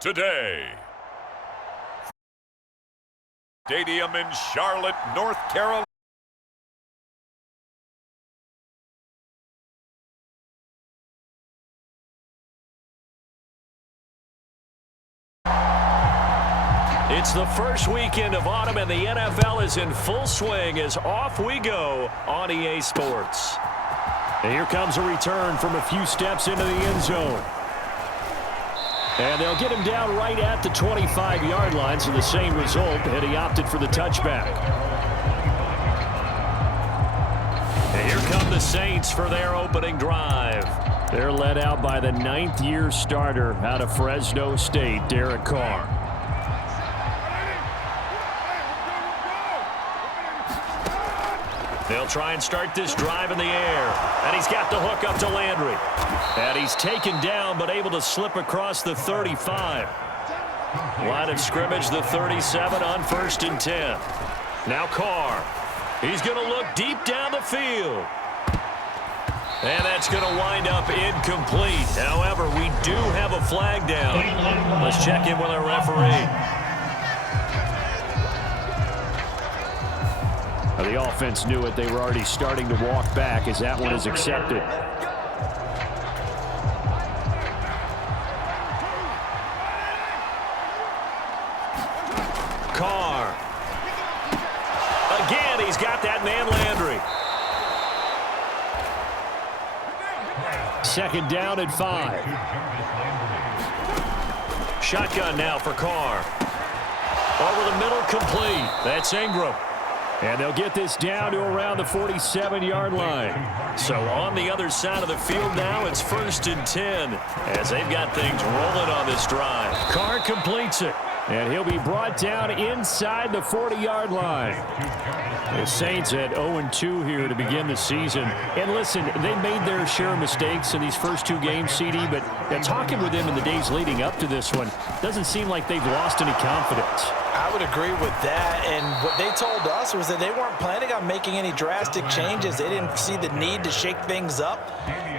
today. Stadium in Charlotte, North Carolina. It's the first weekend of autumn, and the NFL is in full swing as off we go on EA Sports. And here comes a return from a few steps into the end zone. And they'll get him down right at the 25-yard line, so the same result, and he opted for the touchback. And here come the Saints for their opening drive. They're led out by the ninth-year starter out of Fresno State, Derek Carr. They'll try and start this drive in the air. And he's got the hook up to Landry. And he's taken down but able to slip across the 35. Line of scrimmage, the 37 on 1st and 10. Now Carr. He's going to look deep down the field. And that's going to wind up incomplete. However, we do have a flag down. Let's check in with our referee. The offense knew it. They were already starting to walk back as that one is accepted. Carr. Again, he's got that man Landry. Second down and 5. Shotgun now for Carr. Over the middle, complete. That's Ingram. And they'll get this down to around the 47-yard line. So on the other side of the field now, it's 1st and 10 as they've got things rolling on this drive. Carr completes it, and he'll be brought down inside the 40-yard line. The Saints at 0-2 here to begin the season. And listen, they made their share of mistakes in these first two games, CD, but talking with them in the days leading up to this one, doesn't seem like they've lost any confidence. I would agree with that, and what they told us was that they weren't planning on making any drastic changes. They didn't see the need to shake things up.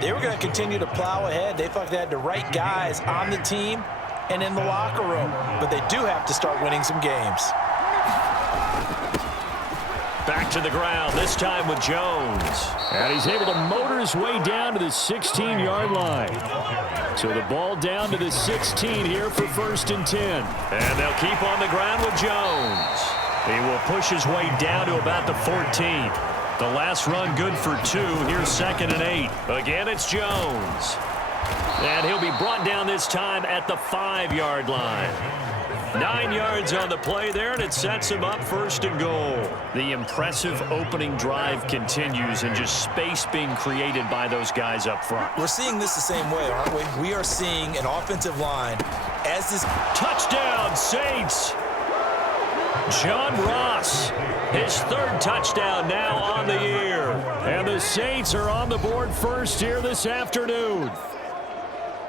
They were going to continue to plow ahead. They felt they had the right guys on the team and in the locker room, but they do have to start winning some games. Back to the ground, this time with Jones. And he's able to motor his way down to the 16-yard line. So the ball down to the 16 here for 1st and 10. And they'll keep on the ground with Jones. He will push his way down to about the 14. The last run good for 2. Here's 2nd and 8. Again, it's Jones. And he'll be brought down this time at the 5-yard line. 9 yards on the play there, and it sets him up 1st and goal. The impressive opening drive continues, and just space being created by those guys up front. We're seeing this the same way, aren't we? We are seeing an offensive line as this. Touchdown, Saints! John Ross, his 3rd touchdown now on the year. And the Saints are on the board first here this afternoon.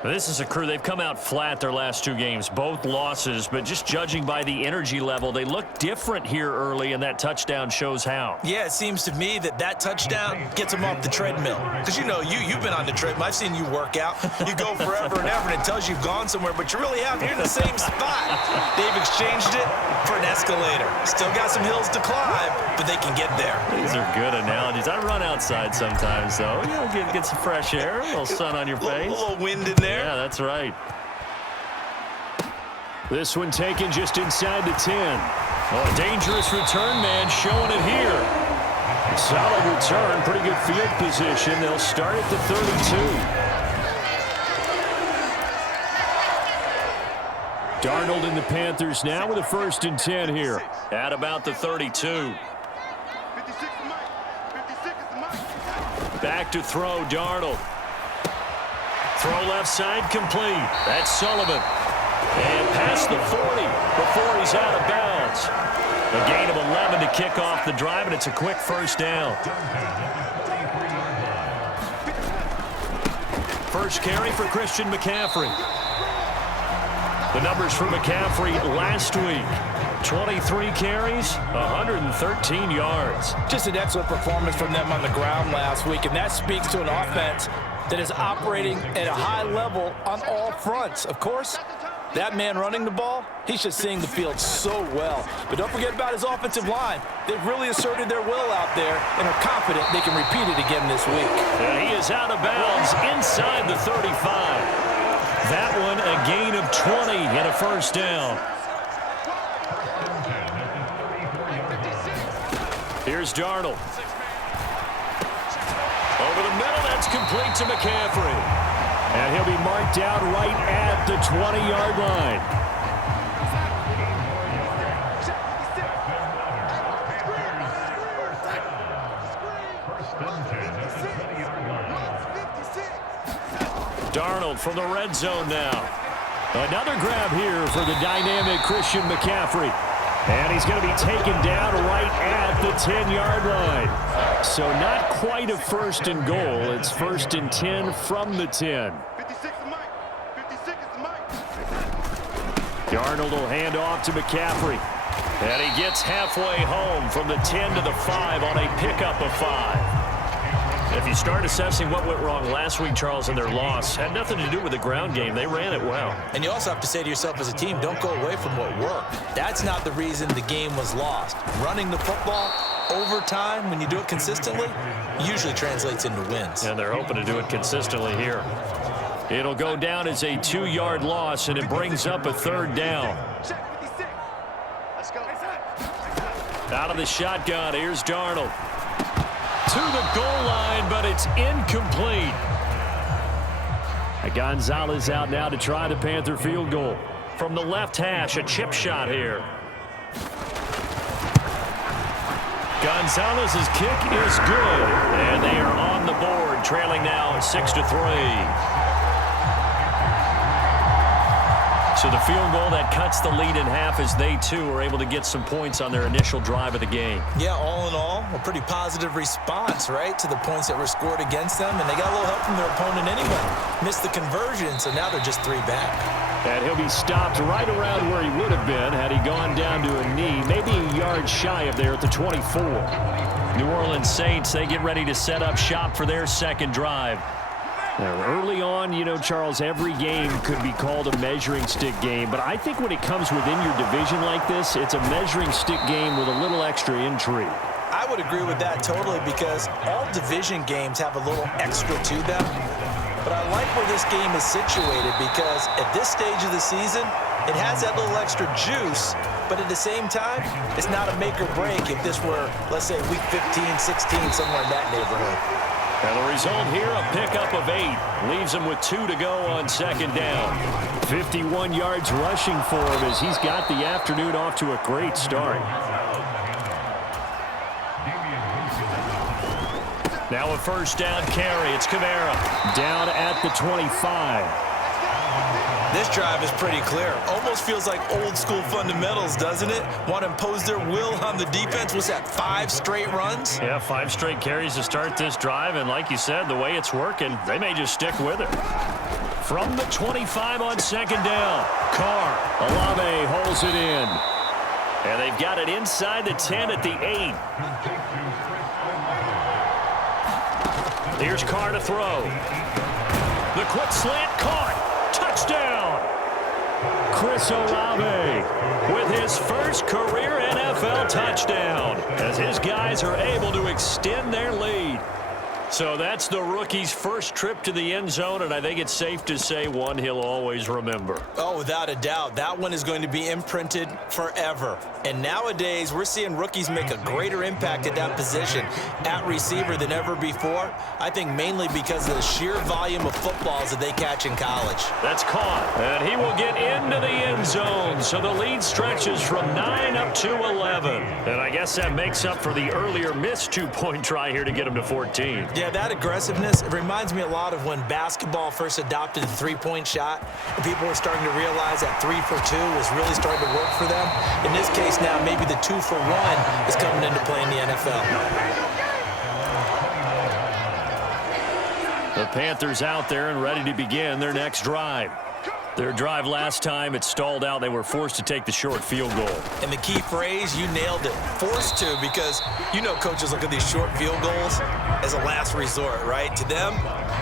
This is a crew. They've come out flat their last 2 games, both losses, but just judging by the energy level, they look different here early, and that touchdown shows how. Yeah, it seems to me that touchdown gets them off the treadmill. Because, you know, you've been on the treadmill. I've seen you work out. You go forever and ever, and it tells you you've gone somewhere, but you really haven't. You're in the same spot. They've exchanged it for an escalator. Still got some hills to climb, but they can get there. These are good analogies. I run outside sometimes, though. You know, get some fresh air, a little sun on your face. A little wind in there. Yeah, that's right. This one taken just inside the 10. Oh, a dangerous return man showing it here. Solid return, pretty good field position. They'll start at the 32. Darnold and the Panthers now with a 1st and 10 here. At about the 32. Back to throw, Darnold. Throw left side, complete. That's Sullivan. And past the 40 before he's out of bounds. A gain of 11 to kick off the drive, and it's a quick 1st down. First carry for Christian McCaffrey. The numbers for McCaffrey last week. 23 carries, 113 yards. Just an excellent performance from them on the ground last week, and that speaks to an offense that is operating at a high level on all fronts. Of course, That man running the ball, he's just seeing the field so well. But don't forget about his offensive line. They've really asserted their will out there and are confident they can repeat it again this week. And he is out of bounds inside the 35. That one a gain of 20 and a first down. Here's Darnold. Over the middle, that's complete to McCaffrey. And he'll be marked down right at the 20-yard line. Darnold from the red zone now. Another grab here for the dynamic Christian McCaffrey. And he's going to be taken down right at the 10-yard line. So not quite a first and goal. It's first and 10 from the 10. Darnold will hand off to McCaffrey. And he gets halfway home from the 10 to the 5 on a pickup of 5. If you start assessing what went wrong last week, Charles, in their loss, had nothing to do with the ground game. They ran it well. And you also have to say to yourself as a team, don't go away from what worked. That's not the reason the game was lost. Running the football over time, when you do it consistently, usually translates into wins. And they're hoping to do it consistently here. It'll go down as a 2-yard loss, and it brings up a third down. Out of the shotgun, here's Darnold. To the goal line, but it's incomplete. Gonzalez out now to try the Panther field goal. From the left hash, a chip shot here. Gonzalez's kick is good, and they are on the board, trailing now 6-3. So the field goal that cuts the lead in half as they, too, are able to get some points on their initial drive of the game. Yeah, all in all, a pretty positive response, right, to the points that were scored against them. And they got a little help from their opponent anyway. Missed the conversion, so now they're just 3 back. And he'll be stopped right around where he would have been had he gone down to a knee, maybe a yard shy of there at the 24. New Orleans Saints, they get ready to set up shop for their second drive. Now, early on, you know, Charles, every game could be called a measuring stick game. But I think when it comes within your division like this, it's a measuring stick game with a little extra intrigue. I would agree with that totally because all division games have a little extra to them. But I like where this game is situated because at this stage of the season, it has that little extra juice. But at the same time, it's not a make or break if this were, let's say, week 15, 16, somewhere in that neighborhood. And the result here, a pickup of 8. Leaves him with 2 to go on second down. 51 yards rushing for him as he's got the afternoon off to a great start. Now a first down carry. It's Kamara. Down at the 25. This drive is pretty clear. Almost feels like old school fundamentals, doesn't it? Want to impose their will on the defense. Was that 5 straight runs? Yeah, 5 straight carries to start this drive. And like you said, the way it's working, they may just stick with it. From the 25 on second down. Carr. Olave holds it in. And they've got it inside the 10 at the 8. Here's Carr to throw. The quick slant caught. Touchdown! Chris Olave with his first career NFL touchdown as his guys are able to extend their lead. So that's the rookie's first trip to the end zone, and I think it's safe to say one he'll always remember. Oh, without a doubt. That one is going to be imprinted forever. And nowadays, we're seeing rookies make a greater impact at that position at receiver than ever before. I think mainly because of the sheer volume of footballs that they catch in college. That's caught, and he will get into the end zone. So the lead stretches from 9 up to 11. And I guess that makes up for the earlier missed 2-point try here to get him to 14. Yeah, that aggressiveness, it reminds me a lot of when basketball first adopted the three-point shot. And people were starting to realize that 3 for 2 was really starting to work for them. In this case now, maybe the 2 for 1 is coming into play in the NFL. The Panthers out there and ready to begin their next drive. Their drive last time, it stalled out. They were forced to take the short field goal. And the key phrase, you nailed it. Forced to, because you know coaches look at these short field goals. as a last resort, right? To them,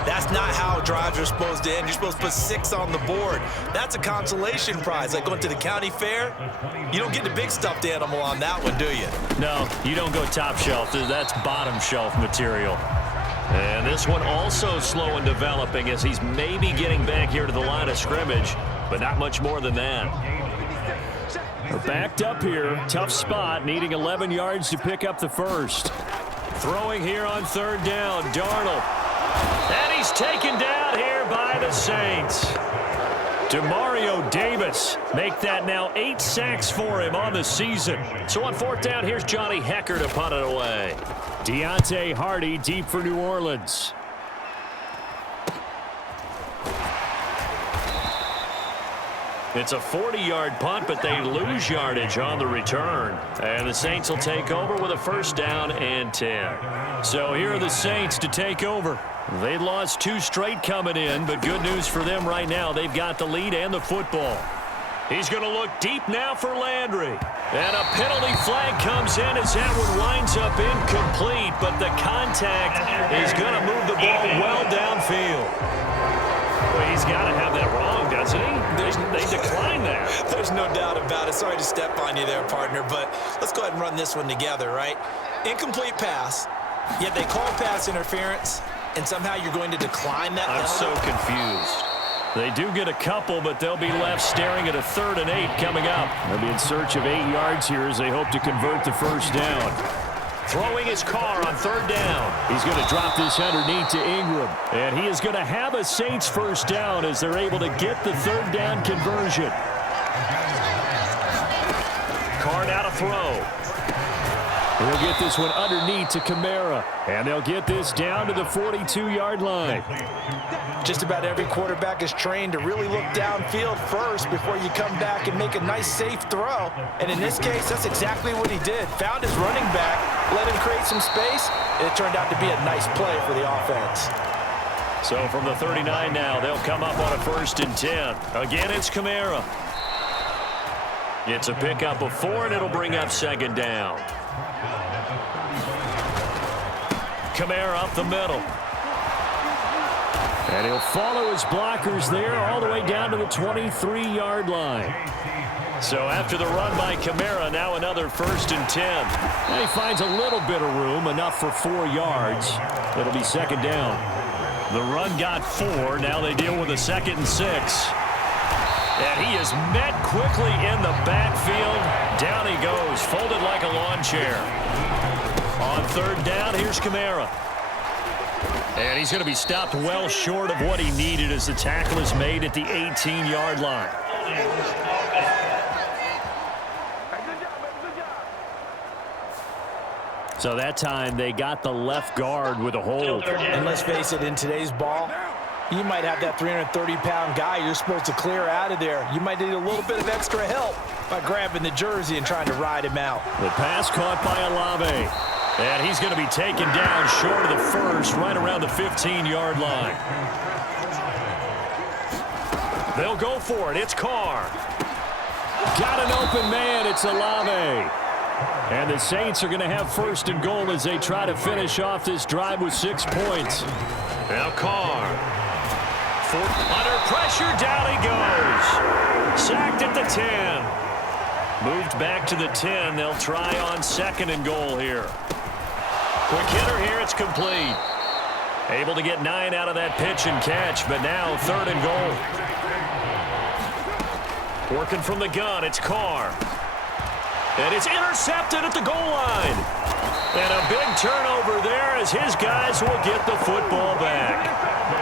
that's not how drives are supposed to end. You're supposed to put 6 on the board. That's a consolation prize. Like going to the county fair, you don't get the big stuffed animal on that one, do you? No, you don't go top shelf. That's bottom shelf material. And this one also slow in developing as he's maybe getting back here to the line of scrimmage, but not much more than that. We're backed up here. Tough spot, needing 11 yards to pick up the first. Throwing here on 3rd down, Darnold. And he's taken down here by the Saints. Demario Davis make that now 8 sacks for him on the season. So on 4th down, here's Johnny Hecker to punt it away. Deontay Hardy deep for New Orleans. It's a 40-yard punt, but they lose yardage on the return. And the Saints will take over with a 1st down and 10. So here are the Saints to take over. They lost 2 straight coming in, but good news for them right now. They've got the lead and the football. He's going to look deep now for Landry. And a penalty flag comes in as that one winds up incomplete, but the contact is going to move the ball well downfield. Well, he's got to have that wrong, doesn't he? They declined that. There's no doubt about it. Sorry to step on you there, partner, but let's go ahead and run this one together, right? Incomplete pass, yet they call pass interference, and somehow you're going to decline that penalty? I'm so confused. They do get a couple, but they'll be left staring at a 3rd and 8 coming up. They'll be in search of 8 yards here as they hope to convert the 1st down. Throwing his car on 3rd down. He's going to drop this underneath to Ingram. And he is going to have a Saints 1st down as they're able to get the 3rd down conversion. Carr now to throw. He'll get this one underneath to Kamara. And they'll get this down to the 42-yard line. Just about every quarterback is trained to really look downfield first before you come back and make a nice, safe throw. And in this case, that's exactly what he did. Found his running back, let him create some space, and it turned out to be a nice play for the offense. So from the 39 now, they'll come up on a 1st and 10. Again, it's Kamara. It's a pickup of 4, and it'll bring up 2nd down. Kamara up the middle. And he'll follow his blockers there all the way down to the 23-yard line. So after the run by Kamara, now another 1st and 10. And he finds a little bit of room, enough for 4 yards. It'll be 2nd down. The run got 4. Now they deal with a 2nd and 6. And he is met quickly in the backfield. Down he goes, folded like a lawn chair. On 3rd down, here's Kamara. And he's going to be stopped well short of what he needed as the tackle is made at the 18-yard line. So that time they got the left guard with a hold. And let's face it, in today's ball, you might have that 330-pound guy you're supposed to clear out of there. You might need a little bit of extra help by grabbing the jersey and trying to ride him out. The pass caught by Olave. And he's going to be taken down short of the 1st, right around the 15-yard line. They'll go for it. It's Carr. Got an open man. It's Olave. And the Saints are going to have 1st and goal as they try to finish off this drive with 6 points. Now Carr. Under pressure, down he goes. Sacked at the 10. Moved back to the 10. They'll try on 2nd and goal here. Quick hitter here, it's complete. Able to get 9 out of that pitch and catch, but now 3rd and goal. Working from the gun, it's Carr. And it's intercepted at the goal line. And a big turnover there as his guys will get the football back.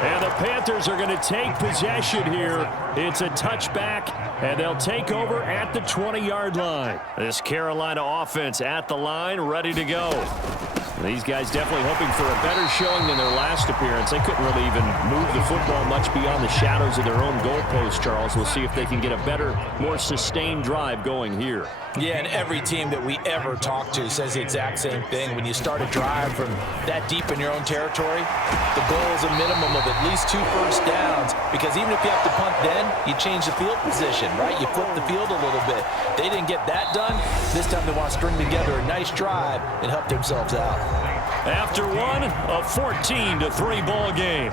And the Panthers are going to take possession here. It's a touchback, and they'll take over at the 20-yard line. This Carolina offense at the line, ready to go. These guys definitely hoping for a better showing than their last appearance. They couldn't really even move the football much beyond the shadows of their own goalpost, Charles. We'll see if they can get a better, more sustained drive going here. Yeah, and every team that we ever talk to says the exact same thing. When you start a drive from that deep in your own territory, the goal is a minimum of at least 2 first downs, because even if you have to punt then, you change the field position, right? You flip the field a little bit. They didn't get that done. This time they want to string together a nice drive and help themselves out. After one, a 14-3 ball game.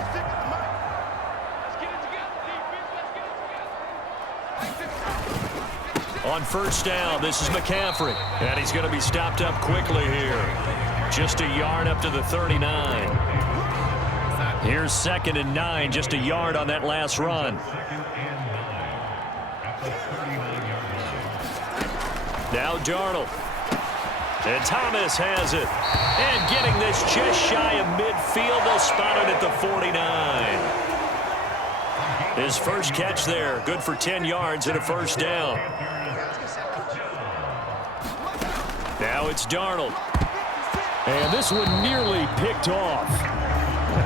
On first down, this is McCaffrey. And he's going to be stopped up quickly here. Just a yard up to the 39. Here's 2nd and 9, just a yard on that last run. Now Darnold. And Thomas has it. And getting this just shy of midfield. They'll spot it at the 49. His first catch there. Good for 10 yards and a first down. Now it's Darnold. And this one nearly picked off.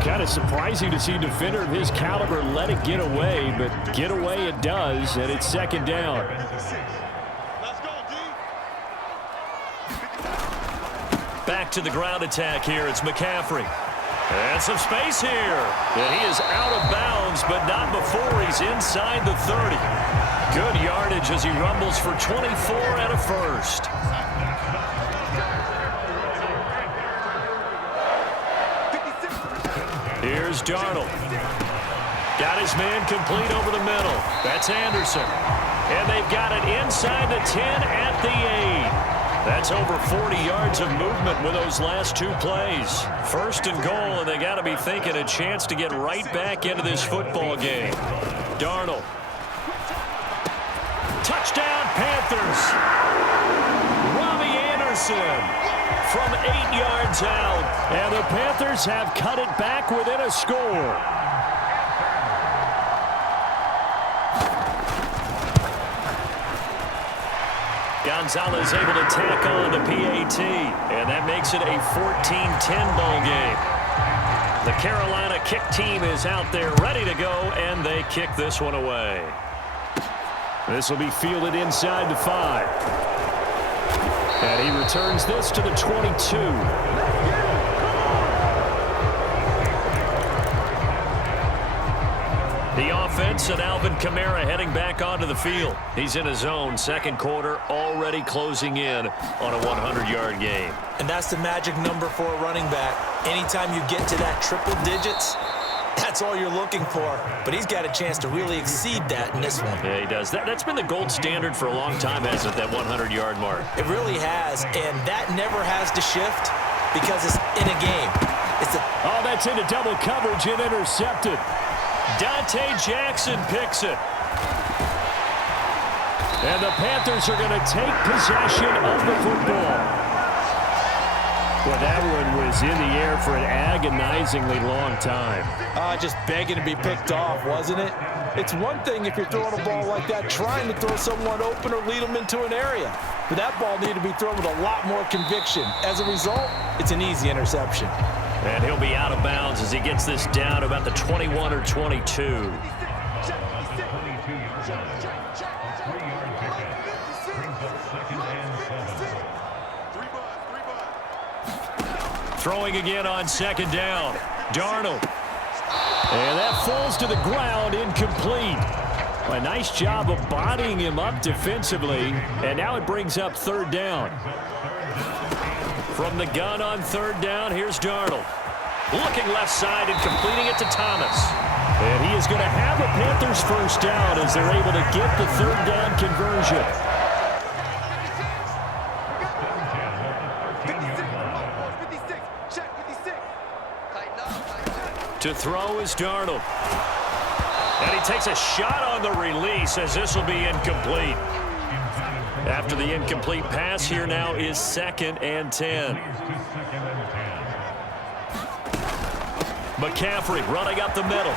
Kind of surprising to see a defender of his caliber let it get away, but get away it does, and it's 2nd down. Back to the ground attack here. It's McCaffrey. And some space here. And he is out of bounds, but not before he's inside the 30. Good yardage as he rumbles for 24 and a first. Here's Darnold. Got his man complete over the middle. That's Anderson. And they've got it inside the 10 at the 8. That's over 40 yards of movement with those last 2 plays. 1st and goal, and they got to be thinking a chance to get right back into this football game. Darnold. Touchdown, Panthers. Robbie Anderson from 8 yards out. And the Panthers have cut it back within a score. Gonzalez able to tack on the PAT, and that makes it a 14-10 ball game. The Carolina kick team is out there ready to go, and they kick this one away. This will be fielded inside the 5. And he returns this to the 22. The offense and Alvin Kamara heading back onto the field. He's in his zone. 2nd quarter already closing in on a 100-yard game. And that's the magic number for a running back. Anytime you get to that triple digits, that's all you're looking for. But he's got a chance to really exceed that in this one. Yeah, he does. That's been the gold standard for a long time, hasn't it, that 100-yard mark? It really has, and that never has to shift because it's in a game. Oh, that's into double coverage and intercepted. Dante Jackson picks it. And the Panthers are going to take possession of the football. Well, that one was in the air for an agonizingly long time. Just begging to be picked off, wasn't it? It's one thing if you're throwing a ball like that, trying to throw someone open or lead them into an area. But that ball needed to be thrown with a lot more conviction. As a result, it's an easy interception. And he'll be out of bounds as he gets this down about the 21 or 22. Throwing again on 2nd down. Darnold. And that falls to the ground, incomplete. A nice job of bodying him up defensively. And now it brings up 3rd down. From the gun on 3rd down, here's Darnold. Looking left side and completing it to Thomas. And he is going to have a Panthers first down as they're able to get the 3rd down conversion. To throw is Darnold. And he takes a shot on the release as this will be incomplete. After the incomplete pass, here now is 2nd and 10. McCaffrey running up the middle.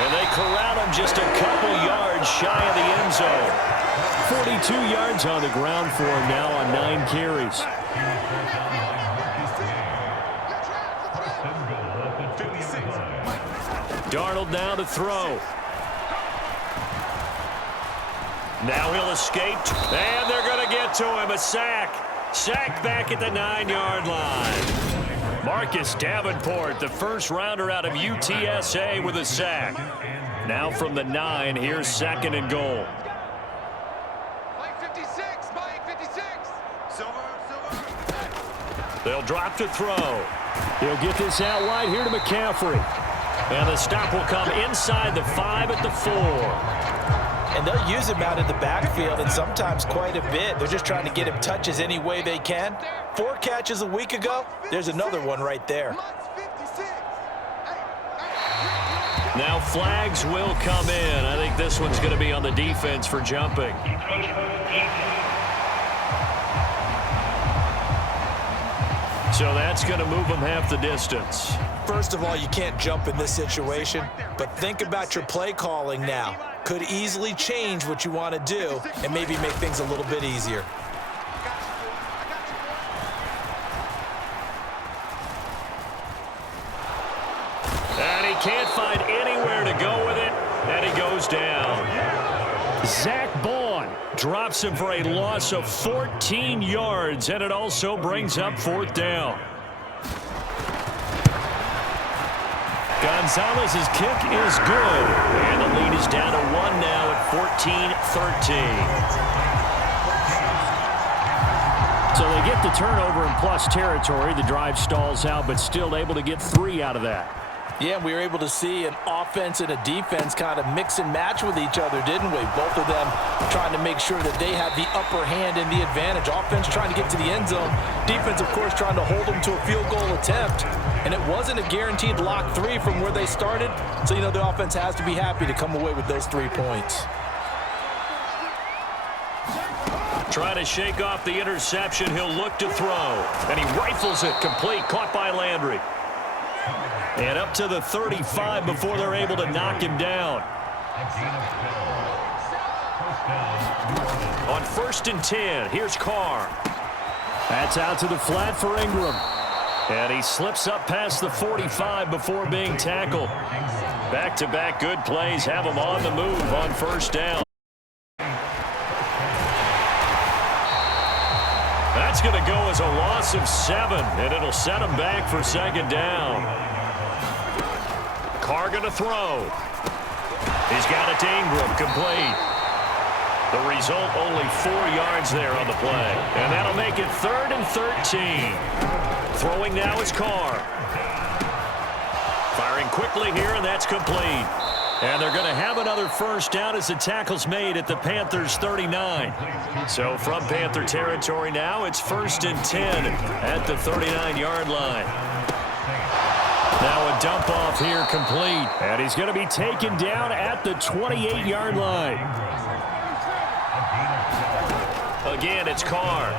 And they corral him just a couple yards shy of the end zone. 42 yards on the ground for him now on 9 carries. Darnold now to throw. Now he'll escape, and they're going to get to him. A sack. Sack back at the 9-yard line. Marcus Davenport, the first rounder out of UTSA with a sack. Now from the 9, here's 2nd and goal. Mike 56, Mike 56. Silver. They'll drop to throw. He'll get this out wide here to McCaffrey. And the stop will come inside the 5 at the 4. And they'll use him out in the backfield, and sometimes quite a bit. They're just trying to get him touches any way they can. 4 catches a week ago. There's another one right there. Now flags will come in. I think this one's going to be on the defense for jumping. So that's going to move them half the distance. First of all, you can't jump in this situation, but think about your play calling now. Could easily change what you want to do and maybe make things a little bit easier. And he can't find anywhere to go with it, and he goes down. Zach Bond drops him for a loss of 14 yards, and it also brings up 4th down. Gonzalez's kick is good, and the lead is down to 1 now at 14-13. So they get the turnover in plus territory. The drive stalls out, but still able to get 3 out of that. Yeah, we were able to see an offense and a defense kind of mix and match with each other, didn't we? Both of them trying to make sure that they have the upper hand and the advantage. Offense trying to get to the end zone. Defense, of course, trying to hold them to a field goal attempt. And it wasn't a guaranteed lock 3 from where they started. So, you know, the offense has to be happy to come away with those 3 points. Trying to shake off the interception. He'll look to throw. And he rifles it complete. Caught by Landry. And up to the 35 before they're able to knock him down. On 1st and 10, here's Carr. That's out to the flat for Ingram. And he slips up past the 45 before being tackled. Back-to-back good plays have him on the move on 1st down. That's going to go as a loss of 7, and it'll set him back for 2nd down. Carr going to throw. He's got it to Ingram, complete. The result, only 4 yards there on the play. And that'll make it 3rd and 13. Throwing now is Carr. Firing quickly here, and that's complete. And they're going to have another 1st down as the tackle's made at the Panthers' 39. So from Panther territory now, it's 1st and 10 at the 39-yard line. Now a dump off here complete. And he's going to be taken down at the 28-yard line. Again, it's Carr.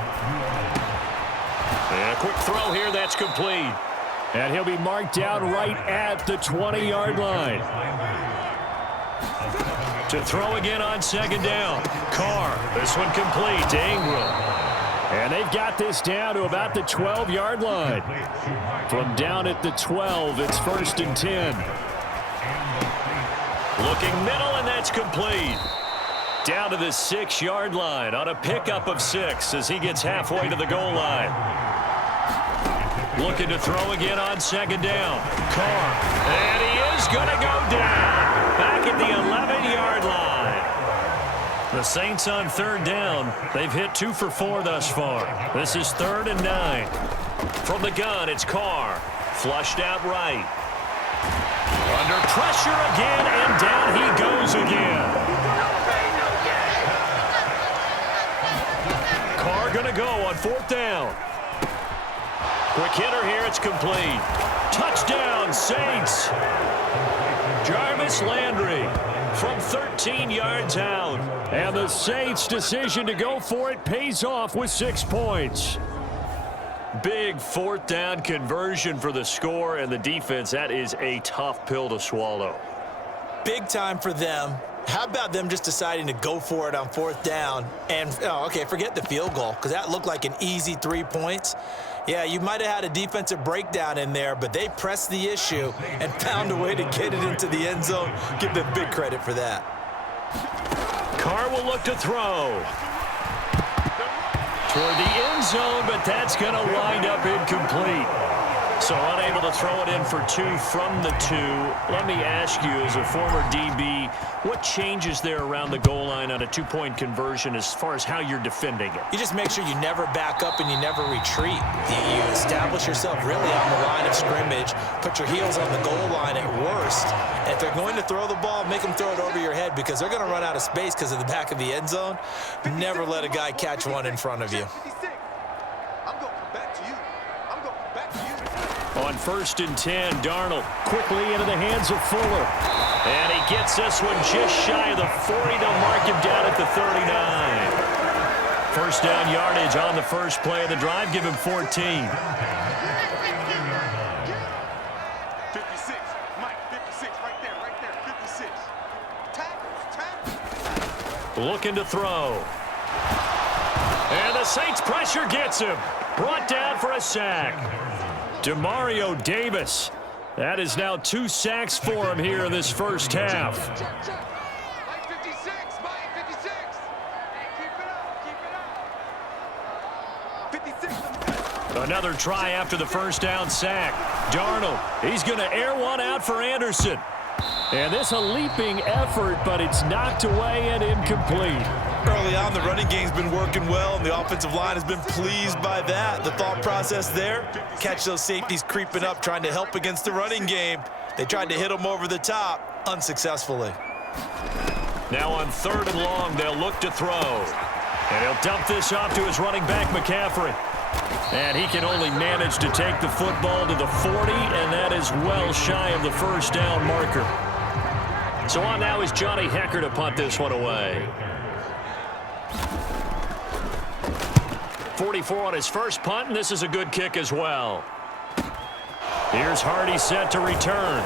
And a quick throw here, that's complete. And he'll be marked down right at the 20-yard line. To throw again on 2nd down. Carr, this one complete to Ingram. And they've got this down to about the 12-yard line. From down at the 12, it's 1st and 10. Looking middle, and that's complete. Down to the 6-yard line on a pickup of 6 as he gets halfway to the goal line. Looking to throw again on 2nd down. Carr, and he is going to go down. Back at the 11-yard line. The Saints on 3rd down. They've hit 2 for 4 thus far. This is 3rd and 9. From the gun, it's Carr. Flushed out right. Under pressure again, and down he goes again. Carr going to go on 4th down. Quick hitter here, it's complete. Touchdown, Saints. Jarvis Landry from 13 yards out. And the Saints' decision to go for it pays off with 6 points. Big 4th down conversion for the score, and the defense, that is a tough pill to swallow. Big time for them. How about them just deciding to go for it on 4th down? And, okay, forget the field goal, because that looked like an easy 3 points. Yeah, you might have had a defensive breakdown in there, but they pressed the issue and found a way to get it into the end zone. Give them big credit for that. Carr will look to throw. Toward the end zone, but that's going to wind up incomplete. So unable to throw it in for 2 from the 2. Let me ask you, as a former DB, what changes there around the goal line on a 2-point conversion as far as how you're defending it? You just make sure you never back up and you never retreat. You establish yourself really on the line of scrimmage, put your heels on the goal line at worst. And if they're going to throw the ball, make them throw it over your head because they're going to run out of space because of the back of the end zone. Never let a guy catch one in front of you. On 1st and 10, Darnold quickly into the hands of Fuller. And he gets this one just shy of the 40. They'll mark him down at the 39. First down yardage on the first play of the drive. Give him 14. 56. Mike, 56. Right there. 56. Tackles. Looking to throw. And the Saints pressure gets him. Brought down for a sack. Demario Davis. That is now 2 sacks for him here in this first half. Mike 56. Mike 56. Keep it up. 56. Another try after the first down sack. Darnold, he's going to air one out for Anderson. And this a leaping effort, but it's knocked away and incomplete. Early on, the running game's been working well, and the offensive line has been pleased by that. The thought process there, catch those safeties creeping up, trying to help against the running game. They tried to hit them over the top, unsuccessfully. Now on 3rd and long, they'll look to throw. And he'll dump this off to his running back, McCaffrey. And he can only manage to take the football to the 40, and that is well shy of the first down marker. So on now is Johnny Hecker to punt this one away. 44 on his first punt, and this is a good kick as well. Here's Hardy set to return.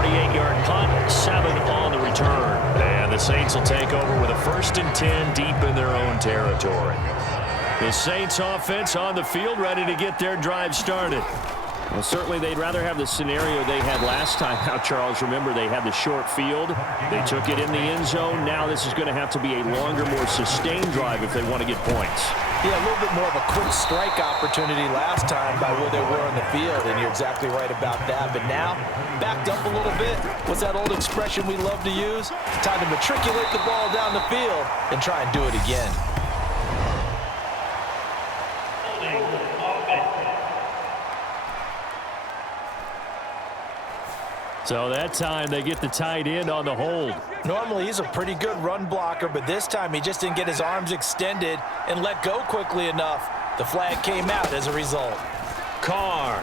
48-yard punt, 7 on the return. And the Saints will take over with a 1st and 10 deep in their own territory. The Saints offense on the field ready to get their drive started. Well, certainly they'd rather have the scenario they had last time out, Charles. Remember, they had the short field. They took it in the end zone. Now this is going to have to be a longer, more sustained drive if they want to get points. Yeah, a little bit more of a quick strike opportunity last time by where they were on the field, and you're exactly right about that. But now, backed up a little bit. What's that old expression we love to use? Time to matriculate the ball down the field and try and do it again. So that time they get the tight end on the hold. Normally he's a pretty good run blocker, but this time he just didn't get his arms extended and let go quickly enough. The flag came out as a result. Carr.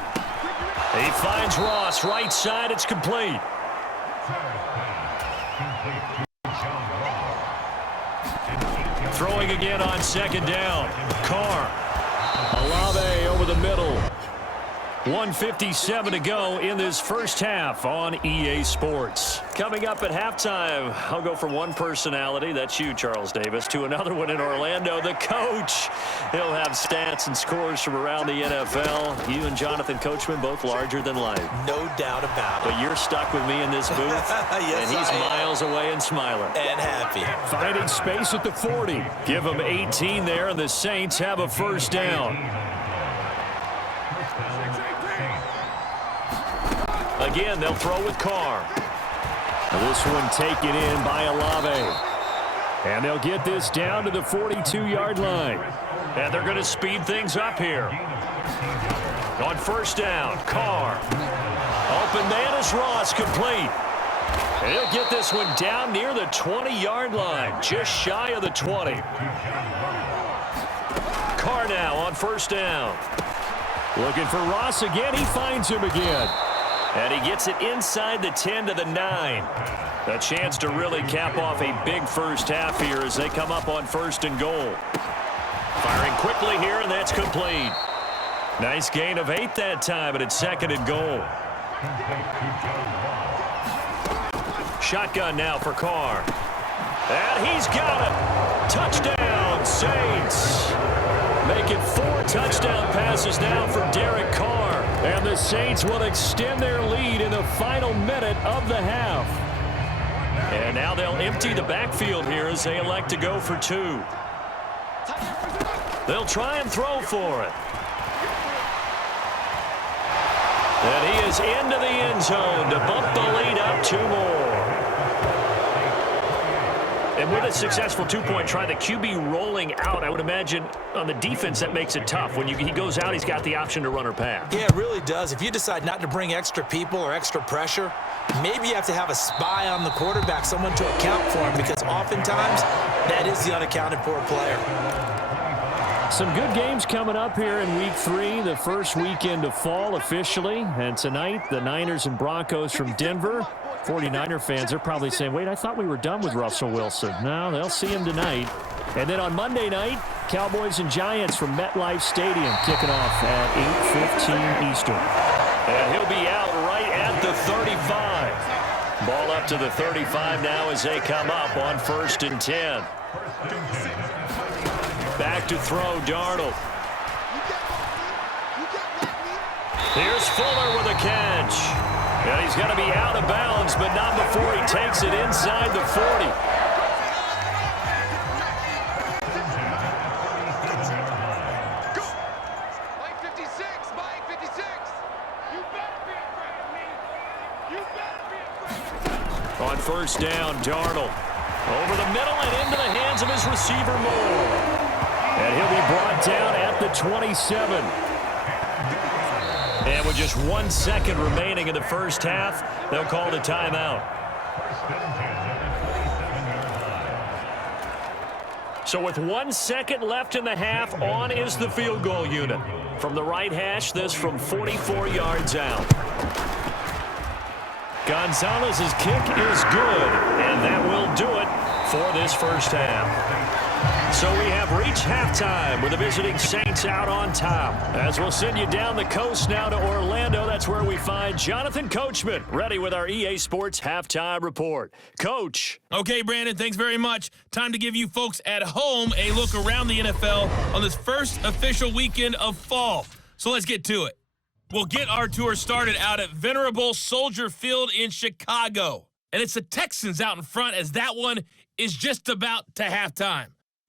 He finds Ross right side. It's complete. Throwing again on 2nd down. Carr. Olave over the middle. 1:57 to go in this first half on EA Sports. Coming up at halftime, I'll go from one personality, that's you, Charles Davis, to another one in Orlando, the coach. He'll have stats and scores from around the NFL. You and Jonathan Coachman, both larger than life. No doubt about it. But you're stuck with me in this booth, Yes, and he's miles away and smiling. And happy. Finding space at the 40. Give them 18 there, and the Saints have a first down. Again, they'll throw with Carr. This one taken in by Olave. And they'll get this down to the 42-yard line. And they're going to speed things up here. On 1st down, Carr. Open man is Ross, complete. And he'll get this one down near the 20-yard line, just shy of the 20. Carr now on 1st down. Looking for Ross again. He finds him again. And he gets it inside the 10 to the 9. A chance to really cap off a big first half here as they come up on 1st and goal. Firing quickly here, and that's complete. Nice gain of 8 that time, but it's 2nd and goal. Shotgun now for Carr. And he's got it. Touchdown, Saints. Making 4 touchdown passes now for Derek Carr. And the Saints will extend their lead in the final minute of the half. And now they'll empty the backfield here as they elect to go for 2. They'll try and throw for it. And he is into the end zone to bump the lead up 2 more. And with a successful two-point try, the QB rolling out, I would imagine on the defense that makes it tough. When he goes out, he's got the option to run or pass. Yeah, it really does. If you decide not to bring extra people or extra pressure, maybe you have to have a spy on the quarterback, someone to account for him, because oftentimes that is the unaccounted for player. Some good games coming up here in Week 3, the first weekend of fall officially. And tonight, the Niners and Broncos from Denver. 49er fans are probably saying, wait, I thought we were done with Russell Wilson. No, they'll see him tonight. And then on Monday night, Cowboys and Giants from MetLife Stadium kicking off at 8:15 Eastern. And he'll be out right at the 35. Ball up to the 35 now as they come up on 1st and 10. Back to throw, Darnold. Here's Fuller with a catch. And he's going to be out of bounds, but not before he takes it inside the 40. Mike 56, Mike 56. You better be afraid of me. You better be afraid of me. On 1st down, Darnold. Over the middle and into the hands of his receiver, Moore. And he'll be brought down at the 27. And with just 1 second remaining in the first half, they'll call the timeout. So with 1 second left in the half, on is the field goal unit. From the right hash, this from 44 yards out. Gonzalez's kick is good, and that will do it for this first half. So we have reached halftime with the visiting Saints out on top. As we'll send you down the coast now to Orlando, that's where we find Jonathan Coachman, ready with our EA Sports Halftime Report. Coach. Okay, Brandon, thanks very much. Time to give you folks at home a look around the NFL on this first official weekend of fall. So let's get to it. We'll get our tour started out at Venerable Soldier Field in Chicago. And it's the Texans out in front as that one is just about to halftime.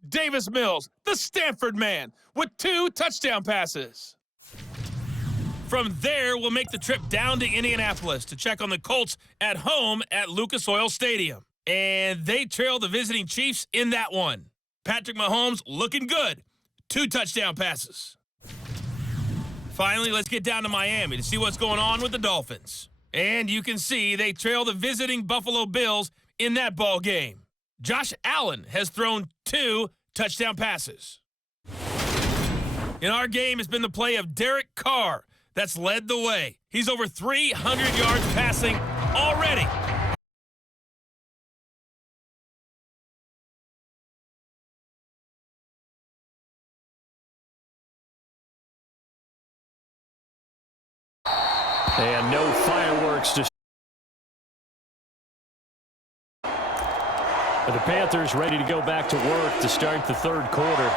Davis Mills, the Stanford man, with 2 touchdown passes. From there, we'll make the trip down to Indianapolis to check on the Colts at home at Lucas Oil Stadium. And they trail the visiting Chiefs in that one. Patrick Mahomes looking good. 2 touchdown passes. Finally, let's get down to Miami to see what's going on with the Dolphins. And you can see they trail the visiting Buffalo Bills in that ball game. Josh Allen has thrown 2 touchdown passes. In our game, it's been the play of Derek Carr that's led the way. He's over 300 yards passing already. And no fireworks to the Panthers ready to go back to work to start the 3rd quarter.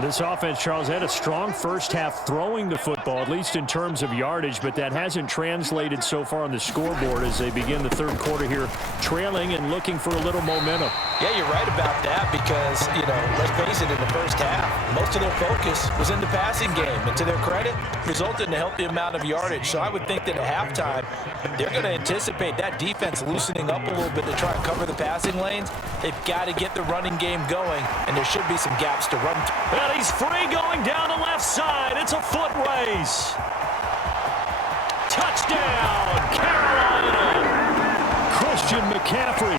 This offense, Charles, had a strong first half throwing the football, at least in terms of yardage, but that hasn't translated so far on the scoreboard as they begin the 3rd quarter here, trailing and looking for a little momentum. Yeah, you're right about that because, let's face it, in the first half, most of their focus was in the passing game. And to their credit, resulted in a healthy amount of yardage. So I would think that at halftime, they're going to anticipate that defense loosening up a little bit to try and cover the passing lanes. They've got to get the running game going, and there should be some gaps to run through. Well, he's free going down the left side. It's a foot race. Touchdown, Carolina. Christian McCaffrey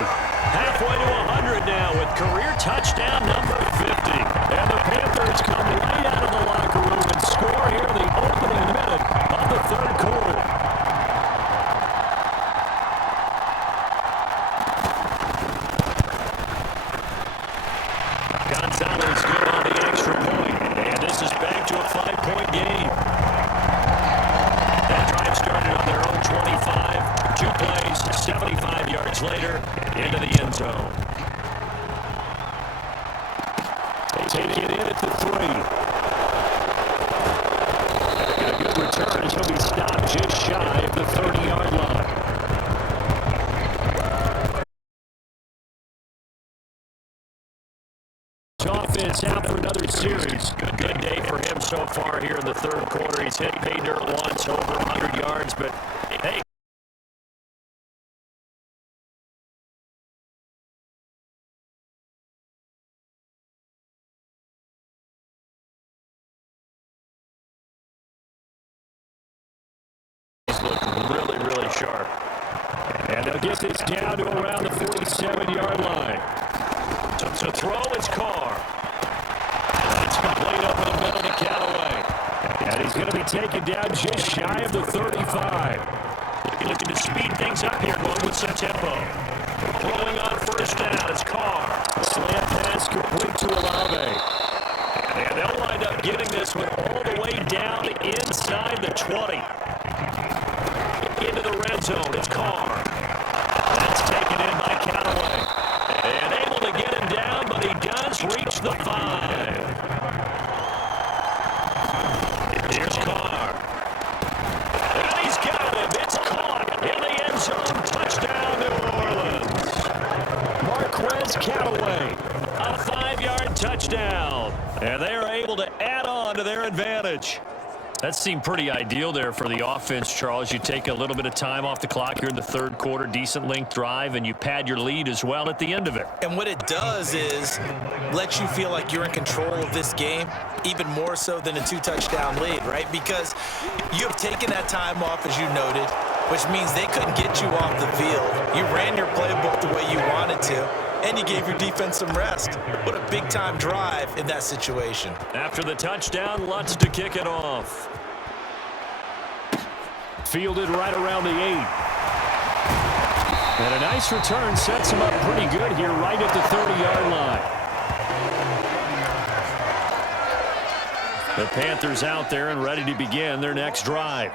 halfway to 100 now with career touchdown number 50. And the Panthers come right out of the locker room and score here in the opening minute of the 3rd quarter. Gonzalez good on the extra point, and this is back to a 5-point game. That drive started on their own 25, 2 plays, 75 yards later, into the end zone. They take it in at the 3. And a good return as he'll be stopped just shy of the 30-yard line. Offense out for another series. Good day for him so far here in the 3rd quarter. He's hit pay dirt once, over 100 yards, but hey. He's looking really, really sharp. And they'll get this down to around the 47-yard line. To throw, it's Carr. That's complete over the middle to Callaway. And he's going to be taken down just shy of the 35. Looking to speed things up here, going with some tempo. Throwing on first down, it's Carr. Slant pass complete to Olave. And they'll wind up getting this one all the way down inside the 20. Into the red zone, it's Carr. That's taken in by Callaway. And able to get him down, but he does reach the 5. Here's Carr. And he's got him. It's caught in the end zone. Touchdown, New Orleans. Marquez Callaway, a 5-yard touchdown. And they are able to add on to their advantage. That seemed pretty ideal there for the offense, Charles. You take a little bit of time off the clock here in the third quarter, decent length drive, and you pad your lead as well at the end of it. And what it does is let you feel like you're in control of this game, even more so than a 2-touchdown lead, right? Because you have taken that time off, as you noted, which means they couldn't get you off the field. You ran your playbook the way you wanted to, and you gave your defense some rest. What a big-time drive in that situation. After the touchdown, Lutz to kick it off. Fielded right around the 8. And a nice return sets him up pretty good here right at the 30-yard line. The Panthers out there and ready to begin their next drive.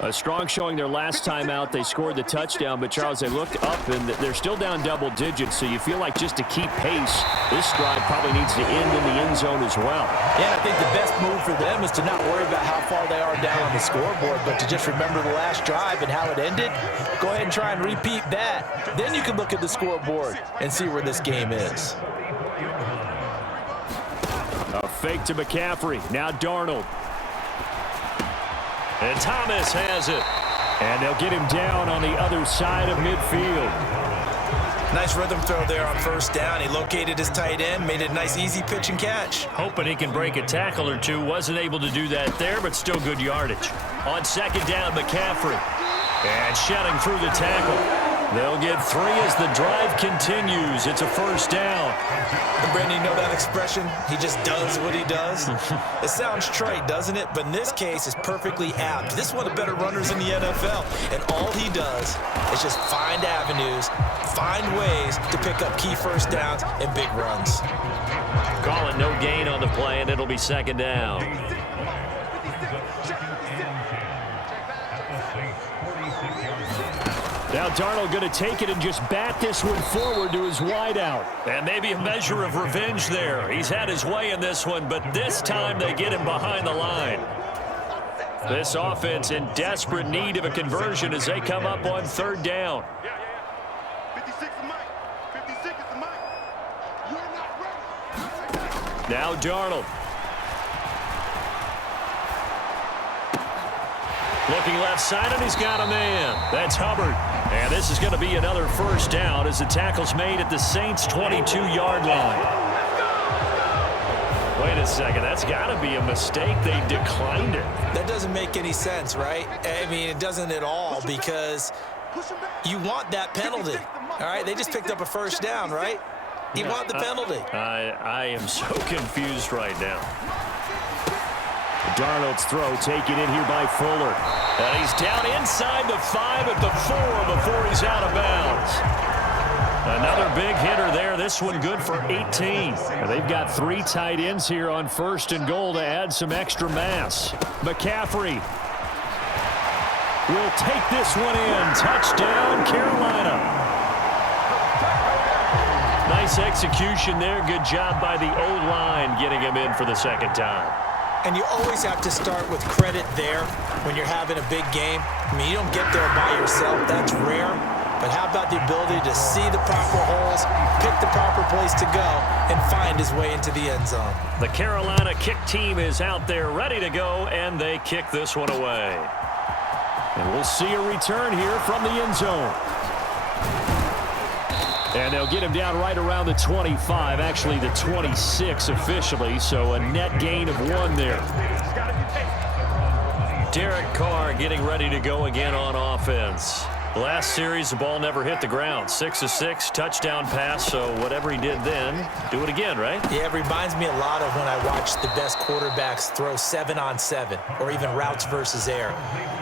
A strong showing their last time out. They scored the touchdown, but, Charles, they looked up, and they're still down double digits, so you feel like just to keep pace, this drive probably needs to end in the end zone as well. Yeah, I think the best move for them is to not worry about how far they are down on the scoreboard, but to just remember the last drive and how it ended. Go ahead and try and repeat that. Then you can look at the scoreboard and see where this game is. A fake to McCaffrey. Now Darnold. And Thomas has it. And they'll get him down on the other side of midfield. Nice rhythm throw there on first down. He located his tight end, made it a nice easy pitch and catch. Hoping he can break a tackle or two. Wasn't able to do that there, but still good yardage. On second down, McCaffrey. And shedding through the tackle. They'll get 3 as the drive continues. It's a first down. And Brandon, you know that expression? He just does what he does. It sounds trite, doesn't it? But in this case, it's perfectly apt. This is one of the better runners in the NFL. And all he does is just find avenues, find ways to pick up key first downs and big runs. Call it no gain on the play, and it'll be second down. Now Darnold going to take it and just bat this one forward to his wideout. And maybe a measure of revenge there. He's had his way in this one, but this time they get him behind the line. This offense in desperate need of a conversion as they come up on third down. 56 is Mike. 56 is Mike. You're not ready. Now Darnold. Looking left side, and he's got a man. That's Hubbard. And this is going to be another first down as the tackle's made at the Saints' 22-yard line. Wait a second. That's got to be a mistake. They declined it. That doesn't make any sense, right? I mean, it doesn't at all because you want that penalty. All right? They just picked up a first down, right? You want the penalty. I am so confused right now. Darnold's throw taken in here by Fuller. And he's down inside the 5 at the 4 before he's out of bounds. Another big hitter there. This one good for 18. And they've got 3 tight ends here on first and goal to add some extra mass. McCaffrey will take this one in. Touchdown, Carolina. Nice execution there. Good job by the O-line getting him in for the second time. And you always have to start with credit there when you're having a big game. I mean, you don't get there by yourself. That's rare. But how about the ability to see the proper holes, pick the proper place to go, and find his way into the end zone? The Carolina kick team is out there ready to go, and they kick this one away. And we'll see a return here from the end zone. And they'll get him down right around the 25, actually the 26 officially, so a net gain of 1 there. Derek Carr getting ready to go again on offense. Last series, the ball never hit the ground. 6 of 6, touchdown pass, so whatever he did then, do it again, right? Yeah, it reminds me a lot of when I watch the best quarterbacks throw 7-on-7 or even routes versus air.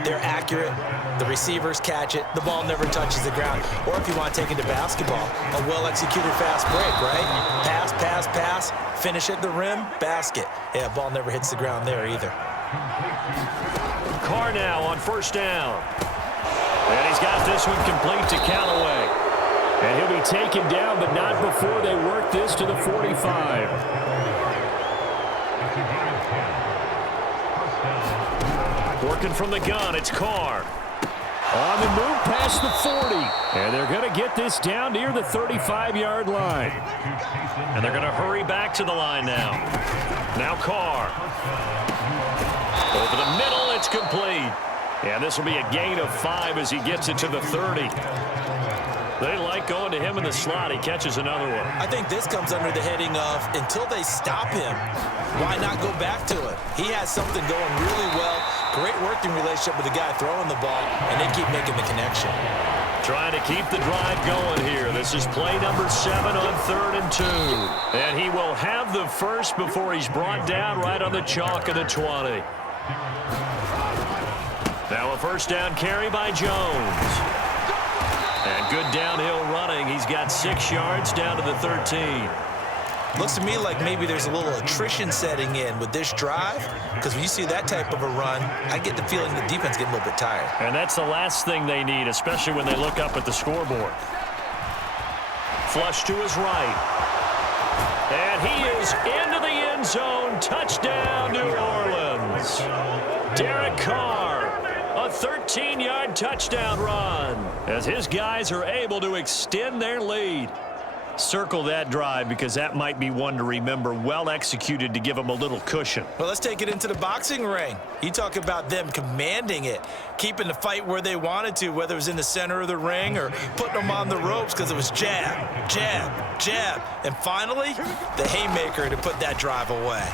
They're accurate. The receivers catch it. The ball never touches the ground. Or if you want to take it to basketball, a well-executed fast break, right? Pass, pass, pass, finish at the rim, basket. Yeah, ball never hits the ground there either. Carr now on first down. And he's got this one complete to Callaway. And he'll be taken down, but not before they work this to the 45. Working from the gun, it's Carr. On the move past the 40. And they're going to get this down near the 35-yard line. And they're going to hurry back to the line now. Now Carr. Over the middle, it's complete. And this will be a gain of 5 as he gets it to the 30. They like going to him in the slot. He catches another one. I think this comes under the heading of until they stop him, why not go back to it? He has something going really well. Great working relationship with the guy throwing the ball, and they keep making the connection. Trying to keep the drive going here. This is play number 7 on 3rd and 2. And he will have the first before he's brought down right on the chalk of the 20. Now a first down carry by Jones. And good downhill running. He's got 6 yards down to the 13. Looks to me like maybe there's a little attrition setting in with this drive, because when you see that type of a run, I get the feeling the defense getting a little bit tired. And that's the last thing they need, especially when they look up at the scoreboard. Flush to his right. And he is into the end zone. Touchdown, New Orleans. Derek Carr, a 13-yard touchdown run as his guys are able to extend their lead. Circle that drive because that might be one to remember. Well executed to give them a little cushion. Well, let's take it into the boxing ring. You talk about them commanding it, keeping the fight where they wanted to, whether it was in the center of the ring or putting them on the ropes because it was jab, jab, jab. And finally, the haymaker to put that drive away.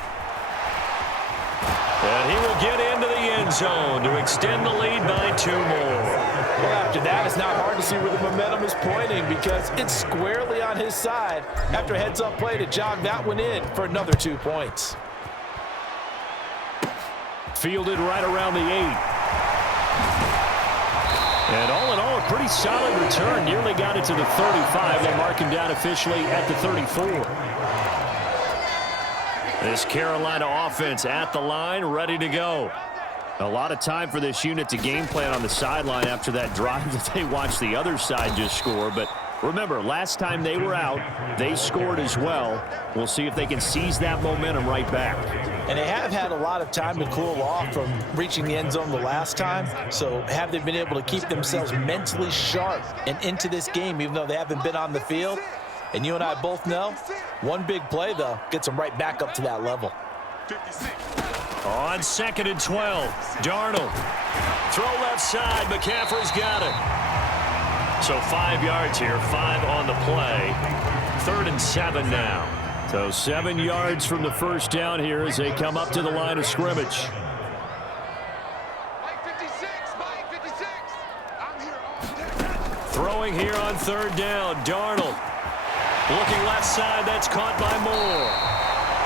And he will get into the end zone to extend the lead by 2 more. Well, after that, it's not hard to see where the momentum is pointing because it's squarely on his side after a heads-up play to jog that one in for another 2 points. Fielded right around the 8. And all in all, a pretty solid return. Nearly got it to the 35. They'll mark him down officially at the 34. This Carolina offense at the line, ready to go. A lot of time for this unit to game plan on the sideline after that drive that they watched the other side just score. But remember, last time they were out, they scored as well. We'll see if they can seize that momentum right back. And they have had a lot of time to cool off from reaching the end zone the last time. So have they been able to keep themselves mentally sharp and into this game, even though they haven't been on the field? And you and I both know, one big play, though, gets them right back up to that level. 56. On 2nd and 12, Darnold. Throw left side, McCaffrey's got it. So 5 yards here, 5 on the play. 3rd and 7 now. So 7 yards from the first down here as they come up to the line of scrimmage. Mike 56, Mike 56. I'm here all day. Throwing here on 3rd down, Darnold. Looking left side, that's caught by Moore.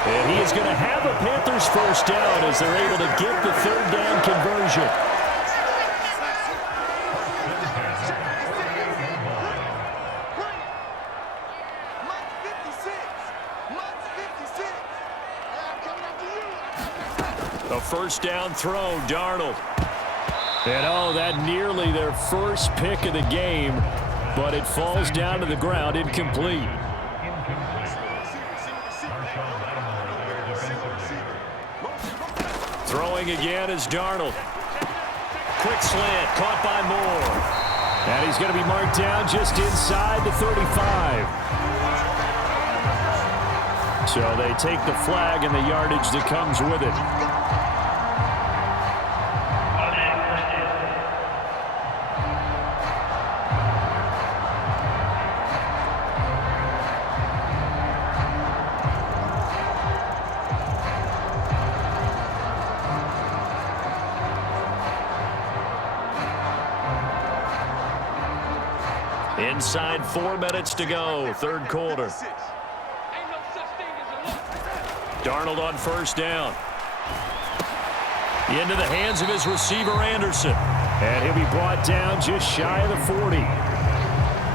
And he is going to have a Panthers first down as they're able to get the 3rd down conversion. Mike 56. Mike 56. I'm coming after you. A first down throw, Darnold. And oh, that nearly their first pick of the game, but it falls down to the ground incomplete. Throwing again is Darnold. Quick slant, caught by Moore. And he's going to be marked down just inside the 35. So they take the flag and the yardage that comes with it. Inside 4 minutes to go, third quarter. Ain't no such thing as a look. Darnold on first down. Into the hands of his receiver, Anderson. And he'll be brought down just shy of the 40.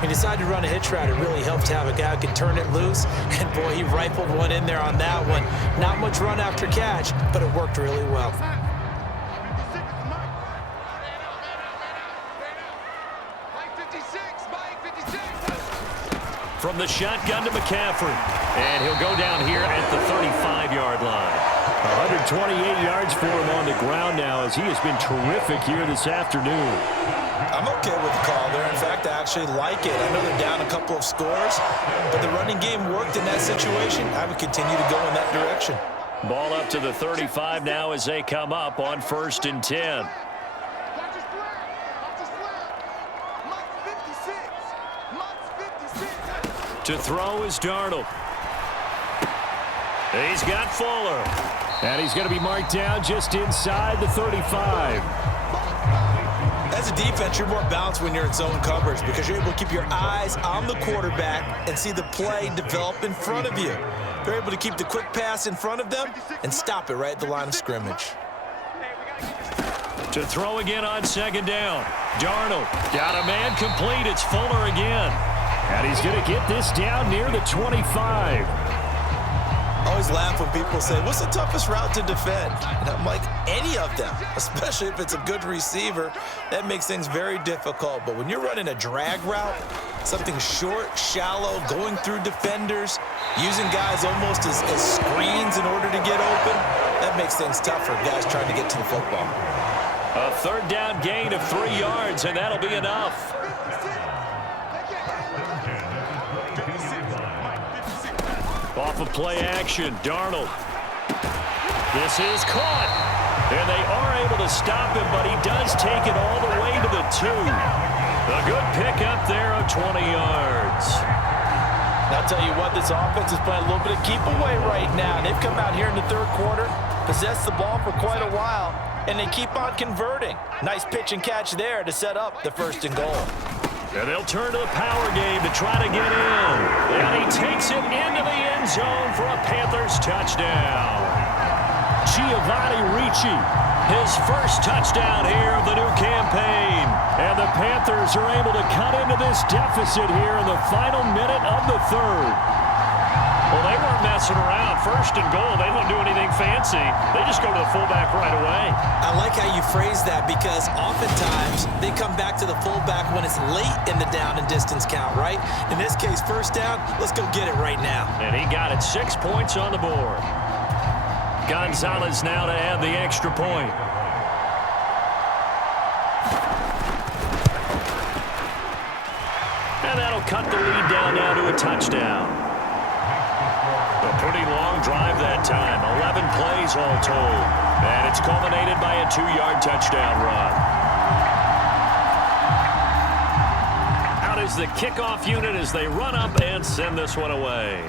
He decided to run a hitch route. It really helped to have a guy who could turn it loose. And, boy, he rifled one in there on that one. Not much run after catch, but it worked really well. From the shotgun to McCaffrey. And he'll go down here at the 35-yard line. 128 yards for him on the ground now as he has been terrific here this afternoon. I'm okay with the call there. In fact, I actually like it. I know they're down a couple of scores, but the running game worked in that situation. I would continue to go in that direction. Ball up to the 35 now as they come up on 1st and 10. To throw is Darnold. He's got Fuller. And he's going to be marked down just inside the 35. As a defense, you're more balanced when you're in zone coverage because you're able to keep your eyes on the quarterback and see the play develop in front of you. You're able to keep the quick pass in front of them and stop it right at the line of scrimmage. To throw again on 2nd down. Darnold got a man complete. It's Fuller again. And he's going to get this down near the 25. I always laugh when people say, what's the toughest route to defend? And I'm like, any of them, especially if it's a good receiver. That makes things very difficult. But when you're running a drag route, something short, shallow, going through defenders, using guys almost as screens in order to get open, that makes things tough for guys trying to get to the football. A 3rd down gain of 3 yards, and that'll be enough. Off of play action, Darnold. This is caught. And they are able to stop him, but he does take it all the way to the 2. A good pickup there of 20 yards. And I'll tell you what, this offense is playing a little bit of keep away right now. They've come out here in the 3rd quarter, possessed the ball for quite a while, and they keep on converting. Nice pitch and catch there to set up the 1st and goal. And they'll turn to the power game to try to get in. And he takes it into the end zone for a Panthers touchdown. Giovanni Ricci, his first touchdown here of the new campaign. And the Panthers are able to cut into this deficit here in the final minute of the 3rd. Well, they weren't messing around. 1st and goal, they don't do anything fancy. They just go to the fullback right away. I like how you phrase that because oftentimes they come back to the fullback when it's late in the down and distance count, right? In this case, 1st down, let's go get it right now. And he got it, 6 points on the board. Gonzalez now to add the extra point. And that'll cut the lead down now to a touchdown. A pretty long drive that time. 11 plays all told. And it's culminated by a 2-yard touchdown run. Out is the kickoff unit as they run up and send this one away.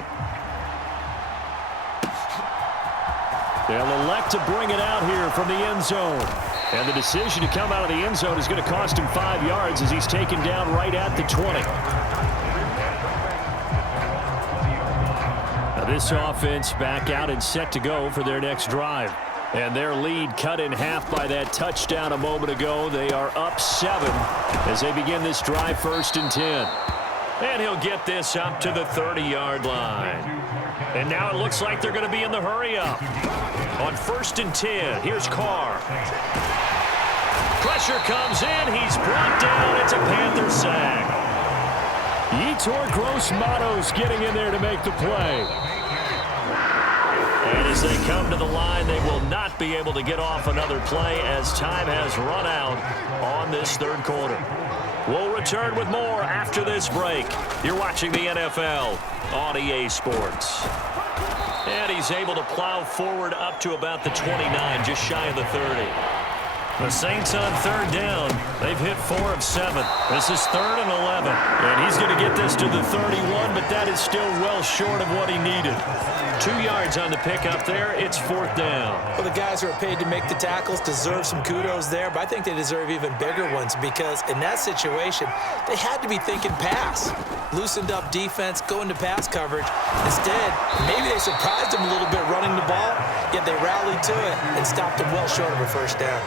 They'll elect to bring it out here from the end zone. And the decision to come out of the end zone is going to cost him 5 yards as he's taken down right at the 20. This offense back out and set to go for their next drive. And their lead cut in half by that touchdown a moment ago. They are up 7 as they begin this drive 1st and 10. And he'll get this up to the 30-yard line. And now it looks like they're going to be in the hurry-up. On 1st and 10, here's Carr. Pressure comes in. He's brought down. It's a Panther sack. Yetur Gross-Matos getting in there to make the play. And as they come to the line, they will not be able to get off another play as time has run out on this 3rd quarter. We'll return with more after this break. You're watching the NFL on EA Sports. And he's able to plow forward up to about the 29, just shy of the 30. The Saints on third down. They've hit 4 of 7. This is 3rd and 11. And he's going to get this to the 31, but that is still well short of what he needed. 2 yards on the pickup there. It's 4th down. Well, the guys who are paid to make the tackles deserve some kudos there, but I think they deserve even bigger ones because in that situation, they had to be thinking pass. Loosened up defense, going to pass coverage. Instead, maybe they surprised them a little bit running the ball, yet they rallied to it and stopped them well short of a first down.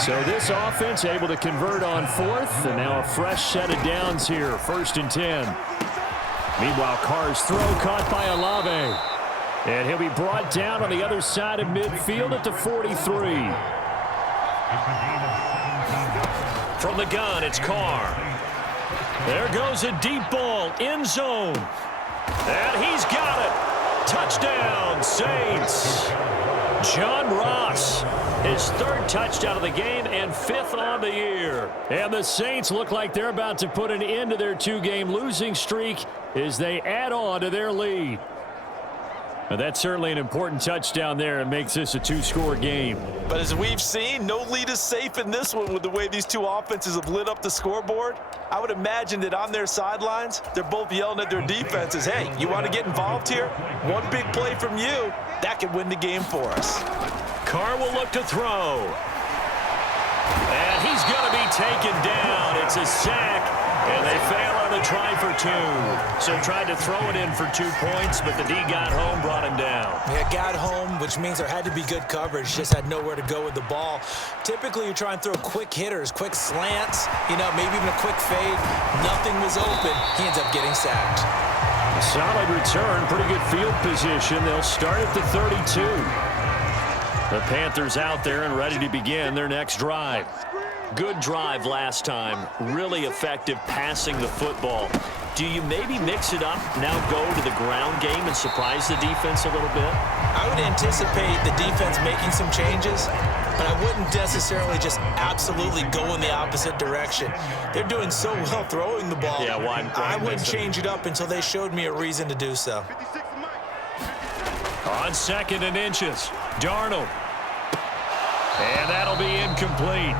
So this offense able to convert on 4th, and now a fresh set of downs here, 1st and 10. Meanwhile, Carr's throw caught by Olave. And he'll be brought down on the other side of midfield at the 43. From the gun, it's Carr. There goes a deep ball, end zone. And he's got it. Touchdown, Saints. John Ross, his 3rd touchdown of the game and 5th on the year. And the Saints look like they're about to put an end to their 2-game losing streak as they add on to their lead. Now, that's certainly an important touchdown there. It makes this a 2-score game. But as we've seen, no lead is safe in this one with the way these two offenses have lit up the scoreboard. I would imagine that on their sidelines, they're both yelling at their defenses, hey, you want to get involved here? One big play from you, that could win the game for us. Carr will look to throw. And he's going to be taken down. It's a sack, and they fail on the try for 2. So tried to throw it in for 2 points, but the D got home, brought him down. Yeah, got home, which means there had to be good coverage. Just had nowhere to go with the ball. Typically, you try and throw quick hitters, quick slants, maybe even a quick fade. Nothing was open. He ends up getting sacked. A solid return, pretty good field position. They'll start at the 32. The Panthers out there and ready to begin their next drive. Good drive last time. Really effective passing the football. Do you maybe mix it up, now go to the ground game and surprise the defense a little bit? I would anticipate the defense making some changes, but I wouldn't necessarily just absolutely go in the opposite direction. They're doing so well throwing the ball. Yeah, why I wouldn't change it up until they showed me a reason to do so. On 2nd and inches, Darnold. And that'll be incomplete.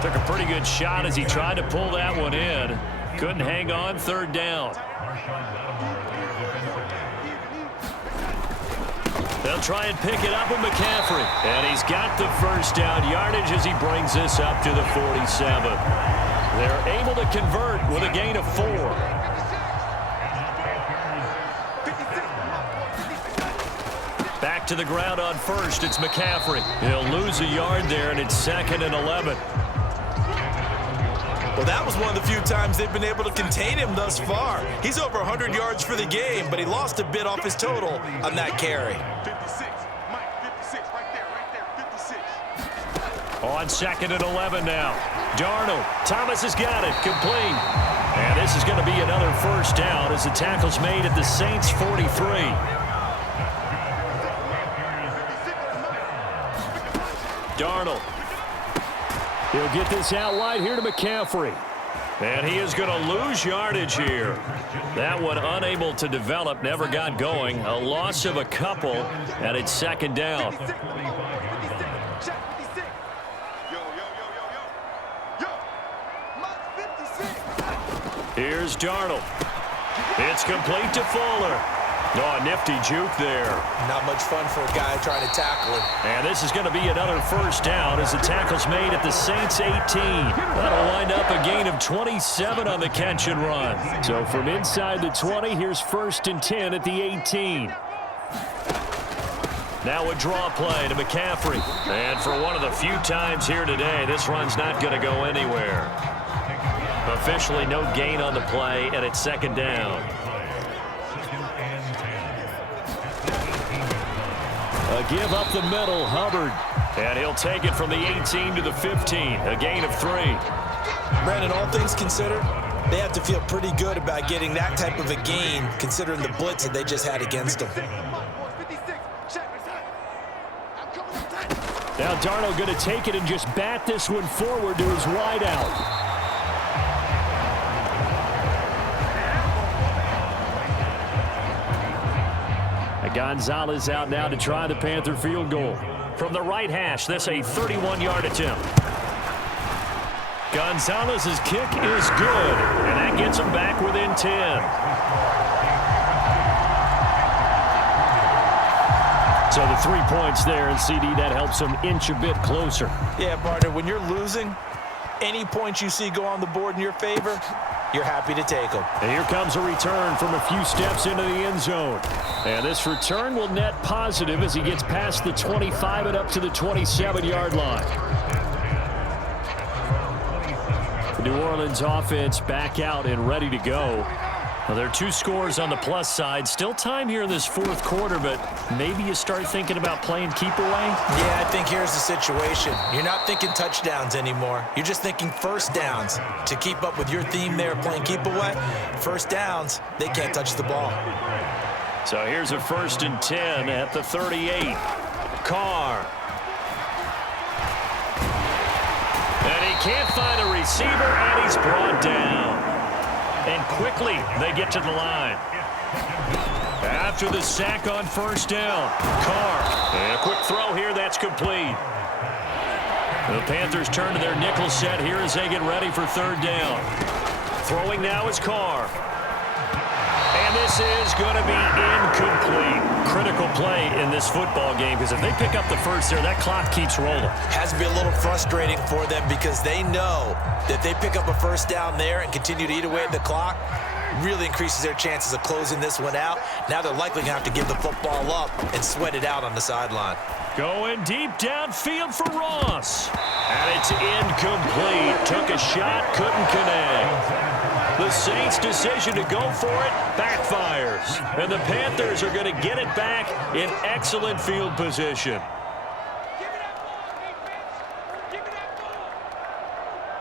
Took a pretty good shot as he tried to pull that one in. Couldn't hang on, 3rd down. They'll try and pick it up with McCaffrey. And he's got the first down yardage as he brings this up to the 47. They're able to convert with a gain of 4. Back to the ground on 1st. It's McCaffrey. He'll lose a yard there, and it's 2nd and 11. Well, that was one of the few times they've been able to contain him thus far. He's over 100 yards for the game, but he lost a bit off his total on that carry. 56, Mike, 56, right there, 56. On 2nd and 11 now. Darnold. Thomas has got it. Complete. And this is going to be another first down as the tackle's made at the Saints' 43. Darnold. He'll get this out wide here to McCaffrey. And he is going to lose yardage here. That one unable to develop, never got going. A loss of a couple, and it's 2nd down. Here's Darnold. It's complete to Fuller. Oh, a nifty juke there. Not much fun for a guy trying to tackle him. And this is going to be another first down as the tackle's made at the Saints' 18. That'll wind up a gain of 27 on the catch and run. So from inside the 20, here's 1st and 10 at the 18. Now a draw play to McCaffrey. And for one of the few times here today, this run's not going to go anywhere. Officially no gain on the play, and it's 2nd down. A give up the middle, Hubbard. And he'll take it from the 18 to the 15, a gain of 3. Brandon, all things considered, they have to feel pretty good about getting that type of a gain, considering the blitz that they just had against them. Now Darnold going to take it and just bat this one forward to his wideout. Gonzalez out now to try the Panther field goal. From the right hash, this a 31-yard attempt. Gonzalez's kick is good, and that gets him back within 10. So the 3 points there, and CD, that helps him inch a bit closer. Yeah, partner, when you're losing, any points you see go on the board in your favor, you're happy to take them. And here comes a return from a few steps into the end zone. And this return will net positive as he gets past the 25 and up to the 27-yard line. The New Orleans offense back out and ready to go. Well, there are 2 scores on the plus side. Still time here in this fourth quarter, but maybe you start thinking about playing keep away? Yeah, I think here's the situation. You're not thinking touchdowns anymore. You're just thinking first downs. To keep up with your theme there, playing keep away, first downs, they can't touch the ball. So here's a 1st and 10 at the 38. Carr. And he can't find a receiver, and he's brought down. And quickly, they get to the line. After the sack on 1st down, Carr. And a quick throw here, that's complete. The Panthers turn to their nickel set here as they get ready for 3rd down. Throwing now is Carr. And this is going to be incomplete. Critical play in this football game, because if they pick up the first there, that clock keeps rolling. Has to be a little frustrating for them because they know that they pick up a first down there and continue to eat away at the clock, really increases their chances of closing this one out. Now they're likely going to have to give the football up and sweat it out on the sideline. Going deep downfield for Ross. And it's incomplete. Took a shot, couldn't connect. The Saints' decision to go for it backfires. And the Panthers are going to get it back in excellent field position. Give me that ball, defense. Give me that ball.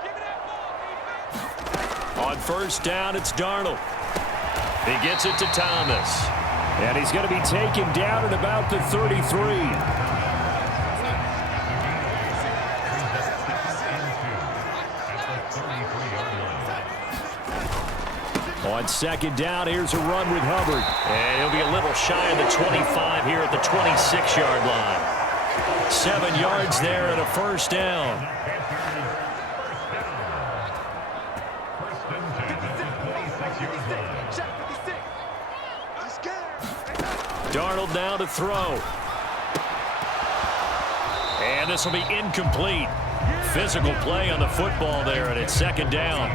Give me that ball, defense. On 1st down, it's Darnold. He gets it to Thomas. And he's going to be taken down at about the 33. On 2nd down, here's a run with Hubbard. And he'll be a little shy of the 25 here at the 26-yard line. 7 yards there and a 1st down. Darnold now to throw. And this will be incomplete. Physical play on the football there, and it's 2nd down.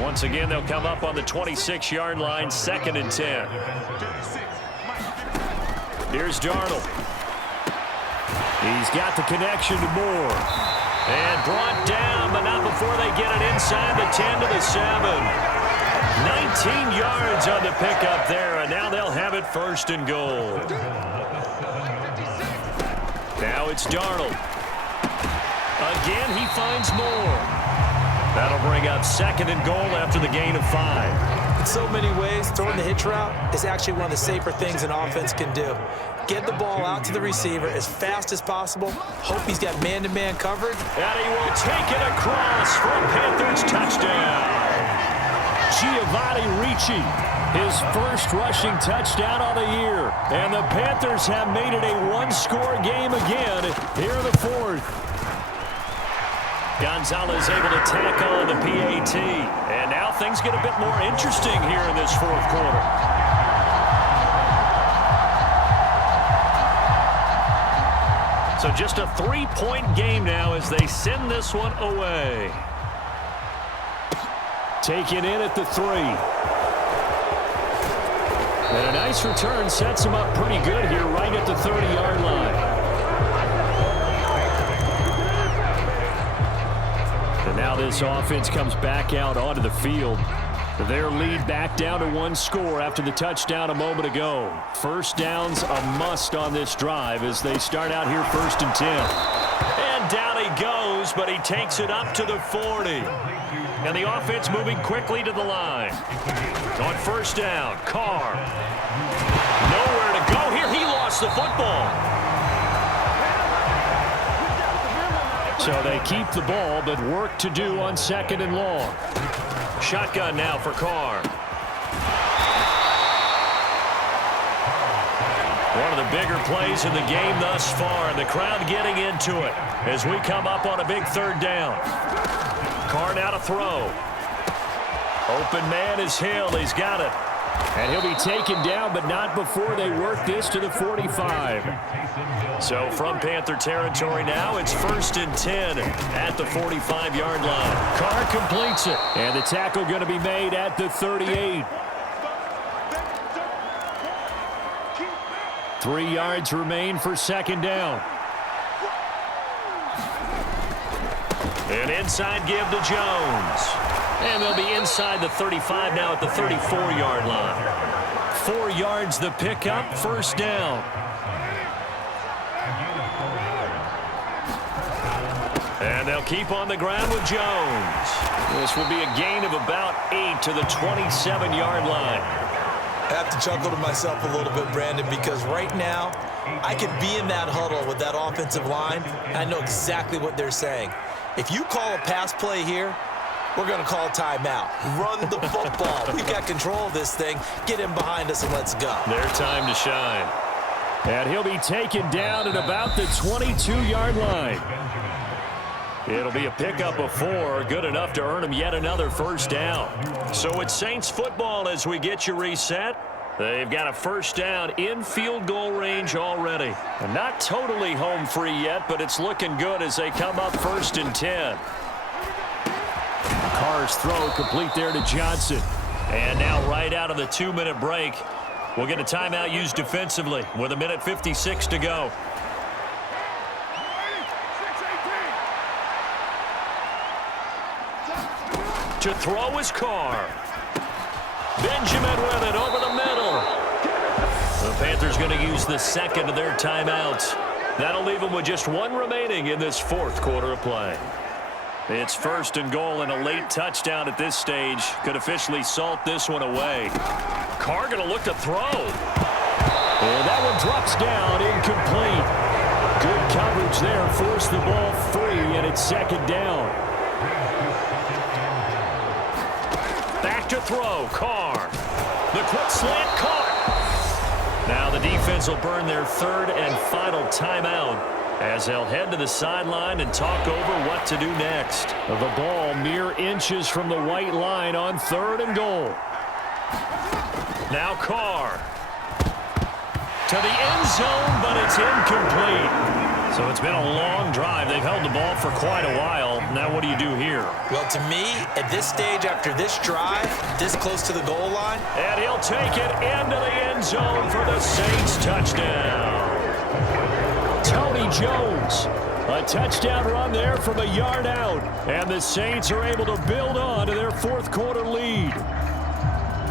Once again, they'll come up on the 26-yard line, 2nd and 10. Here's Darnold. He's got the connection to Moore. And brought down, but not before they get it inside the 10 to the 7. 19 yards on the pickup there, and now they'll have it 1st and goal. Now it's Darnold. Again, he finds Moore. That'll bring up 2nd and goal after the gain of 5. In so many ways, throwing the hitch route is actually one of the safer things an offense can do. Get the ball out to the receiver as fast as possible. Hope he's got man-to-man coverage. And he will take it across for a Panthers touchdown. Giovanni Ricci, his 1st rushing touchdown of the year. And the Panthers have made it a 1-score game again here in the 4th. Gonzalez able to tack on the PAT. And now things get a bit more interesting here in this 4th quarter. So just a 3-point game now as they send this one away. Taken in at the 3. And a nice return sets him up pretty good here right at the 30-yard line. And now this offense comes back out onto the field. Their lead back down to 1 score after the touchdown a moment ago. 1st down's a must on this drive as they start out here 1st and 10. And down he goes, but he takes it up to the 40. And the offense moving quickly to the line. On 1st down, Carr. Nowhere to go here. He lost the football. So they keep the ball, but work to do on 2nd and long. Shotgun now for Carr. One of the bigger plays in the game thus far, and the crowd getting into it as we come up on a big third down. Carr now to throw. Open man is Hill. He's got it. And he'll be taken down, but not before they work this to the 45. So from Panther territory now, it's 1st and 10 at the 45-yard line. Carr completes it. And the tackle going to be made at the 38. 3 yards remain for second down. An inside give to Jones. And they'll be inside the 35 now at the 34-yard line. 4 yards the pickup, first down. And they'll keep on the ground with Jones. This will be a gain of about 8 to the 27-yard line. I have to chuckle to myself a little bit, Brandon, because right now I could be in that huddle with that offensive line, and I know exactly what they're saying. If you call a pass play here, we're going to call timeout. Run the football. We've got control of this thing. Get in behind us and let's go. Their time to shine. And he'll be taken down at about the 22-yard line. It'll be a pickup of 4, good enough to earn him yet another first down. So it's Saints football as we get you reset. They've got a first down in field goal range already. And not totally home free yet, but it's looking good as they come up 1st and 10. Carr's throw complete there to Johnson. And now right out of the 2-minute break, we'll get a timeout used defensively with 1:56 to go. To throw is Carr. Benjamin with it over the middle. The Panthers going to use the second of their timeouts. That'll leave them with just 1 remaining in this 4th quarter of play. It's 1st and goal, and a late touchdown at this stage could officially salt this one away. Carr going to look to throw. And that one drops down, incomplete. Good coverage there, forced the ball free, and it's 2nd down. Back to throw, Carr. The quick slant, Carr. Now the defense will burn their 3rd and final timeout as they'll head to the sideline and talk over what to do next. The ball mere inches from the white line on 3rd and goal. Now Carr. To the end zone, but it's incomplete. So it's been a long drive. They've held the ball for quite a while. Now what do you do here? Well, to me, at this stage, after this drive, this close to the goal line. And he'll take it into the end zone for the Saints touchdown. Tony Jones, a touchdown run there from a yard out. And the Saints are able to build on to their 4th quarter lead.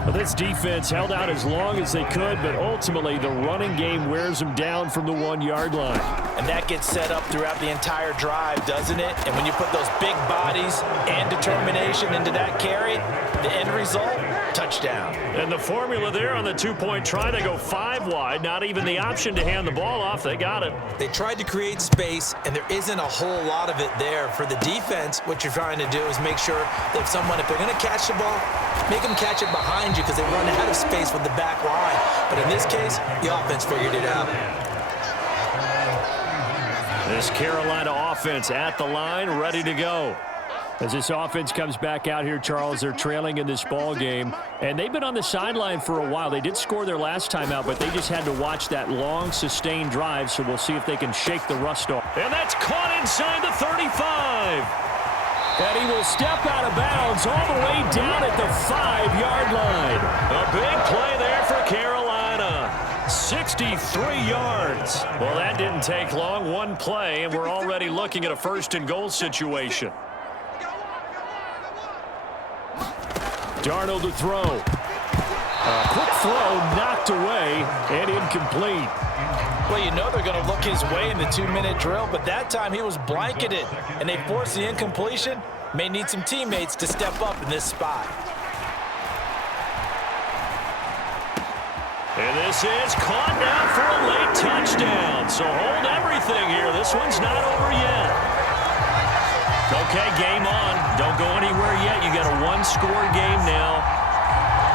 Well, this defense held out as long as they could, but ultimately the running game wears them down from the 1-yard line. And that gets set up throughout the entire drive, doesn't it? And when you put those big bodies and determination into that carry, the end result, touchdown. And the formula there on the 2-point try, they go 5 wide, not even the option to hand the ball off. They got it. They tried to create space, and there isn't a whole lot of it there. For the defense, what you're trying to do is make sure that if they're going to catch the ball, make them catch it behind you because they run out of space with the back line. But in this case, the offense figured it out. This Carolina offense at the line, ready to go. As this offense comes back out here, Charles, they're trailing in this ball game. And they've been on the sideline for a while. They did score their last time out, but they just had to watch that long, sustained drive. So we'll see if they can shake the rust off. And that's caught inside the 35. And he will step out of bounds all the way down at the 5-yard line. A big play there for Carolina. 63 yards. Well, that didn't take long. 1 play, and we're already looking at a 1st and goal situation. Darnold to throw. A quick throw knocked away and incomplete. Well, you know they're going to look his way in the 2-minute drill, but that time he was blanketed, and they forced the incompletion. May need some teammates to step up in this spot. And this is caught now for a late touchdown. So hold everything here. This one's not over yet. Okay, game on. Don't go anywhere yet. You got a 1-score game now.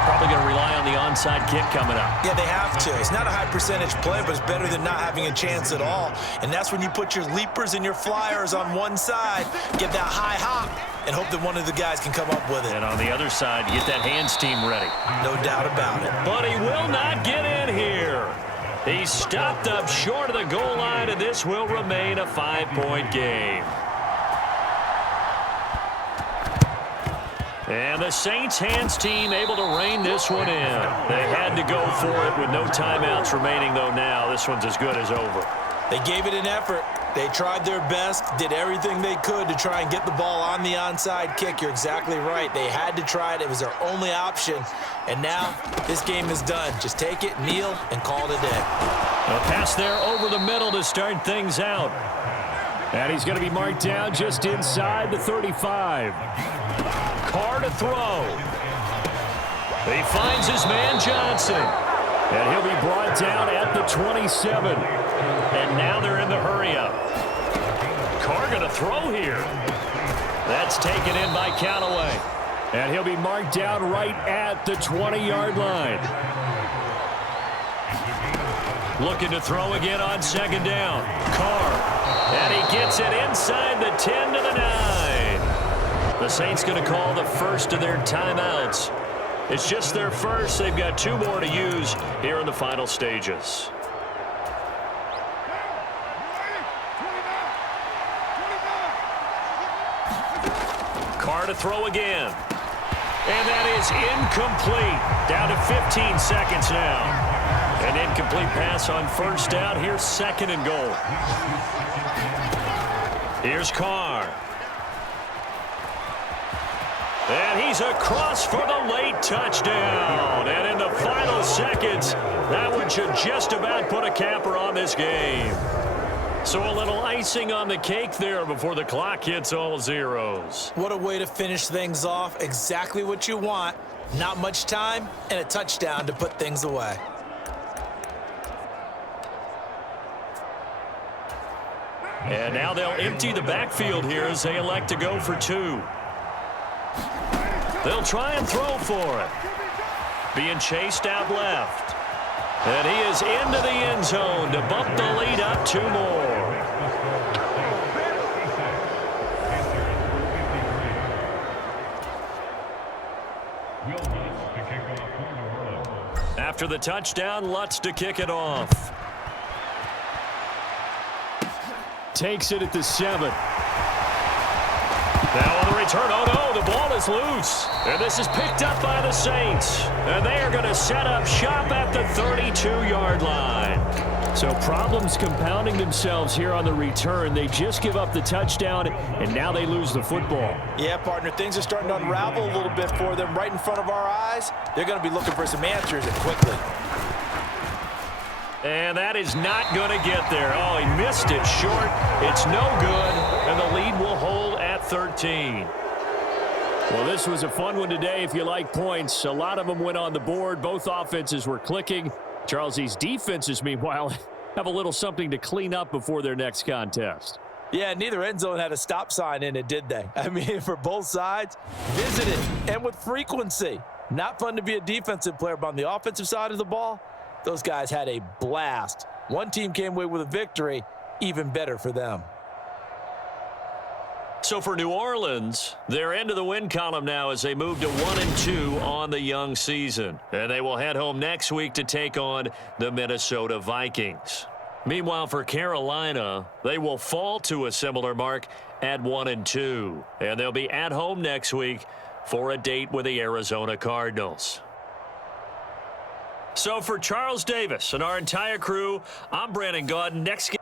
Probably probably going to rely on the onside kick coming up. Yeah, they have to. It's not a high percentage play, but it's better than not having a chance at all. And that's when you put your leapers and your flyers on one side, get that high hop, and hope that one of the guys can come up with it. And on the other side, get that hands team ready. No doubt about it. But he will not get in here. He's stopped up short of the goal line, and this will remain a 5-point game. And the Saints hands team able to rein this one in. They had to go for it with no timeouts remaining, though. Now this one's as good as over. They gave it an effort. They tried their best, did everything they could to try and get the ball on the onside kick. You're exactly right. They had to try it. It was their only option. And now this game is done. Just take it, kneel, and call it a day. A pass there over the middle to start things out. And he's going to be marked down just inside the 35. Carr to throw. He finds his man Johnson. And he'll be brought down at the 27. And now they're in the hurry-up. Carr going to throw here. That's taken in by Callaway. And he'll be marked down right at the 20-yard line. Looking to throw again on second down. Carr. And he gets it inside the 10 to the 9. The Saints going to call the first of their timeouts. It's just their first. They've got 2 more to use here in the final stages. Carr to throw again. And that is incomplete. Down to 15 seconds now. An incomplete pass on first down. Here's second and goal. Here's Carr. And he's across for the late touchdown. And in the final seconds, that one should just about put a capper on this game. So a little icing on the cake there before the clock hits all zeros. What a way to finish things off. Exactly what you want. Not much time and a touchdown to put things away. And now they'll empty the backfield here as they elect to go for 2. They'll try and throw for it. Being chased out left. And he is into the end zone to bump the lead up 2 more. After the touchdown, Lutz to kick it off. Takes it at the 7. Now on the return, oh no, the ball is loose. And this is picked up by the Saints. And they are going to set up shop at the 32-yard line. So problems compounding themselves here on the return. They just give up the touchdown, and now they lose the football. Yeah, partner, things are starting to unravel a little bit for them right in front of our eyes. They're going to be looking for some answers and quickly. And that is not going to get there. Oh, he missed it short. It's no good, and the lead will hold at 13. Well, this was a fun one today if you like points. A lot of them went on the board. Both offenses were clicking. Charles, these defenses, meanwhile, have a little something to clean up before their next contest. Yeah, neither end zone had a stop sign in it, did they? I mean, for both sides, visited and with frequency. Not fun to be a defensive player, but on the offensive side of the ball, those guys had a blast. One team came away with a victory, even better for them. So for New Orleans, they're into the win column now as they move to 1-2 on the young season. And they will head home next week to take on the Minnesota Vikings. Meanwhile, for Carolina, they will fall to a similar mark at 1-2. And they'll be at home next week for a date with the Arizona Cardinals. So for Charles Davis and our entire crew, I'm Brandon Gaudin. Next game.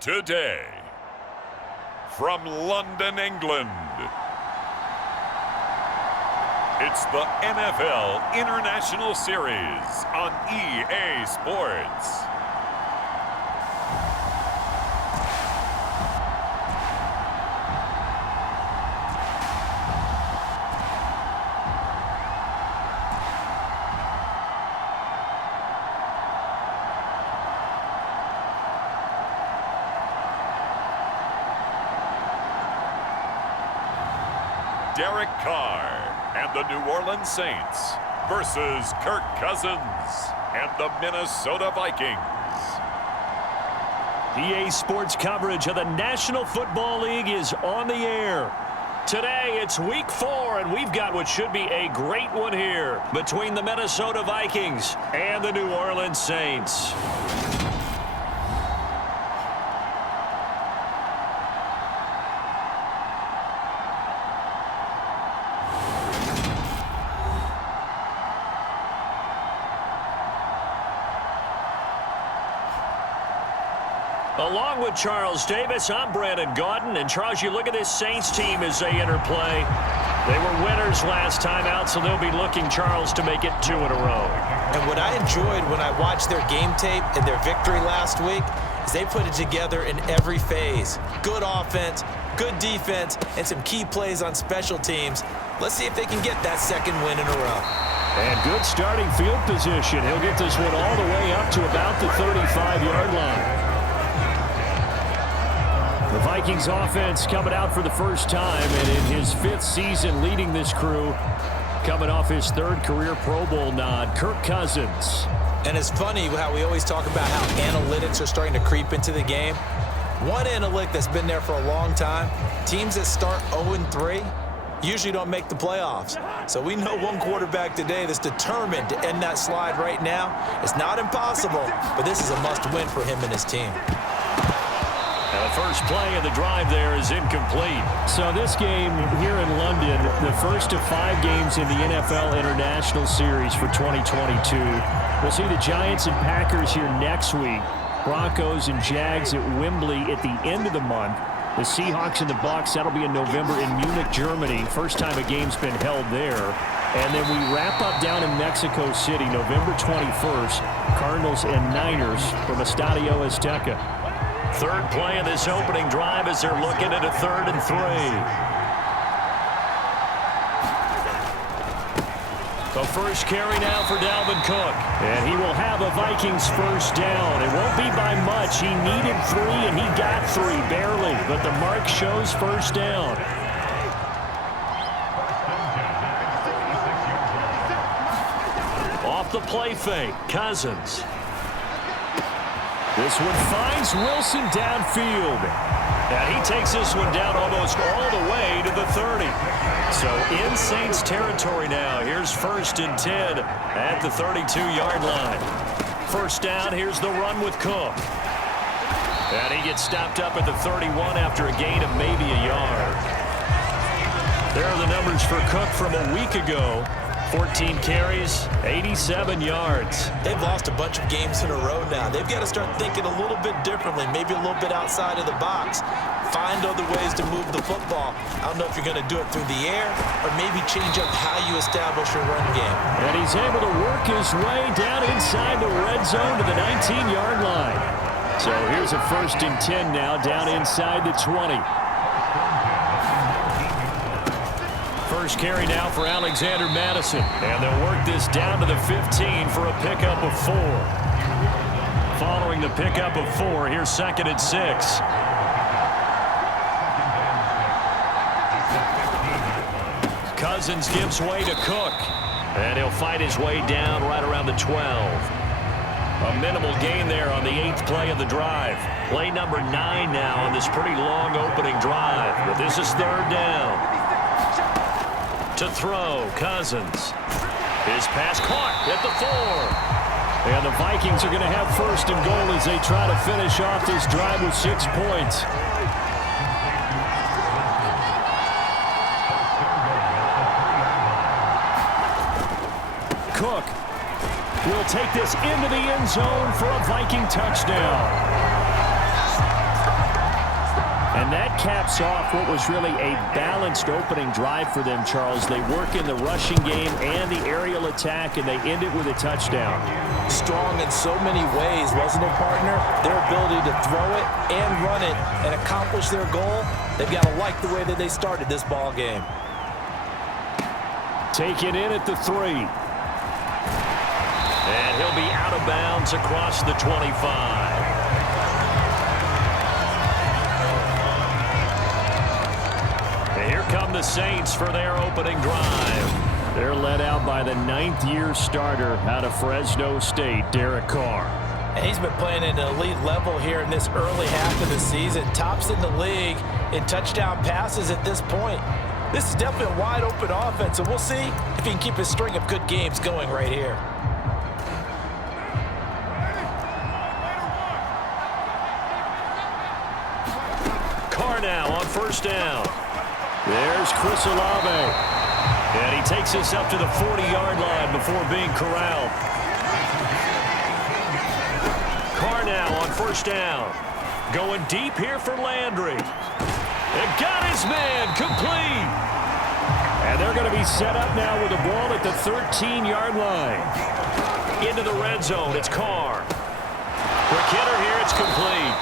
Today, from London, England, it's the NFL International Series on EA Sports. Derek Carr and the New Orleans Saints versus Kirk Cousins and the Minnesota Vikings. EA Sports coverage of the National Football League is on the air. Today, it's week 4, and we've got what should be a great one here between the Minnesota Vikings and the New Orleans Saints. Along with Charles Davis, I'm Brandon Gaudin. And Charles, you look at this Saints team as they interplay. They were winners last time out, so they'll be looking, Charles, to make it 2 in a row. And what I enjoyed when I watched their game tape and their victory last week is they put it together in every phase. Good offense, good defense, and some key plays on special teams. Let's see if they can get that second win in a row. And good starting field position. He'll get this one all the way up to about the 35-yard line. The Vikings offense coming out for the first time, and in his 5th season leading this crew, coming off his 3rd career Pro Bowl nod, Kirk Cousins. And it's funny how we always talk about how analytics are starting to creep into the game. One analytic that's been there for a long time, teams that start 0-3 usually don't make the playoffs. So we know one quarterback today that's determined to end that slide right now. It's not impossible, but this is a must-win for him and his team. And the first play of the drive there is incomplete. So this game here in London, the first of 5 games in the NFL International Series for 2022. We'll see the Giants and Packers here next week. Broncos and Jags at Wembley at the end of the month. The Seahawks and the Bucs, that'll be in November in Munich, Germany. First time a game's been held there. And then we wrap up down in Mexico City, November 21st. Cardinals and Niners from Estadio Azteca. Third play of this opening drive as they're looking at a 3rd and 3. The first carry now for Dalvin Cook. And he will have a Vikings first down. It won't be by much. He needed 3, and he got 3, barely. But the mark shows first down. Off the play fake, Cousins. This one finds Wilson downfield. And he takes this one down almost all the way to the 30. So in Saints territory now. Here's 1st and 10 at the 32-yard line. First down, here's the run with Cook. And he gets stopped up at the 31 after a gain of maybe a yard. There are the numbers for Cook from a week ago. 14 carries, 87 yards. They've lost a bunch of games in a row now. They've got to start thinking a little bit differently, maybe a little bit outside of the box. Find other ways to move the football. I don't know if you're going to do it through the air or maybe change up how you establish your run game. And he's able to work his way down inside the red zone to the 19-yard line. So here's a 1st and 10 now down inside the 20. First carry now for Alexander Madison. And they'll work this down to the 15 for a pickup of 4. Following the pickup of 4, here's 2nd and 6. Cousins gives way to Cook. And he'll fight his way down right around the 12. A minimal gain there on the 8th play of the drive. Play number 9 now on this pretty long opening drive. But this is 3rd down. To throw, Cousins. His pass caught at the 4. And the Vikings are going to have 1st and goal as they try to finish off this drive with 6 points. Cook will take this into the end zone for a Viking touchdown. caps off what was really a balanced opening drive for them, Charles. They work in the rushing game and the aerial attack, and they end it with a touchdown. Strong in so many ways, wasn't it, partner? Their ability to throw it and run it and accomplish their goal, they've got to like the way that they started this ball game. Taken in at the 3. And he'll be out of bounds across the 25. And here come the Saints for their opening drive. They're led out by the 9th-year starter out of Fresno State, Derek Carr. And he's been playing at an elite level here in this early half of the season. Tops in the league in touchdown passes at this point. This is definitely a wide-open offense, and we'll see if he can keep his string of good games going right here. Carr now on first down. There's Chris Olave. And he takes us up to the 40-yard line before being corralled. Carr now on first down. Going deep here for Landry. And got his man complete. And they're going to be set up now with the ball at the 13-yard line. Into the red zone. It's Carr. Quick hitter here. It's complete.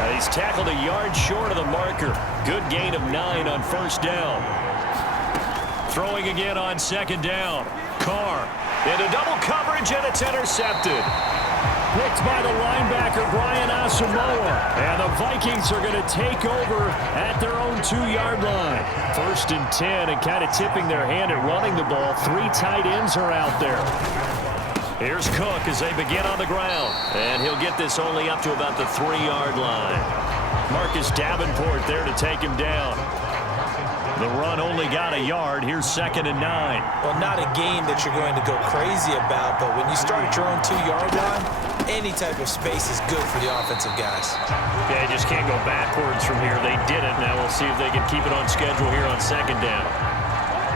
And he's tackled a yard short of the marker. Good gain of 9 on first down. Throwing again on second down. Carr into double coverage, and it's intercepted. Picked by the linebacker, Brian Asamoah. And the Vikings are going to take over at their own 2-yard line. 1st and 10, and kind of tipping their hand at running the ball. 3 tight ends are out there. Here's Cook as they begin on the ground. And he'll get this only up to about the 3-yard line. Marcus Davenport there to take him down. The run only got a yard. Here's 2nd and 9. Well, not a game that you're going to go crazy about, but when you start at your own 2-yard line, any type of space is good for the offensive guys. Yeah, you just can't go backwards from here. They did it. Now we'll see if they can keep it on schedule here on 2nd down.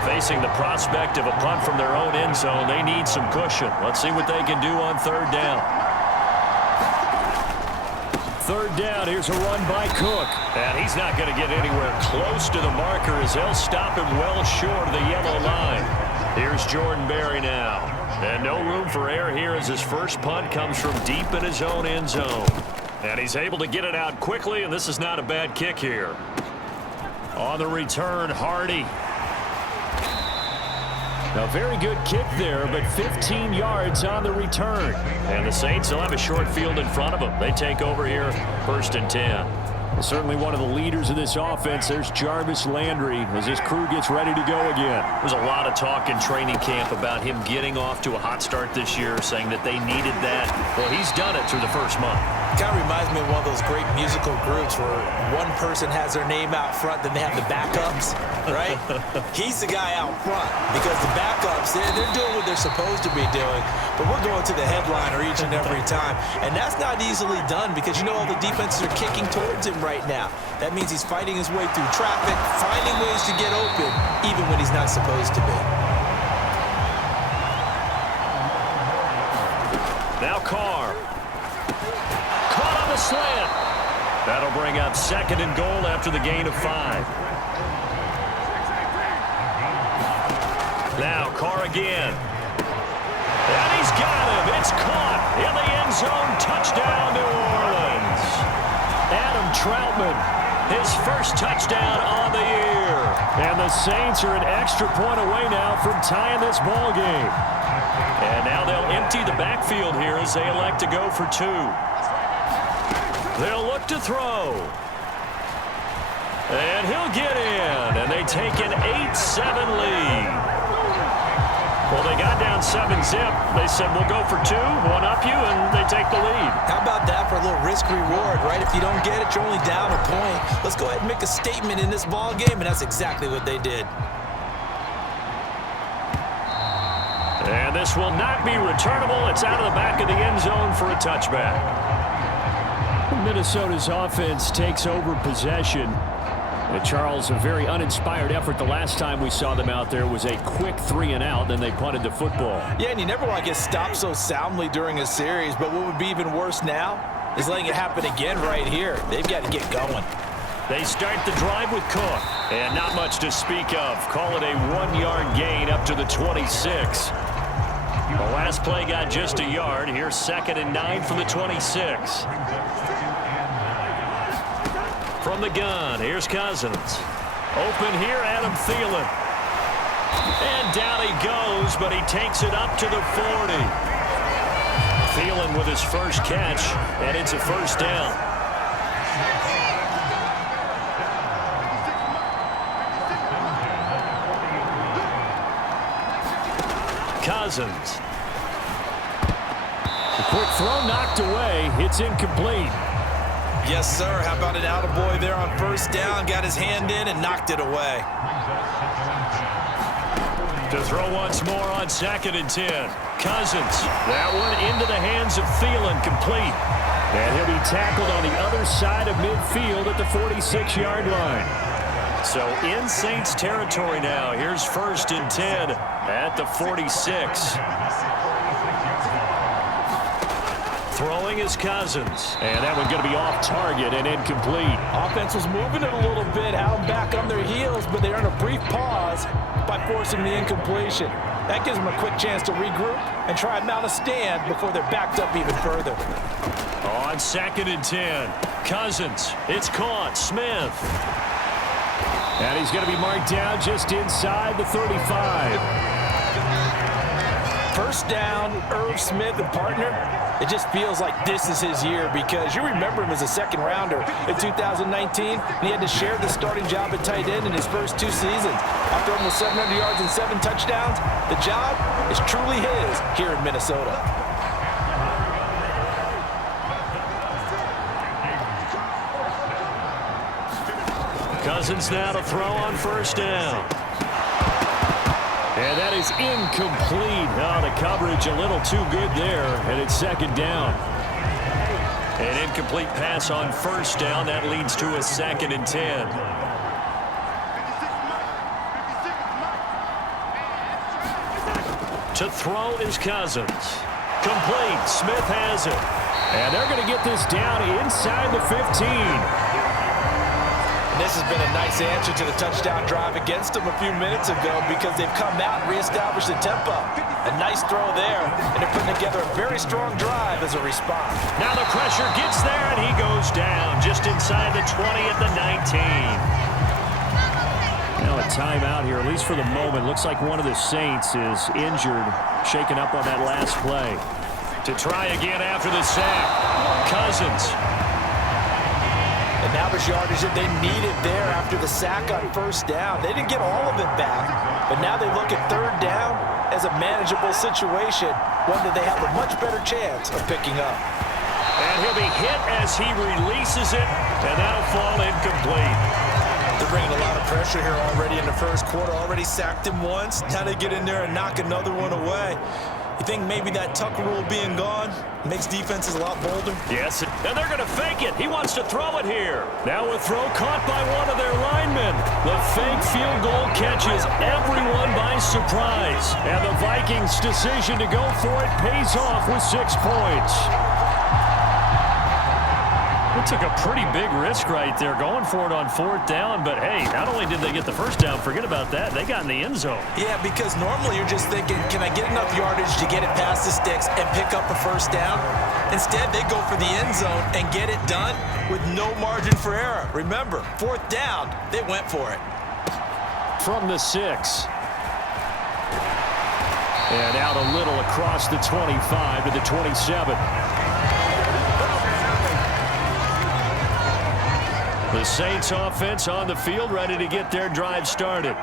Facing the prospect of a punt from their own end zone, they need some cushion. Let's see what they can do on 3rd down. 3rd down, here's a run by Cook. And he's not going to get anywhere close to the marker as they'll stop him well short of the yellow line. Here's Jordan Berry now. And no room for error here as his first punt comes from deep in his own end zone. And he's able to get it out quickly, and this is not a bad kick here. On the return, Hardy. A very good kick there, but 15 yards on the return. And the Saints will have a short field in front of them. They take over here, 1st and 10. Certainly one of the leaders of this offense. There's Jarvis Landry as this crew gets ready to go again. There's a lot of talk in training camp about him getting off to a hot start this year, saying that they needed that. Well, he's done it through the first month. Kind of reminds me of one of those great musical groups where one person has their name out front, then they have the backups, right? He's the guy out front because the backups, they're doing what they're supposed to be doing, but we're going to the headliner each and every time. And that's not easily done because you know all the defenses are kicking towards him right now. That means he's fighting his way through traffic, finding ways to get open, even when he's not supposed to be. Now Carr. Caught on the slant. That'll bring up 2nd and goal after the gain of 5. Now Carr again. And he's got him. It's caught in the end zone. Touchdown, New Orleans. Adam Troutman, his first touchdown on the year. And the Saints are an extra point away now from tying this ball game. And now they'll empty the backfield here as they elect to go for 2. They'll look to throw. And he'll get in. And they take an 8-7 lead. Well, they got down 7-zip. They said, we'll go for 2, one up you, and they take the lead. How about that for a little risk-reward, right? If you don't get it, you're only down a point. Let's go ahead and make a statement in this ball game, and that's exactly what they did. And this will not be returnable. It's out of the back of the end zone for a touchback. Minnesota's offense takes over possession. Charles, a very uninspired effort the last time we saw them out there was a quick 3-and-out, then they punted the football. Yeah, and you never want to get stopped so soundly during a series, but what would be even worse now is letting it happen again right here. They've got to get going. They start the drive with Cook. And not much to speak of. Call it a 1-yard gain up to the 26. The last play got just a yard. Here's 2nd and 9 from the 26. From the gun, here's Cousins. Open here, Adam Thielen. And down he goes, but he takes it up to the 40. Thielen with his first catch, and it's a first down. Cousins. The quick throw knocked away. It's incomplete. Yes, sir. How about an attaboy there on first down? Got his hand in and knocked it away. To throw once more on 2nd and 10. Cousins. That one into the hands of Thielen, complete. And he'll be tackled on the other side of midfield at the 46-yard line. So in Saints territory now. Here's 1st and 10 at the 46. Throwing is Cousins. And that one going to be off target and incomplete. Offense was moving it a little bit, had them back on their heels, but they're in a brief pause by forcing the incompletion. That gives them a quick chance to regroup and try and mount a stand before they're backed up even further. On 2nd and 10. Cousins. It's caught. Smith. And he's going to be marked down just inside the 35. First down, Irv Smith and partner. It just feels like this is his year because you remember him as a second-rounder in 2019, and he had to share the starting job at tight end in his first 2 seasons. After almost 700 yards and 7 touchdowns, the job is truly his here in Minnesota. Cousins now to throw on first down. And that is incomplete. Oh, the coverage a little too good there, and it's 2nd down. An incomplete pass on first down. That leads to a 2nd and 10. To throw is Cousins. Complete. Smith has it. And they're going to get this down inside the 15. And this has been a nice answer to the touchdown drive against them a few minutes ago because they've come out and reestablished the tempo. A nice throw there, and they're putting together a very strong drive as a response. Now the pressure gets there, and he goes down just inside the 20 at the 19. Now a timeout here, at least for the moment. Looks like one of the Saints is injured, shaken up on that last play. To try again after the sack. Cousins. And now there's yardage that they needed there after the sack on first down. They didn't get all of it back, but now they look at 3rd down as a manageable situation, one that they have a much better chance of picking up. And he'll be hit as he releases it, and that'll fall incomplete. They're bringing a lot of pressure here already in the first quarter. Already sacked him once. Now they get in there and knock another one away. You think maybe that Tucker rule being gone makes defenses a lot bolder? Yes, and they're going to fake it. He wants to throw it here. Now a throw caught by one of their linemen. The fake field goal catches everyone by surprise. And the Vikings' decision to go for it pays off with 6 points. They took a pretty big risk right there going for it on 4th down, but hey, not only did they get the first down, forget about that, they got in the end zone. Yeah, because normally you're just thinking, can I get enough yardage to get it past the sticks and pick up a first down? Instead, they go for the end zone and get it done with no margin for error. Remember, 4th down, they went for it. From the 6. And out a little across the 25 to the 27. The Saints offense on the field, ready to get their drive started.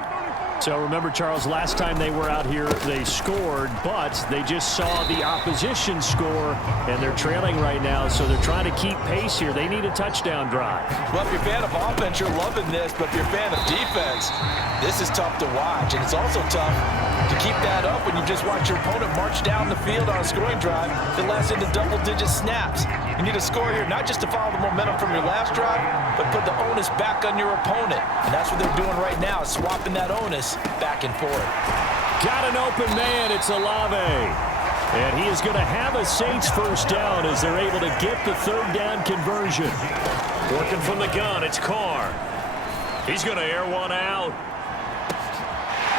So remember, Charles, last time they were out here, they scored, but they just saw the opposition score, and they're trailing right now, so they're trying to keep pace here. They need a touchdown drive. Well, if you're a fan of offense, you're loving this, but if you're a fan of defense, this is tough to watch, and it's also tough to keep that up when you just watch your opponent march down the field on a scoring drive that lasts into double-digit snaps. You need a score here, not just to follow the momentum from your last drive, but put the onus back on your opponent. And that's what they're doing right now, swapping that onus back and forth. Got an open man, it's Olave. And he is going to have a Saints first down as they're able to get the 3rd down conversion. Working from the gun, it's Carr. He's going to air one out.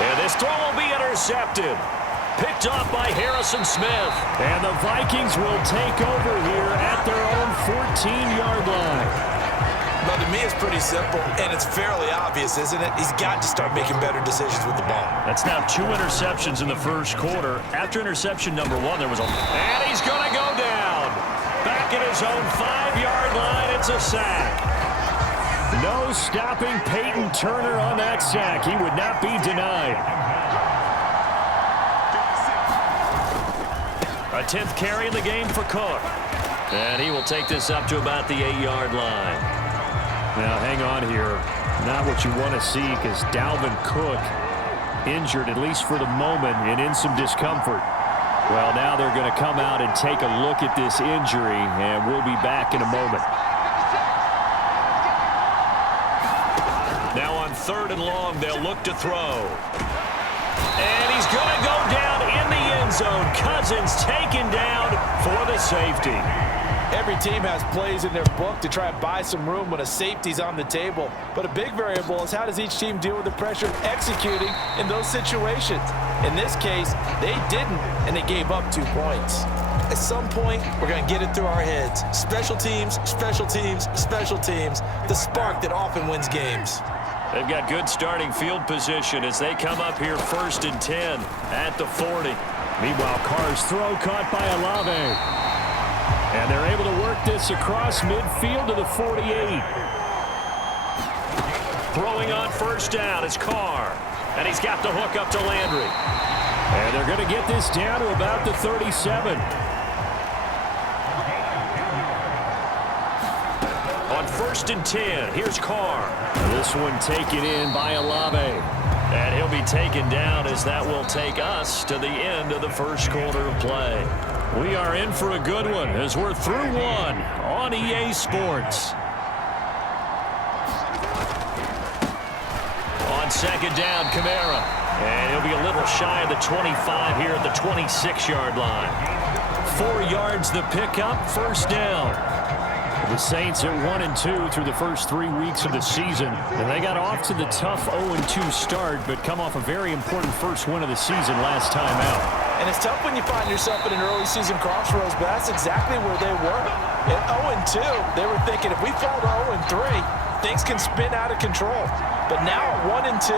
And this throw will be intercepted. Picked off by Harrison Smith. And the Vikings will take over here at their own 14-yard line. But to me, it's pretty simple, and it's fairly obvious, isn't it? He's got to start making better decisions with the ball. That's now 2 interceptions in the first quarter. After interception number 1, there was a... And he's going to go down. Back at his own 5-yard line, it's a sack. No stopping Peyton Turner on that sack. He would not be denied. A 10th carry in the game for Cook. And he will take this up to about the 8-yard line. Now, hang on here. Not what you want to see because Dalvin Cook injured, at least for the moment, and in some discomfort. Well, now they're going to come out and take a look at this injury, and we'll be back in a moment. Now on 3rd and long, they'll look to throw. And he's going to go down in the end zone. Cousins taken down for the safety. Every team has plays in their book to try and buy some room when a safety's on the table. But a big variable is how does each team deal with the pressure executing in those situations. In this case, they didn't, and they gave up 2 points. At some point, we're going to get it through our heads. Special teams, special teams, special teams. The spark that often wins games. They've got good starting field position as they come up here 1st and 10 at the 40. Meanwhile, Carr's throw caught by Olave. And they're able to work this across midfield to the 48. Throwing on 1st down is Carr. And he's got the hook up to Landry. And they're going to get this down to about the 37. On 1st and 10, here's Carr. This one taken in by Olave. And he'll be taken down as that will take us to the end of the first quarter of play. We are in for a good one as we're through one on EA Sports. On 2nd down, Kamara. And he'll be a little shy of the 25 here at the 26-yard line. 4 yards the pickup, 1st down. The Saints at 1-2 through the first 3 weeks of the season. And they got off to the tough 0-2 start, but come off a very important first win of the season last time out. And it's tough when you find yourself in an early season crossroads, but that's exactly where they were. At 0-2, they were thinking if we fall to 0-3, things can spin out of control. But now at 1-2,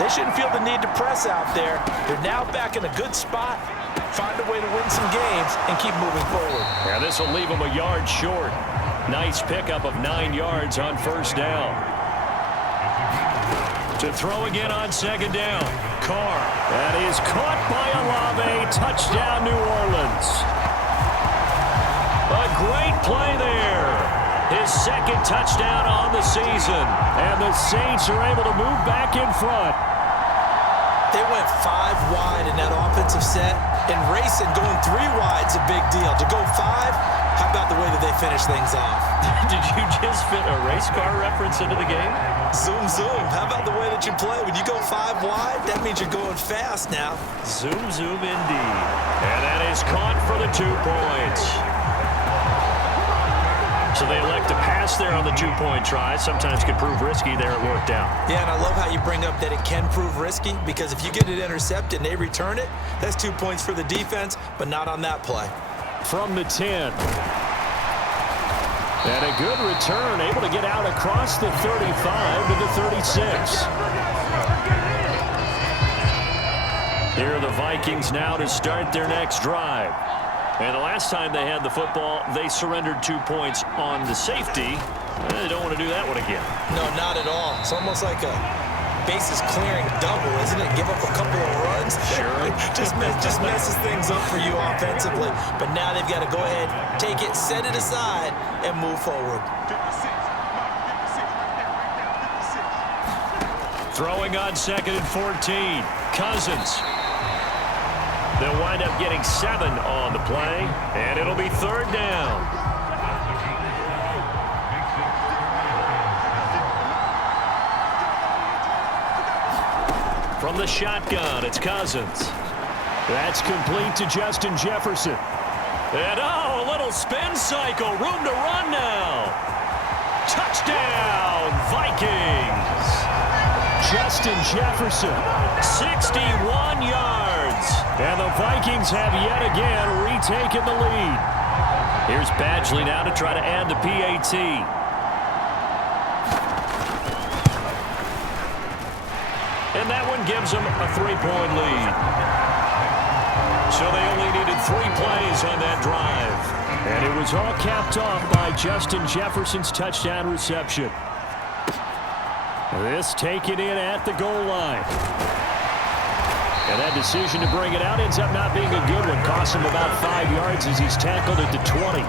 they shouldn't feel the need to press out there. They're now back in a good spot, find a way to win some games, and keep moving forward. Yeah, this will leave them a yard short. Nice pickup of 9 yards on 1st down. To throw again on 2nd down. Carr. That is caught by Olave. Touchdown, New Orleans. A great play there. His 2nd touchdown on the season. And the Saints are able to move back in front. They went 5 wide in that offensive set. And racing, going 3 wide's a big deal. To go 5, how about the way that they finish things off? Did you just fit a race car reference into the game? Zoom, zoom. How about the way that you play? When you go 5 wide, that means you're going fast now. Zoom, zoom indeed. And that is caught for the 2 points. So they elect to pass there on the 2-point try. Sometimes could prove risky. There it worked out. Yeah, and I love how you bring up that it can prove risky because if you get it intercepted and they return it, that's 2 points for the defense, but not on that play. From the 10. And a good return, able to get out across the 35 to the 36. Here are the Vikings now to start their next drive. And the last time they had the football, they surrendered 2 points on the safety. They don't want to do that one again. No, not at all. It's almost like a bases clearing double, isn't it? Give up a couple of runs. Sure. just messes things up for you offensively. But now they've got to go ahead, take it, set it aside, and move forward. Throwing on 2nd and 14. Cousins. They'll wind up getting 7 on the play, and it'll be 3rd down. From the shotgun, it's Cousins. That's complete to Justin Jefferson. And, oh, a little spin cycle. Room to run now. Touchdown, Vikings. Justin Jefferson. 61 yards. And the Vikings have yet again retaken the lead. Here's Badgley now to try to add the PAT. And that one gives them a 3-point lead. So they only needed 3 plays on that drive. And it was all capped off by Justin Jefferson's touchdown reception. This taken in at the goal line. And that decision to bring it out ends up not being a good one. Costs him about 5 yards as he's tackled at the 20.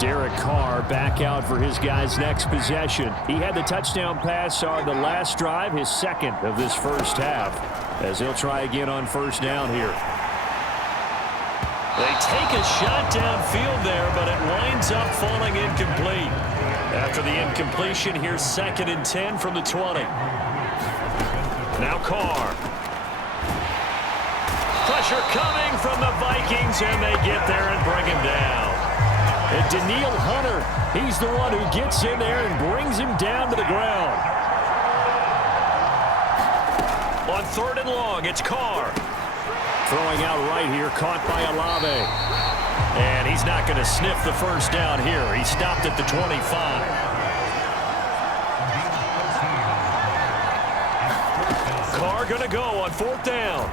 Derek Carr back out for his guys' next possession. He had the touchdown pass on the last drive, his second of this first half, as he'll try again on first down here. They take a shot downfield there, but it winds up falling incomplete. After the incompletion, here's 2nd and 10 from the 20. Now Carr. Pressure coming from the Vikings, and they get there and bring him down. And Daniil Hunter, he's the one who gets in there and brings him down to the ground. On 3rd and long, it's Carr. Throwing out right here, caught by Olave. And he's not going to sniff the first down here. He stopped at the 25. Carr going to go on 4th down.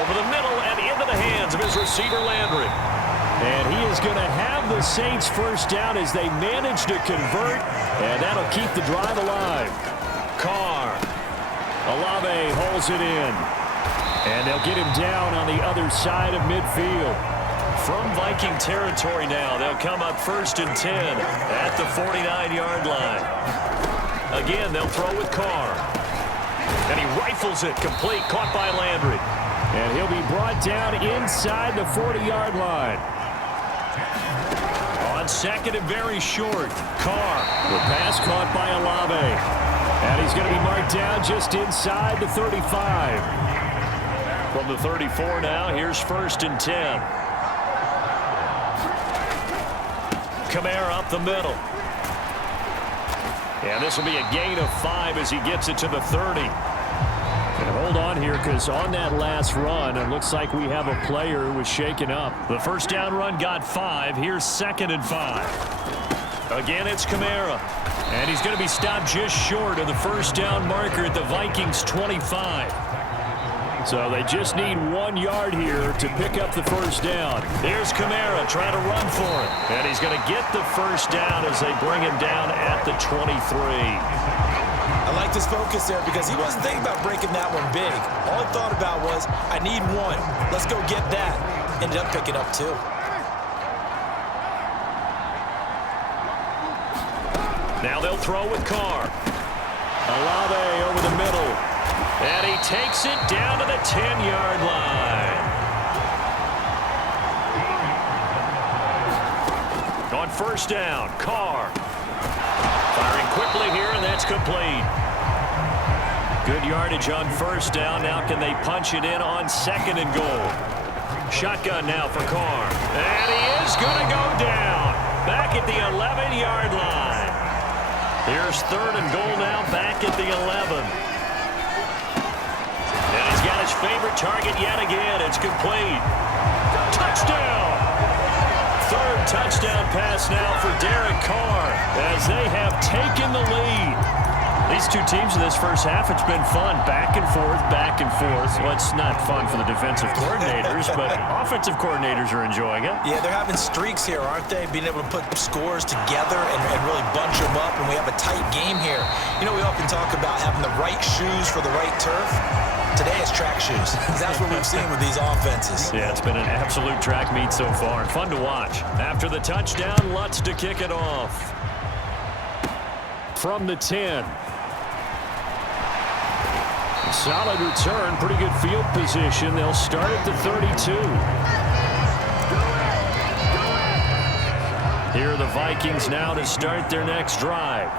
Over the middle and into the hands of his receiver, Landry. And he is going to have the Saints first down as they manage to convert, and that'll keep the drive alive. Carr. Olave holds it in. And they'll get him down on the other side of midfield. From Viking territory now, they'll come up 1st and 10 at the 49-yard line. Again, they'll throw with Carr. And he rifles it complete, caught by Landry. And he'll be brought down inside the 40-yard line. On 2nd and very short, Carr. The pass caught by Olave. And he's going to be marked down just inside the 35. From the 34 now, here's 1st and 10. Kamara up the middle. And this will be a gain of 5 as he gets it to the 30. And hold on here, because on that last run, it looks like we have a player who was shaken up. The first down run got 5. Here's 2nd and 5. Again, it's Kamara. And he's going to be stopped just short of the first down marker at the Vikings' 25. So they just need 1 yard here to pick up the first down. Here's Kamara trying to run for it. And he's going to get the first down as they bring him down at the 23. I like this focus there because he wasn't thinking about breaking that one big. All he thought about was, I need 1. Let's go get that. Ended up picking up 2. Now they'll throw with Carr. Olave over the middle. And he takes it down to the 10-yard line. On first down, Carr. Firing quickly here, and that's complete. Good yardage on first down. Now can they punch it in on 2nd and goal? Shotgun now for Carr. And he is going to go down. Back at the 11-yard line. Here's 3rd and goal now, back at the 11. And he's got his favorite target yet again. It's complete. Touchdown! 3rd touchdown pass now for Derek Carr as they have taken the lead. These two teams in this first half, it's been fun. Back and forth, back and forth. Well, it's not fun for the defensive coordinators, but offensive coordinators are enjoying it. Yeah, they're having streaks here, aren't they? Being able to put scores together and really bunch them up, and we have a tight game here. You know, we often talk about having the right shoes for the right turf. Today it's track shoes. That's what we've seen with these offenses. Yeah, it's been an absolute track meet so far. Fun to watch. After the touchdown, Lutz to kick it off. From the 10. Solid return, pretty good field position. They'll start at the 32. Here are the Vikings now to start their next drive.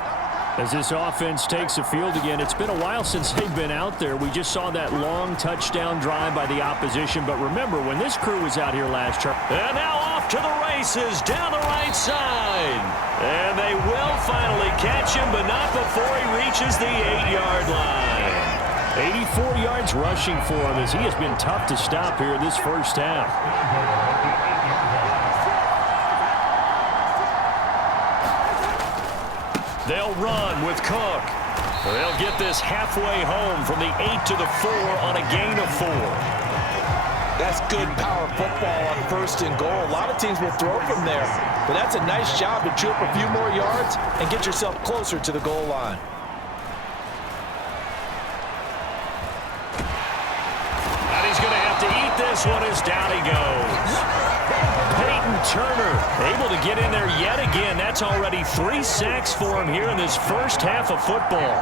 As this offense takes the field again, it's been a while since they've been out there. We just saw that long touchdown drive by the opposition. But remember, when this crew was out here last year. And now off to the races down the right side. And they will finally catch him, but not before he reaches the 8-yard line. 84 yards rushing for him as he has been tough to stop here this first half. They'll run with Cook. They'll get this halfway home from the 8 to the 4 on a gain of 4. That's good power football on 1st and goal. A lot of teams will throw from there, but that's a nice job to chew up a few more yards and get yourself closer to the goal line. And he's going to have to eat this one as down he goes. Peyton Turner able to get in there yet again. That's already 3 sacks for him here in this first half of football.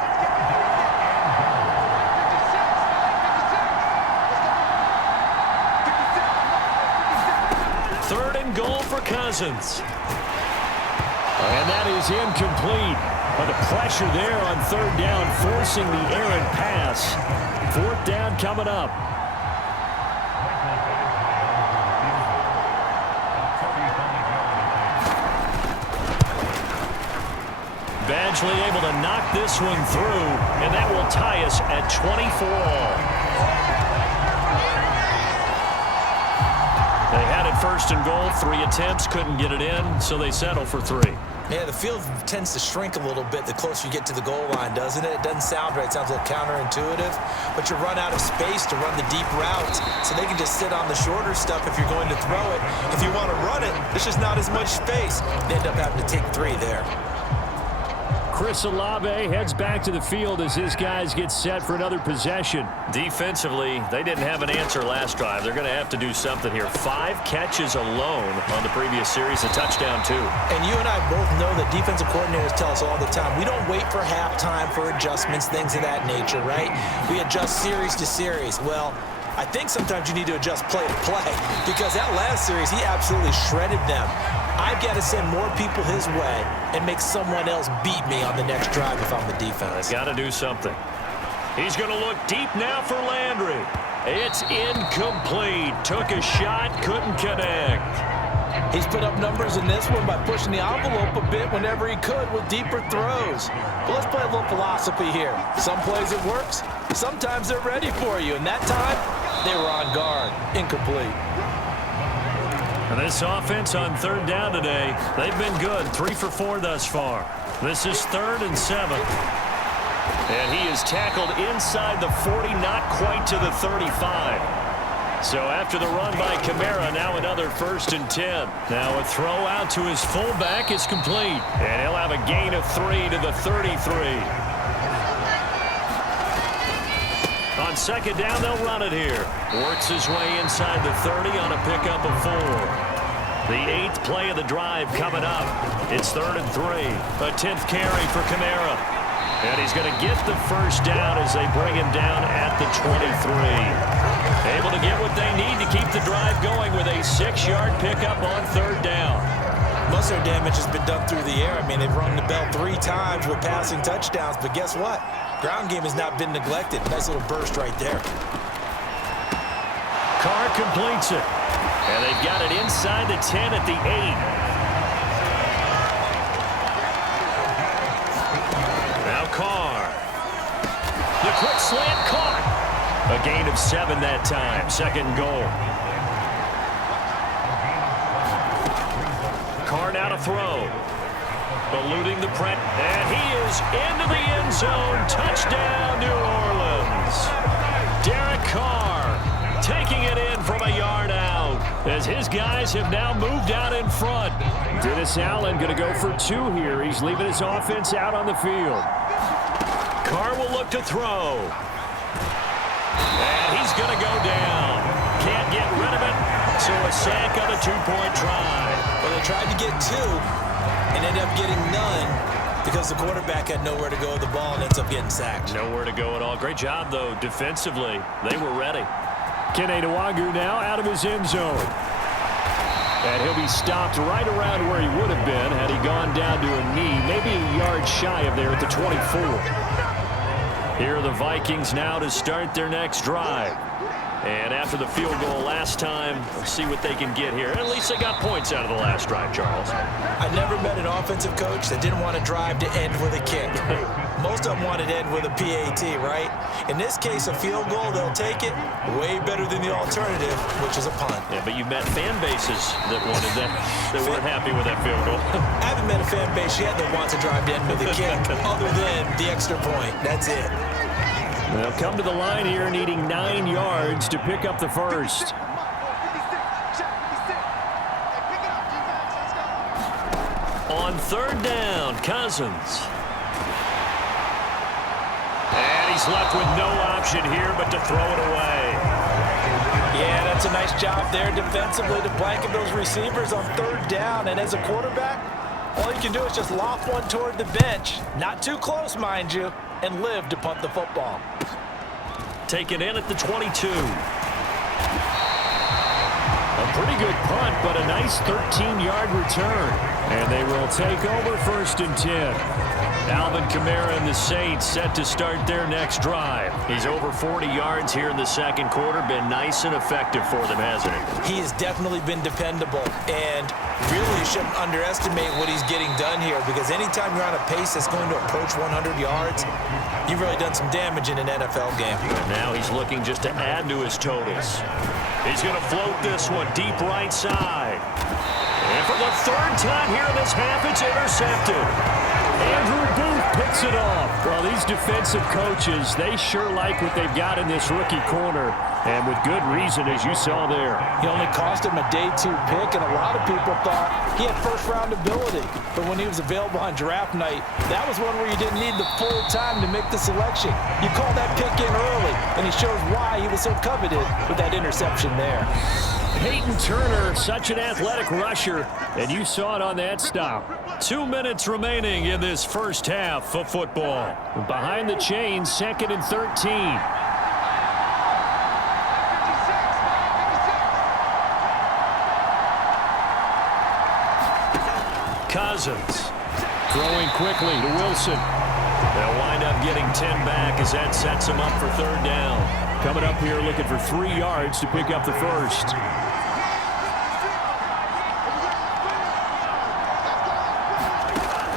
Third and goal for Cousins. And that is incomplete. But the pressure there on 3rd down, forcing the errant pass. 4th down coming up. Badgley able to knock this one through, and that will tie us at 24 all. They had it 1st and goal, 3 attempts, couldn't get it in, so they settle for 3. Yeah, the field tends to shrink a little bit the closer you get to the goal line, doesn't it? It doesn't sound right. It sounds a little counterintuitive. But you run out of space to run the deep routes, so they can just sit on the shorter stuff if you're going to throw it. If you want to run it, there's just not as much space. They end up having to take 3 there. Chris Olave heads back to the field as his guys get set for another possession. Defensively, they didn't have an answer last drive. They're going to have to do something here. 5 catches alone on the previous series, a touchdown too. And you and I both know that defensive coordinators tell us all the time, we don't wait for halftime for adjustments, things of that nature, right? We adjust series to series. Well, I think sometimes you need to adjust play to play because that last series, he absolutely shredded them. I've got to send more people his way and make someone else beat me on the next drive if I'm the defense. They've got to do something. He's going to look deep now for Landry. It's incomplete. Took a shot, couldn't connect. He's put up numbers in this one by pushing the envelope a bit whenever he could with deeper throws. But let's play a little philosophy here. Some plays it works. Sometimes they're ready for you. And that time, they were on guard. Incomplete. And this offense on 3rd down today, they've been good. 3 for 4 thus far. This is 3rd and 7. And he is tackled inside the 40, not quite to the 35. So after the run by Kamara, now another 1st and 10. Now a throw out to his fullback is complete. And he'll have a gain of 3 to the 33. On 2nd down, they'll run it here. Works his way inside the 30 on a pickup of 4. The 8th play of the drive coming up. It's 3rd and 3. A 10th carry for Kamara. And he's going to get the 1st down as they bring him down at the 23. Able to get what they need to keep the drive going with a 6-yard pickup on 3rd down. Most of their damage has been done through the air. I mean, they've rung the bell 3 times with passing touchdowns, but guess what? Ground game has not been neglected. Nice little burst right there. Carr completes it. And they've got it inside the 10 at the 8. Now Carr. The quick slant caught. A gain of 7 that time. 2nd goal. Carr now to throw. Eluding the press. And he is into the end zone. Touchdown, New Orleans. Derek Carr taking it in from a yard out as his guys have now moved out in front. Dennis Allen going to go for 2 here. He's leaving his offense out on the field. Carr will look to throw. And he's going to go down. Can't get rid of it. So a sack on a 2-point try. Well, they tried to get 2 and ended up getting none because the quarterback had nowhere to go with the ball and ends up getting sacked. Nowhere to go at all. Great job, though, defensively. They were ready. Kene Nwagu now out of his end zone. And he'll be stopped right around where he would have been had he gone down to a knee, maybe a yard shy of there at the 24. Here are the Vikings now to start their next drive. And after the field goal last time, let's see what they can get here. At least they got points out of the last drive, Charles. I never met an offensive coach that didn't want to drive to end with a kick. Most of them wanted to end with a PAT, right? In this case, a field goal, they'll take it way better than the alternative, which is a punt. Yeah, but you've met fan bases that wanted that, that weren't happy with that field goal. I haven't met a fan base yet that wants to drive to end with a kick other than the extra point. That's it. They'll come to the line here needing 9 yards to pick up the first. On third down, Cousins. And he's left with no option here but to throw it away. Yeah, that's a nice job there defensively to blanket those receivers on third down. And as a quarterback, all you can do is just loft one toward the bench. Not too close, mind you, and live to punt the football. Taken in at the 22. A pretty good punt, but a nice 13-yard return. And they will take over first and 10. Alvin Kamara and the Saints set to start their next drive. He's over 40 yards here in the second quarter. Been nice and effective for them, hasn't he? He has definitely been dependable, and really you shouldn't underestimate what he's getting done here, because anytime you're on a pace that's going to approach 100 yards, you've really done some damage in an NFL game. And now he's looking just to add to his totals. He's going to float this one deep right side. And for the third time here in this half, it's intercepted. Andrew Booth picks it off. Well, these defensive coaches, they sure like what they've got in this rookie corner, and with good reason, as you saw there. He only cost him a day 2 pick, and a lot of people thought he had first-round ability. But when he was available on draft night, that was one where you didn't need the full time to make the selection. You call that pick in early, and he shows why he was so coveted with that interception there. Peyton Turner, such an athletic rusher, and you saw it on that stop. 2 minutes remaining in this first half of football. Behind the chains, 2nd and 13. Cousins. Throwing quickly to Wilson. They'll wind up getting 10 back as that sets them up for third down. Coming up here looking for 3 yards to pick up the first.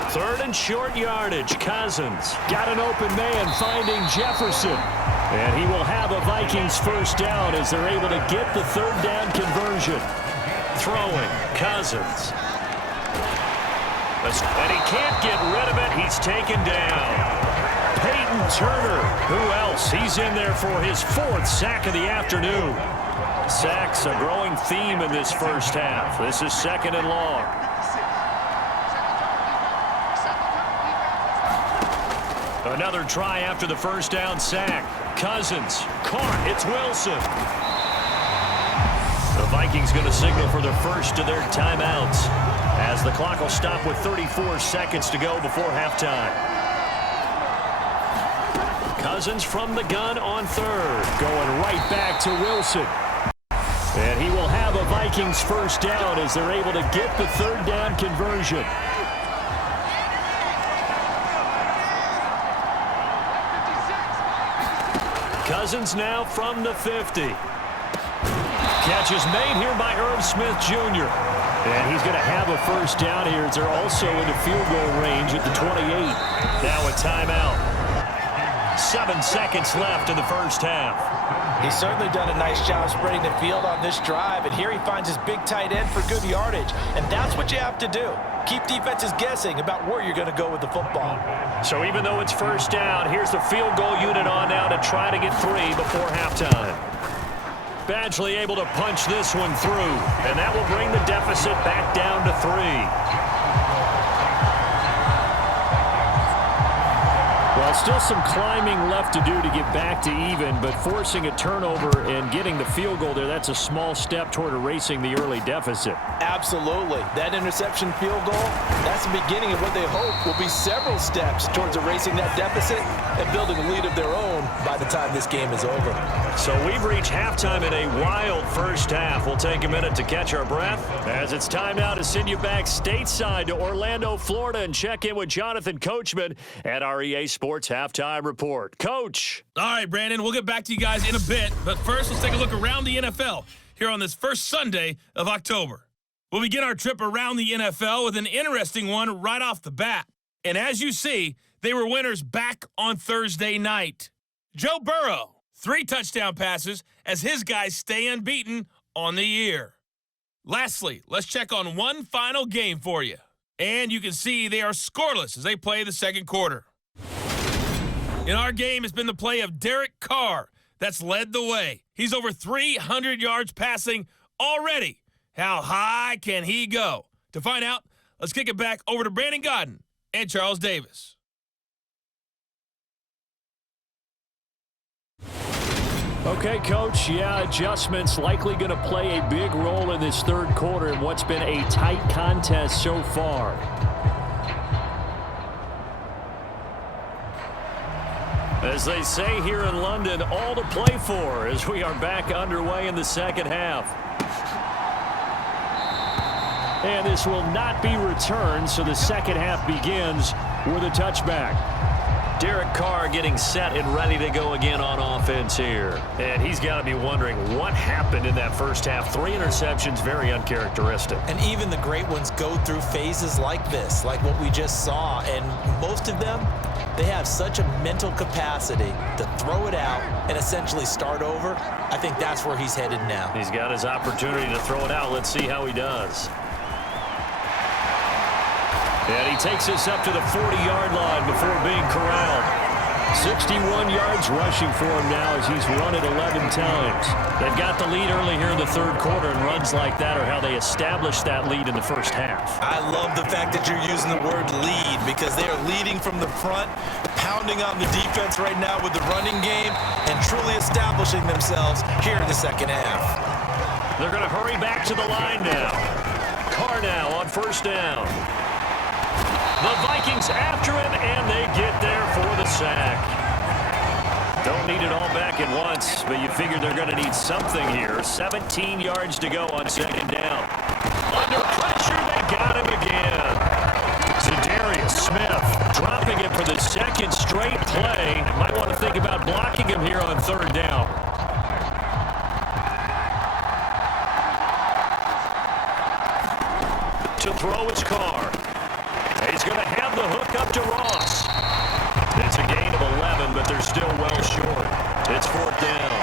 Third and short yardage. Cousins. Got an open man finding Jefferson. And he will have a Vikings first down as they're able to get the third down conversion. Throwing. Cousins. And he can't get rid of it. He's taken down. Peyton Turner. Who else? He's in there for his 4th sack of the afternoon. Sacks a growing theme in this first half. This is 2nd and long. Another try after the first down sack. Cousins. Caught. It's Wilson. The Vikings going to signal for their first of their timeouts, as the clock will stop with 34 seconds to go before halftime. Cousins from the gun on third. Going right back to Wilson. And he will have a Vikings first down as they're able to get the third down conversion. Cousins now from the 50. Catch is made here by Irv Smith Jr. And he's going to have a first down here as they're also into field goal range at the 28. Now a timeout. 7 seconds left in the first half. He's certainly done a nice job spreading the field on this drive, and here he finds his big tight end for good yardage, and that's what you have to do. Keep defenses guessing about where you're going to go with the football. So even though it's first down, here's the field goal unit on now to try to get 3 before halftime. Badgley able to punch this one through, and that will bring the deficit back down to 3. Well, Well, still some climbing left to do to get back to even, but forcing a turnover and getting the field goal there, that's a small step toward erasing the early deficit. Absolutely. That interception field goal, that's the beginning of what they hope will be several steps towards erasing that deficit and building a lead of their own by the time this game is over. So we've reached halftime in a wild first half. We'll take a minute to catch our breath as it's time now to send you back stateside to Orlando, Florida, and check in with Jonathan Coachman at our EA Sports Halftime Report. Coach. All right, Brandon, we'll get back to you guys in a bit, but first let's take a look around the NFL here on this first Sunday of October. We'll begin our trip around the NFL with an interesting one right off the bat. And as you see, they were winners back on Thursday night. Joe Burrow, 3 touchdown passes as his guys stay unbeaten on the year. Lastly, let's check on one final game for you. And you can see they are scoreless as they play the second quarter. In our game, it's been the play of Derek Carr that's led the way. He's over 300 yards passing already. How high can he go? To find out, let's kick it back over to Brandon Godden and Charles Davis. Okay, Coach, adjustments likely going to play a big role in this third quarter in what's been a tight contest so far. As they say here in London, all to play for as we are back underway in the second half. And this will not be returned, so the second half begins with a touchback. Derek Carr getting set and ready to go again on offense here. And he's got to be wondering what happened in that first half. 3 interceptions, very uncharacteristic. And even the great ones go through phases like this, like what we just saw. And most of them, they have such a mental capacity to throw it out and essentially start over. I think that's where he's headed now. He's got his opportunity to throw it out. Let's see how he does. And he takes us up to the 40-yard line before being corralled. 61 yards rushing for him now as he's run it 11 times. They've got the lead early here in the third quarter, and runs like that are how they established that lead in the first half. I love the fact that you're using the word lead because they are leading from the front, pounding on the defense right now with the running game, and truly establishing themselves here in the second half. They're going to hurry back to the line now. Carr now on first down. The Vikings after him, and they get there for the sack. Don't need it all back at once, but you figure they're going to need something here. 17 yards to go on second down. Under pressure, they got him again. Za'Darius Smith dropping it for the second straight play. Might want to think about blocking him here on third down. To throw his Carr. He's going to have the hook up to Ross. It's a gain of 11, but they're still well short. It's fourth down.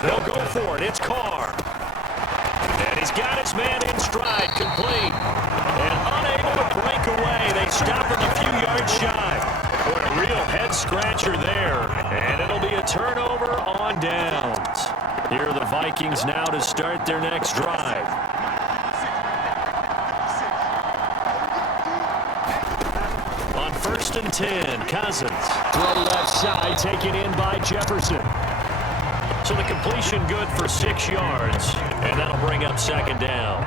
They'll go for it. It's Carr. And he's got his man in stride, complete. And unable to break away. They stop him a few yards shy. Boy, a real head-scratcher there. And it'll be a turnover on downs. Here are the Vikings now to start their next drive. First and 10, Cousins. Throw left side, taken in by Jefferson. So the completion good for 6 yards, and that'll bring up second down.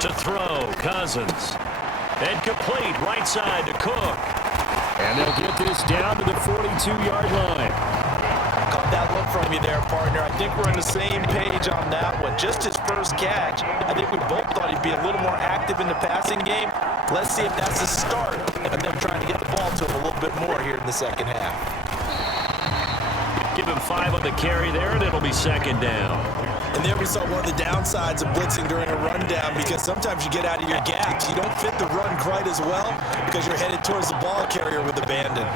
To throw, Cousins. And complete, right side to Cook. And they'll get this down to the 42-yard line. Caught that look from you there, partner. I think we're on the same page on that one. Just his first catch. I think we both thought he'd be a little more active in the passing game. Let's see if that's the start of them trying to get the ball to him a little bit more here in the second half. Give him 5 on the carry there, and it'll be second down. And there we saw one of the downsides of blitzing during a rundown because sometimes you get out of your gaps. You don't fit the run quite as well because you're headed towards the ball carrier with abandon.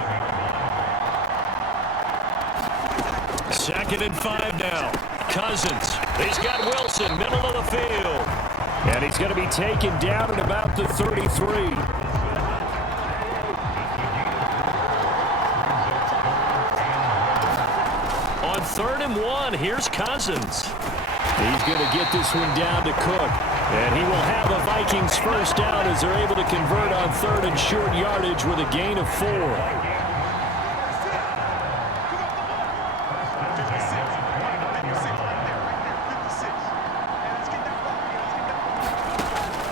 Second and 5 now. Cousins. He's got Wilson, middle of the field. And he's going to be taken down at about the 33. On 3rd and 1, here's Cousins. He's going to get this one down to Cook. And he will have the Vikings first down as they're able to convert on 3rd and short yardage with a gain of 4.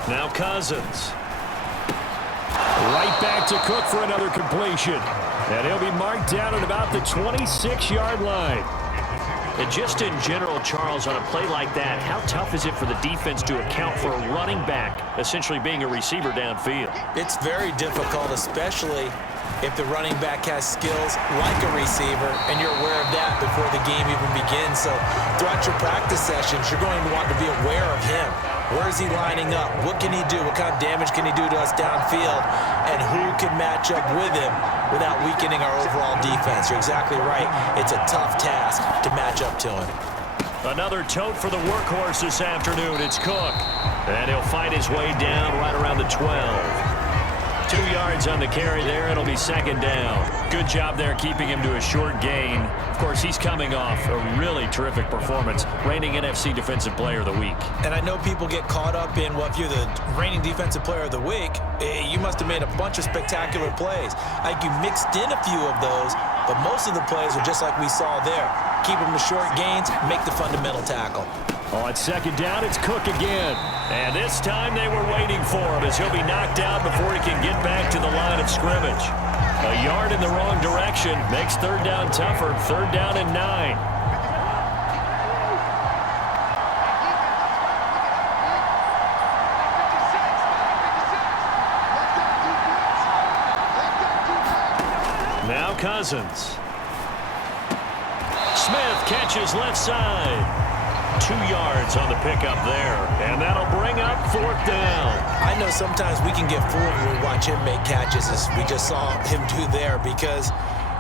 Now Cousins. Right back to Cook for another completion. And he'll be marked down at about the 26-yard line. And just in general, Charles, on a play like that, how tough is it for the defense to account for a running back essentially being a receiver downfield? It's very difficult, especially if the running back has skills like a receiver, and you're aware of that before the game even begins. So throughout your practice sessions, you're going to want to be aware of him. Where is he lining up? What can he do? What kind of damage can he do to us downfield? And who can match up with him without weakening our overall defense? You're exactly right. It's a tough task to match up to him. Another tote for the workhorse this afternoon. It's Cook. And he'll fight his way down right around the 12. 2 yards on the carry there. It'll be 2nd down. Good job there keeping him to a short gain. Of course, he's coming off a really terrific performance, reigning NFC Defensive Player of the Week. And I know people get caught up in, well, if you're the reigning Defensive Player of the Week, you must have made a bunch of spectacular plays. Like you mixed in a few of those, but most of the plays are just like we saw there. Keep them to short gains, make the fundamental tackle. On 2nd down, it's Cook again. And this time they were waiting for him as he'll be knocked out before he can get back to the line of scrimmage. A yard in the wrong direction makes 3rd down tougher. 3rd down and 9. Now Cousins. Smith catches left side. 2 yards on the pickup there, and that'll bring up 4th down. I know sometimes we can get fooled when we watch him make catches, as we just saw him do there, because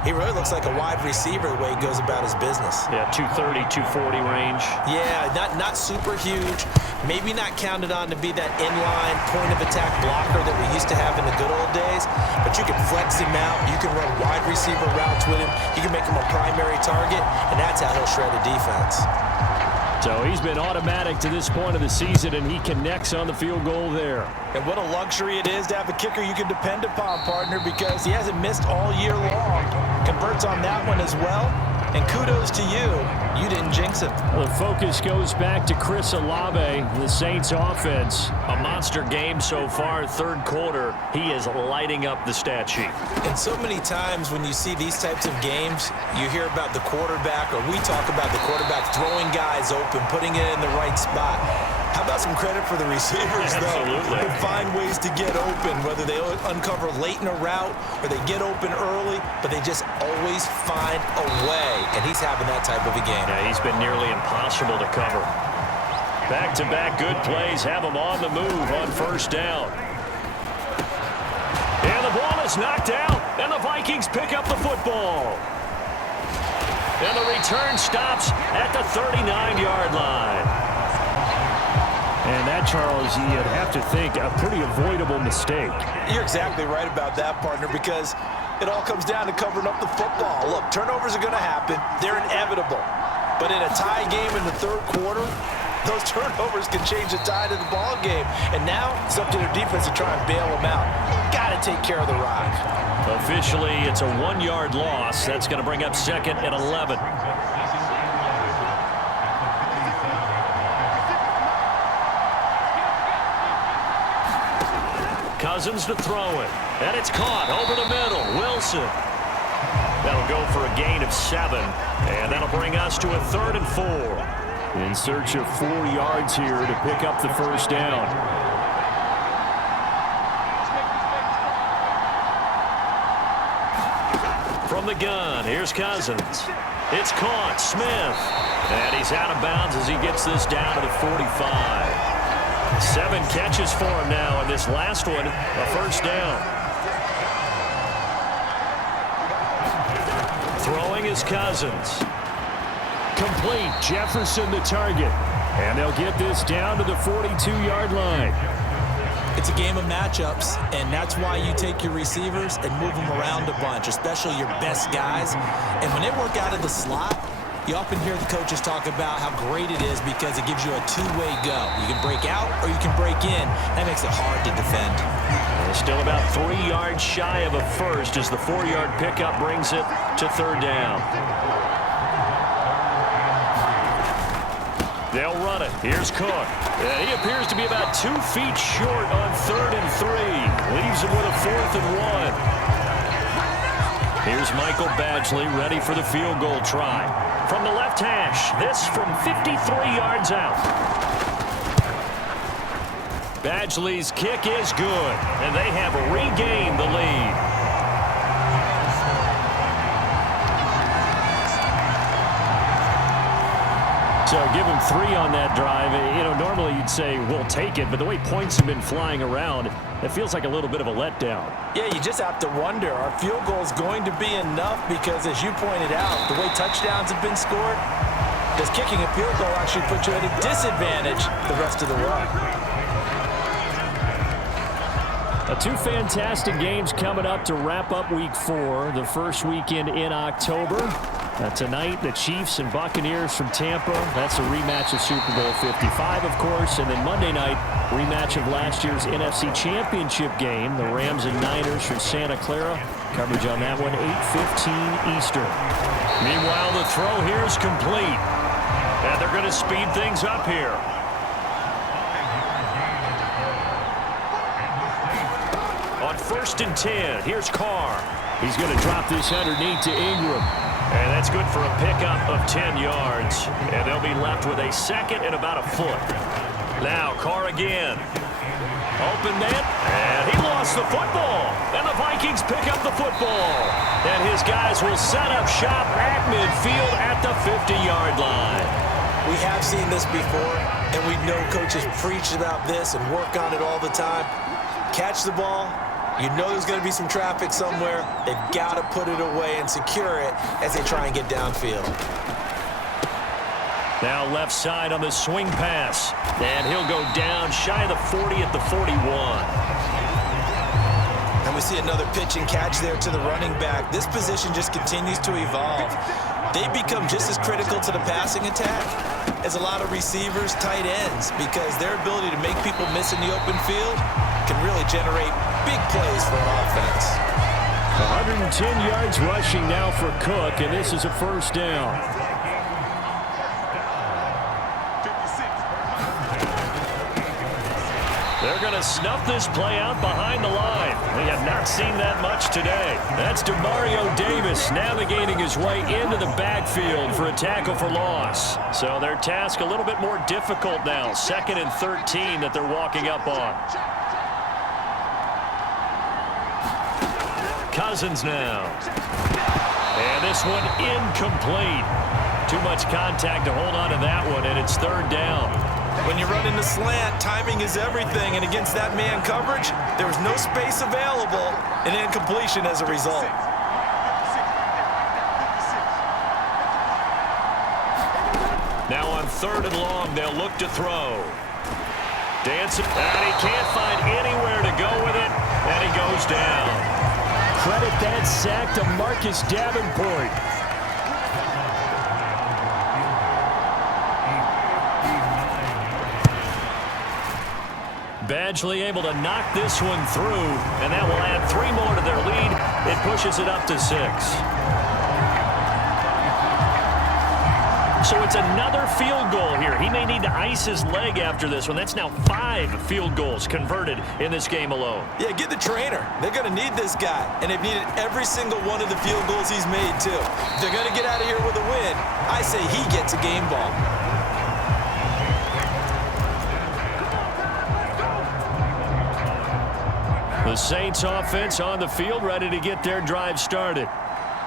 he really looks like a wide receiver the way he goes about his business. Yeah, 230, 240 range. Yeah, not super huge. Maybe not counted on to be that inline point-of-attack blocker that we used to have in the good old days, but you can flex him out. You can run wide receiver routes with him. You can make him a primary target, and that's how he'll shred a defense. So he's been automatic to this point of the season, and he connects on the field goal there. And what a luxury it is to have a kicker you can depend upon, partner, because he hasn't missed all year long. Converts on that one as well. And kudos to you. You didn't jinx it. The focus goes back to Chris Olave, the Saints offense. A monster game so far, 3rd quarter. He is lighting up the stat sheet. And so many times when you see these types of games, you hear about the quarterback, or we talk about the quarterback throwing guys open, putting it in the right spot. How about some credit for the receivers, though? Absolutely. Who find ways to get open, whether they uncover late in a route or they get open early, but they just always find a way. And he's having that type of a game. Yeah, he's been nearly impossible to cover. Back-to-back good plays have him on the move on 1st down. And the ball is knocked out, and the Vikings pick up the football. And the return stops at the 39-yard line. And that, Charles, you'd have to think a pretty avoidable mistake. You're exactly right about that, partner, because it all comes down to covering up the football. Look, turnovers are going to happen. They're inevitable. But in a tie game in the 3rd quarter, those turnovers can change the tide of the ball game. And now it's up to their defense to try and bail them out. Got to take care of the rock. Officially, it's a 1-yard loss. That's going to bring up 2nd and 11. Cousins to throw it, and it's caught over the middle. Wilson. That'll go for a gain of 7, and that'll bring us to a 3rd and 4. In search of 4 yards here to pick up the 1st down. From the gun, here's Cousins. It's caught, Smith. And he's out of bounds as he gets this down to the 45. 7 catches for him now, and this last one, a 1st down. Throwing is Cousins. Complete. Jefferson the target. And they'll get this down to the 42-yard line. It's a game of matchups, and that's why you take your receivers and move them around a bunch, especially your best guys. And when they work out of the slot, You often hear the coaches talk about how great it is because it gives you a two-way go. You can break out or you can break in. That makes it hard to defend. They're still about 3 yards shy of a first as the 4-yard pickup brings it to third down. They'll run it. Here's Cook. And he appears to be about 2 feet short on 3rd and 3. Leaves him with a 4th and 1. Here's Michael Badgley ready for the field goal try. From the left hash, this from 53 yards out. Badgley's kick is good, and they have regained the lead. So give him 3 on that drive. You know, normally you'd say, we'll take it, but the way points have been flying around, it feels like a little bit of a letdown. Yeah, you just have to wonder, are field goals going to be enough? Because as you pointed out, the way touchdowns have been scored, does kicking a field goal actually put you at a disadvantage the rest of the way? 2 fantastic games coming up to wrap up Week 4, the first weekend in October. Tonight, the Chiefs and Buccaneers from Tampa. That's a rematch of Super Bowl 55, of course. And then Monday night, rematch of last year's NFC Championship game, the Rams and Niners from Santa Clara. Coverage on that one, 8:15 Eastern. Meanwhile, the throw here is complete. And they're going to speed things up here. On 1st and 10, here's Carr. He's going to drop this underneath to Ingram. And that's good for a pickup of 10 yards. And they'll be left with a 2nd and about a foot. Now, Carr again. Open net, and he lost the football. And the Vikings pick up the football. And his guys will set up shop at midfield at the 50-yard line. We have seen this before, and we know coaches preach about this and work on it all the time. Catch the ball. You know there's going to be some traffic somewhere. They've got to put it away and secure it as they try and get downfield. Now left side on the swing pass. And he'll go down shy of the 40 at the 41. And we see another pitch and catch there to the running back. This position just continues to evolve. They become just as critical to the passing attack as a lot of receivers, tight ends, because their ability to make people miss in the open field can really generate big plays for an offense. 110 yards rushing now for Cook, and this is a first down. They're going to snuff this play out behind the line. We have not seen that much today. That's Demario Davis navigating his way into the backfield for a tackle for loss. So their task a little bit more difficult now. 2nd and 13 that they're walking up on. Cousins now. And this one incomplete. Too much contact to hold on to that one, and it's 3rd down. When you run in the slant, timing is everything, and against that man coverage, there was no space available, and incompletion as a result. Now on 3rd and long, they'll look to throw. Dancing, and he can't find anywhere to go with it, and he goes down. Credit that sack to Marcus Davenport. Badgley able to knock this one through, and that will add 3 more to their lead. It pushes it up to 6. So it's another field goal here. He may need to ice his leg after this one. That's now 5 field goals converted in this game alone. Yeah, get the trainer. They're going to need this guy, and they've needed every single one of the field goals he's made, too. If they're going to get out of here with a win, I say he gets a game ball. The Saints offense on the field, ready to get their drive started.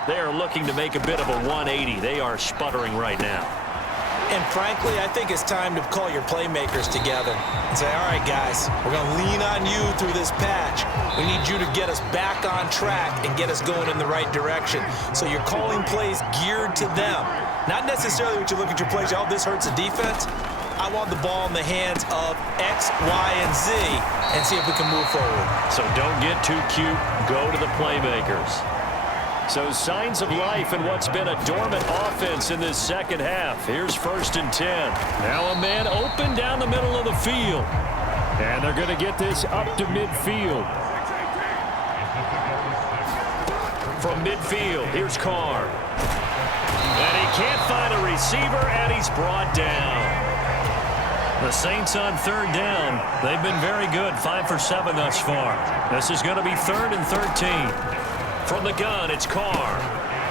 They are looking to make a bit of a 180. They are sputtering right now. And frankly, I think it's time to call your playmakers together and say, all right, guys, we're going to lean on you through this patch. We need you to get us back on track and get us going in the right direction. So you're calling plays geared to them. Not necessarily what you look at your plays, oh, this hurts the defense. I want the ball in the hands of X, Y, and Z and see if we can move forward. So don't get too cute. Go to the playmakers. So signs of life in what's been a dormant offense in this second half. Here's 1st and 10. Now a man open down the middle of the field. And they're going to get this up to midfield. From midfield, here's Carr. And he can't find a receiver, and he's brought down. The Saints on 3rd down. They've been very good, 5 for 7 thus far. This is going to be 3rd and 13. From the gun, it's Carr.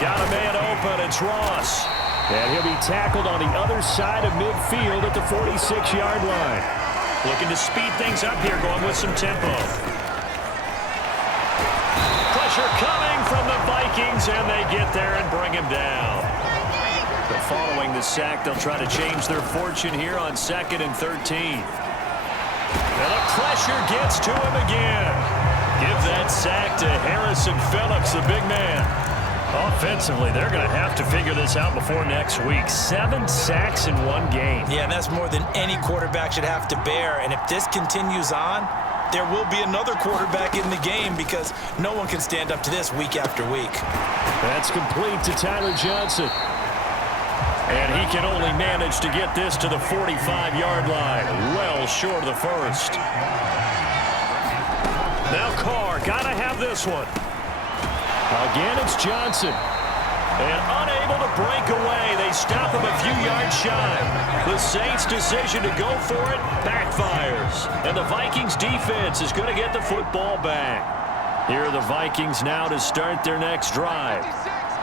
Got a man open, it's Ross. And he'll be tackled on the other side of midfield at the 46-yard line. Looking to speed things up here, going with some tempo. Pressure coming from the Vikings, and they get there and bring him down. But following the sack, they'll try to change their fortune here on 2nd and 13. And the pressure gets to him again. Give that sack to Harrison Phillips, the big man. Offensively, they're going to have to figure this out before next week. 7 sacks in one game. Yeah, and that's more than any quarterback should have to bear. And if this continues on, there will be another quarterback in the game because no one can stand up to this week after week. That's complete to Tyler Johnson. And he can only manage to get this to the 45-yard line. Well short of the first. Now Carr, gotta have this one. Again, it's Johnson. And unable to break away. They stop him a few yards shy. The Saints' decision to go for it backfires. And the Vikings defense is going to get the football back. Here are the Vikings now to start their next drive.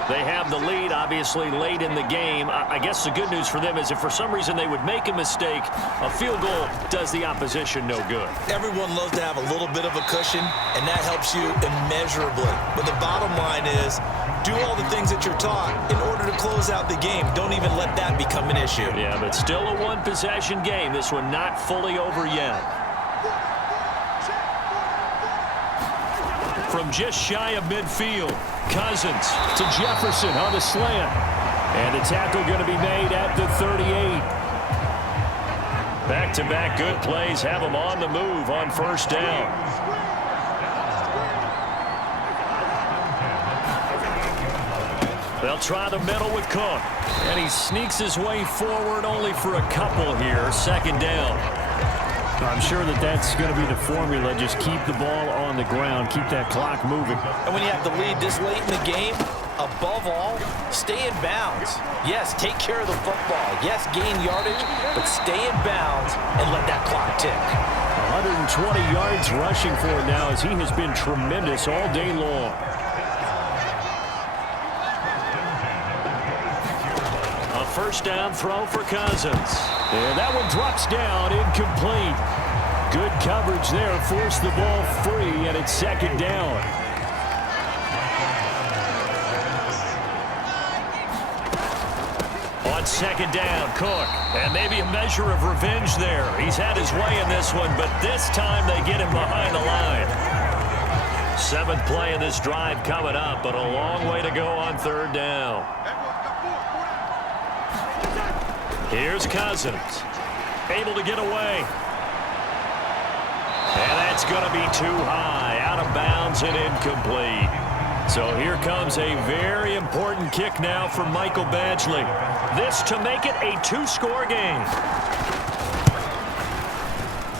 They have the lead, obviously, late in the game. I guess the good news for them is if for some reason they would make a mistake, a field goal does the opposition no good. Everyone loves to have a little bit of a cushion, and that helps you immeasurably. But the bottom line is, do all the things that you're taught in order to close out the game. Don't even let that become an issue. Yeah, but still a one-possession game. This one not fully over yet. From just shy of midfield, Cousins to Jefferson on the slant. And the tackle going to be made at the 38. Back-to-back good plays have them on the move on 1st down. They'll try the middle with Cook. And he sneaks his way forward only for a couple here. 2nd down. I'm sure that's going to be the formula. Just keep the ball on the ground. Keep that clock moving. And when you have the lead this late in the game, above all, stay in bounds. Yes, take care of the football. Yes, gain yardage, but stay in bounds and let that clock tick. 120 yards rushing for him now as he has been tremendous all day long. A 1st down throw for Cousins. And that one drops down, incomplete. Good coverage there, forced the ball free, and it's 2nd down. On 2nd down, Cook. And maybe a measure of revenge there. He's had his way in this one, but this time they get him behind the line. 7th play in this drive coming up, but a long way to go on 3rd down. Here's Cousins. Able to get away. And that's going to be too high. Out of bounds and incomplete. So here comes a very important kick now for Michael Badgley. This to make it a 2-score game.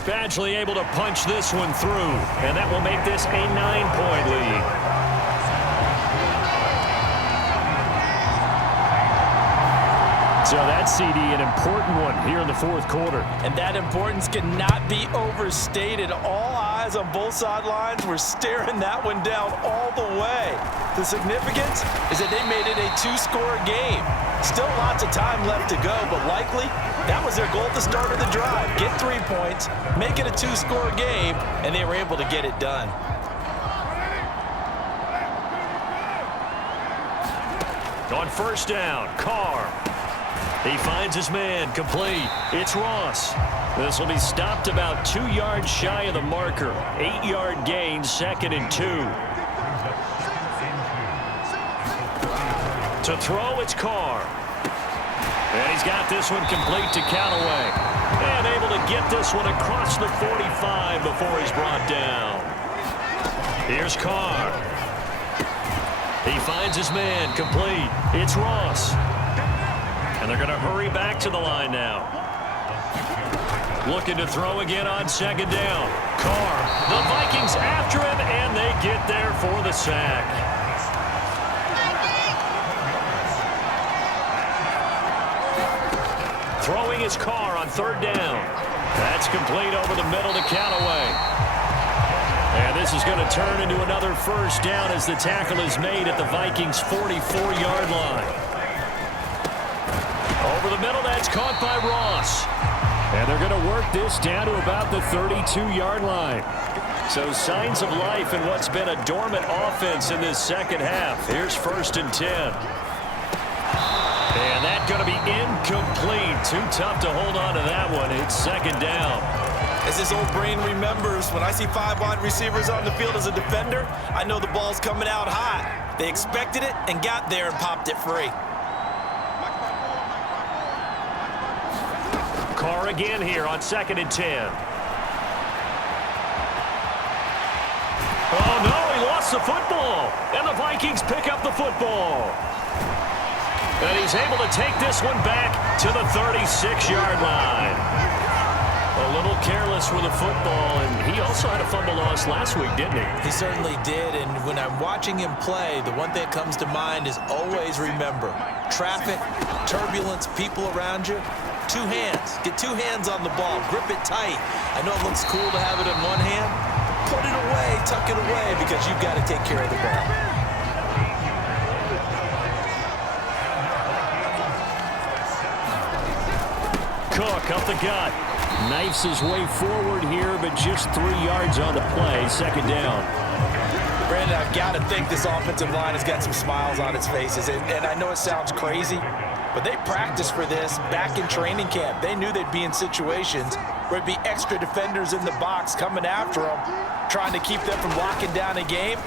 Badgley able to punch this one through. And that will make this a 9-point lead. So that CD, an important one here in the 4th quarter. And that importance cannot be overstated. All eyes on both sidelines were staring that one down all the way. The significance is that they made it a 2-score game. Still lots of time left to go, but likely that was their goal at the start of the drive. Get 3 points, make it a 2-score game, and they were able to get it done. On 1st down, Carr. He finds his man, complete. It's Ross. This will be stopped about 2 yards shy of the marker. 8-yard gain, 2nd and 2. To throw, it's Carr. And he's got this one complete to Callaway. And able to get this one across the 45 before he's brought down. Here's Carr. He finds his man, complete. It's Ross. And they're going to hurry back to the line now. Looking to throw again on second down. Carr, the Vikings after him, and they get there for the sack. Throwing his Carr on third down. That's complete over the middle to Callaway. And this is going to turn into another first down as the tackle is made at the Vikings' 44-yard line. Over the middle, that's caught by Ross. And they're going to work this down to about the 32-yard line. So signs of life in what's been a dormant offense in this second half. Here's 1st and 10. And that's going to be incomplete. Too tough to hold on to that one. It's second down. As this old brain remembers, when I see 5 wide receivers on the field as a defender, I know the ball's coming out hot. They expected it and got there and popped it free. Carr again here on 2nd and 10. Oh, no, he lost the football. And the Vikings pick up the football. And he's able to take this one back to the 36-yard line. A little careless with the football, and he also had a fumble loss last week, didn't he? He certainly did, and when I'm watching him play, the one thing that comes to mind is always remember, traffic, turbulence, people around you, 2 hands. Get 2 hands on the ball. Grip it tight. I know it looks cool to have it in one hand. Put it away, tuck it away, because you've got to take care of the ball. Cook up the gut. Knifes his way forward here, but just 3 yards on the play. Second down. Brandon, I've got to think this offensive line has got some smiles on its faces. And I know it sounds crazy, but they practiced for this back in training camp. They knew they'd be in situations where it'd be extra defenders in the box coming after them, trying to keep them from locking down a game.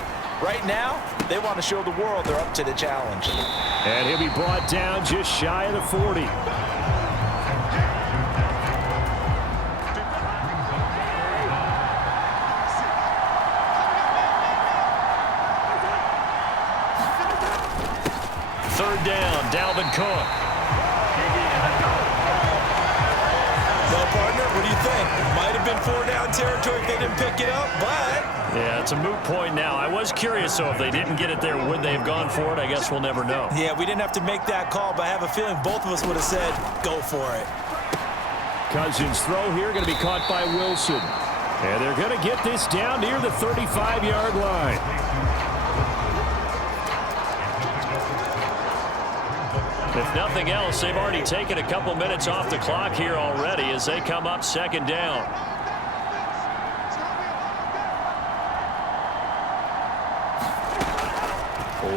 Right now, they want to show the world they're up to the challenge. And he'll be brought down just shy of the 40. Third down, Dalvin Cook. Well, partner, what do you think? Might have been 4-down territory if they didn't pick it up, but... Yeah, it's a moot point now. I was curious, so if they didn't get it there, would they have gone for it? I guess we'll never know. Yeah, we didn't have to make that call, but I have a feeling both of us would have said, go for it. Cousins' throw here going to be caught by Wilson. And they're going to get this down near the 35-yard line. If nothing else, they've already taken a couple minutes off the clock here already as they come up second down.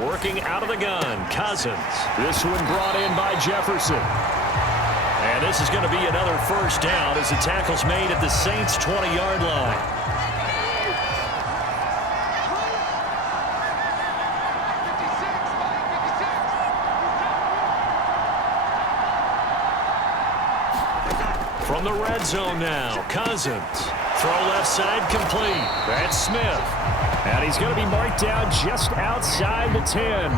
Working out of the gun, Cousins. This one brought in by Jefferson. And this is going to be another first down as the tackle's made at the Saints' 20-yard line. From the red zone now, Cousins. Throw left side complete. That's Smith. And he's going to be marked down just outside the 10.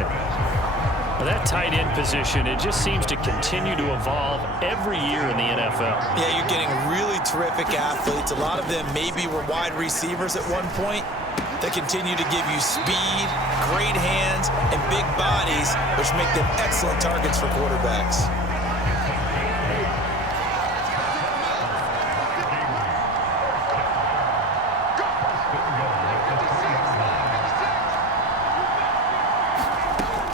That tight end position, it just seems to continue to evolve every year in the NFL. Yeah, you're getting really terrific athletes. A lot of them maybe were wide receivers at one point. They continue to give you speed, great hands, and big bodies, which make them excellent targets for quarterbacks.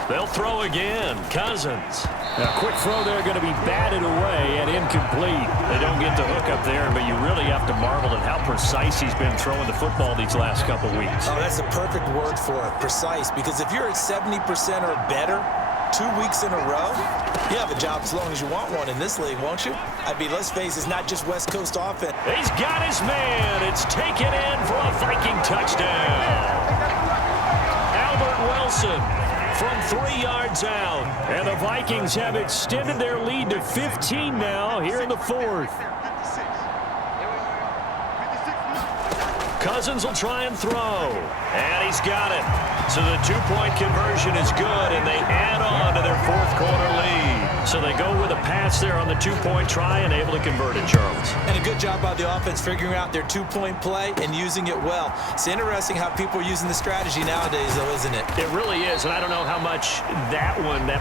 They'll throw again. Cousins. A quick throw there going to be batted away and incomplete. They don't get the hook up there, but you really have to marvel at how precise he's been throwing the football these last couple weeks. Oh, that's a perfect word for it, precise, because if you're at 70% or better 2 weeks in a row, you have a job as long as you want one in this league, won't you? I mean, let's face it, it's not just West Coast offense. He's got his man. It's taken in for a Viking touchdown. Albert Wilson from 3 yards out. And the Vikings have extended their lead to 15 now here in the fourth. Cousins will try and throw. And he's got it. So the two-point conversion is good, and they add on to their fourth quarter lead. So they go with a pass there on the two-point try and able to convert it, Charles. And a good job by the offense figuring out their two-point play and using it well. It's interesting how people are using the strategy nowadays, though, isn't it? It really is, and I don't know how much that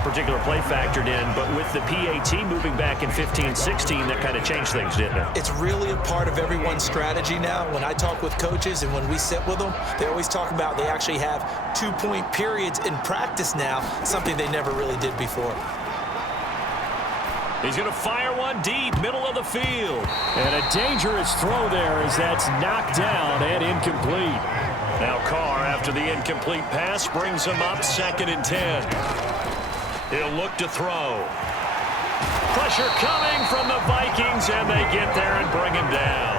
particular play factored in, but with the PAT moving back in 15-16, that kind of changed things, didn't it? It's really a part of everyone's strategy now. When I talk with coaches and when we sit with them, they always talk about they actually have two-point periods in practice now, something they never really did before. He's going to fire one deep, middle of the field. And a dangerous throw there as that's knocked down and incomplete. Now Carr, after the incomplete pass, brings him up 2nd and 10. He'll look to throw. Pressure coming from the Vikings, and they get there and bring him down.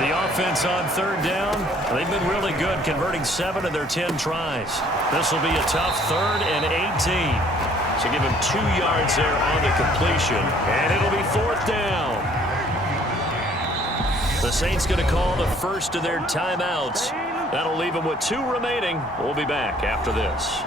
The offense on 3rd down, they've been really good, converting 7 of their 10 tries. This will be a tough 3rd and 18. So give him 2 yards there on the completion, and it'll be 4th down. The Saints going to call the first of their timeouts. That'll leave them with 2 remaining. We'll be back after this.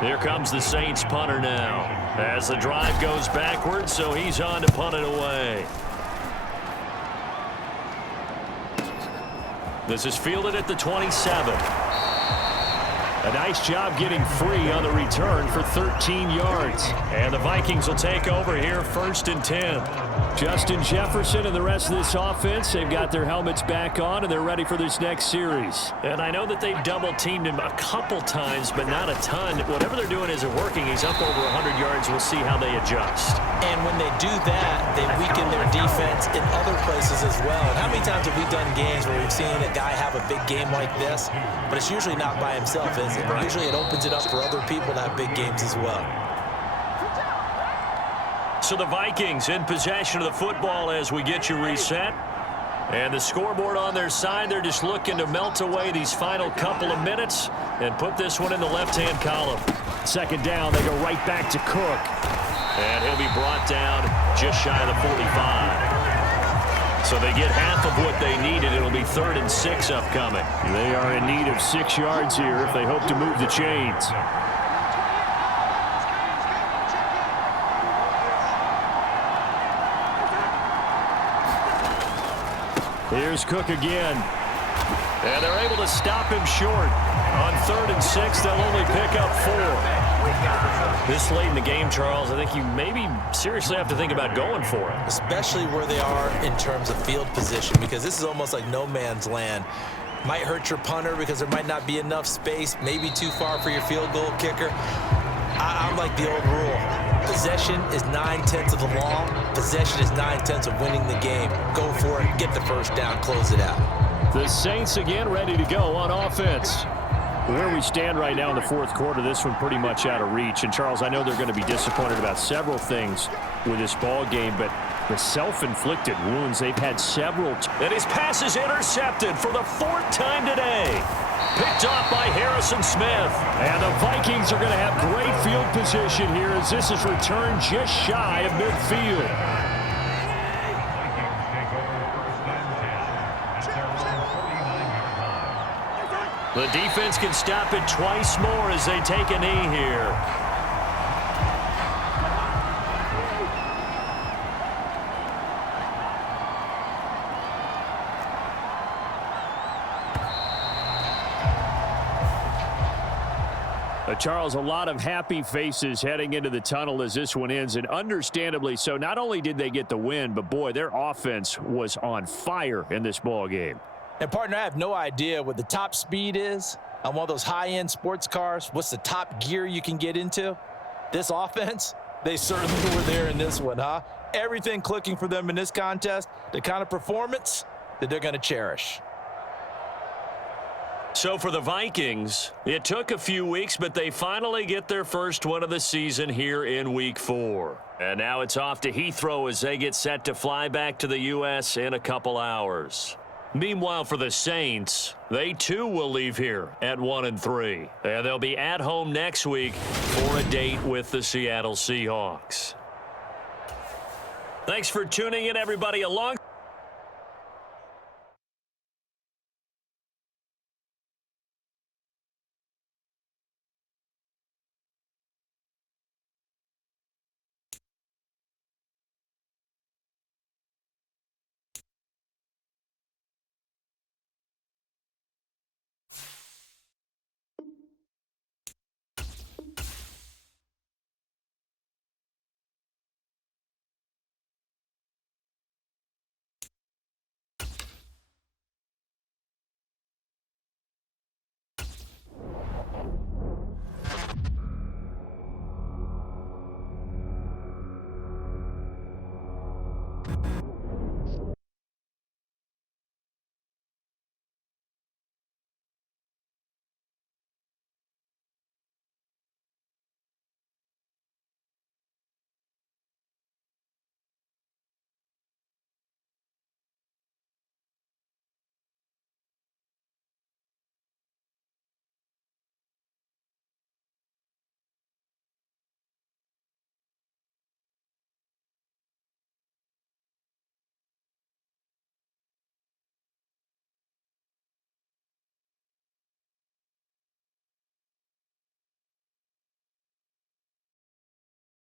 Here comes the Saints punter now as the drive goes backwards, so he's on to punt it away. This is fielded at the 27. A nice job getting free on the return for 13 yards. And the Vikings will take over here 1st and 10. Justin Jefferson and the rest of this offense, they've got their helmets back on, and they're ready for this next series. And I know that they've double-teamed him a couple times, but not a ton. Whatever they're doing isn't working. He's up over 100 yards. We'll see how they adjust. And when they do that, they weaken their defense in other places as well. And how many times have we done games where we've seen a guy have a big game like this, but it's usually not by himself, is it? Right. Usually it opens it up for other people to have big games as well. So the Vikings in possession of the football as we get you reset. And the scoreboard on their side, they're just looking to melt away these final couple of minutes and put this one in the left-hand column. 2nd down, they go right back to Cook. And he'll be brought down just shy of the 45. So they get half of what they needed. It'll be 3rd and 6 upcoming. They are in need of 6 yards here if they hope to move the chains. Here's Cook again. And they're able to stop him short. On 3rd and 6, they'll only pick up 4. This late in the game, Charles, I think you maybe seriously have to think about going for it. Especially where they are in terms of field position, because this is almost like no man's land. Might hurt your punter because there might not be enough space, maybe too far for your field goal kicker. I'm like the old rule. Possession is 9/10 of the law. Possession is 9/10 of winning the game. Go for it, get the first down, close it out. The Saints again ready to go on offense. Where we stand right now in the 4th quarter, this one pretty much out of reach. And, Charles, I know they're going to be disappointed about several things with this ball game, but the self-inflicted wounds, they've had several. And his pass is intercepted for the 4th time today. Picked off by Harrison Smith. And the Vikings are going to have great field position here as this is returned just shy of midfield. The defense can stop it twice more as they take a knee here. Charles, a lot of happy faces heading into the tunnel as this one ends, and understandably so. Not only did they get the win, but, boy, their offense was on fire in this ball game. And, partner, I have no idea what the top speed is on one of those high-end sports cars. What's the top gear you can get into? This offense, they certainly were there in this one, huh? Everything clicking for them in this contest, the kind of performance that they're going to cherish. So for the Vikings, it took a few weeks, but they finally get their first one of the season here in Week 4. And now it's off to Heathrow as they get set to fly back to the U.S. in a couple hours. Meanwhile, for the Saints, they too will leave here at 1-3. And they'll be at home next week for a date with the Seattle Seahawks. Thanks for tuning in, everybody. Along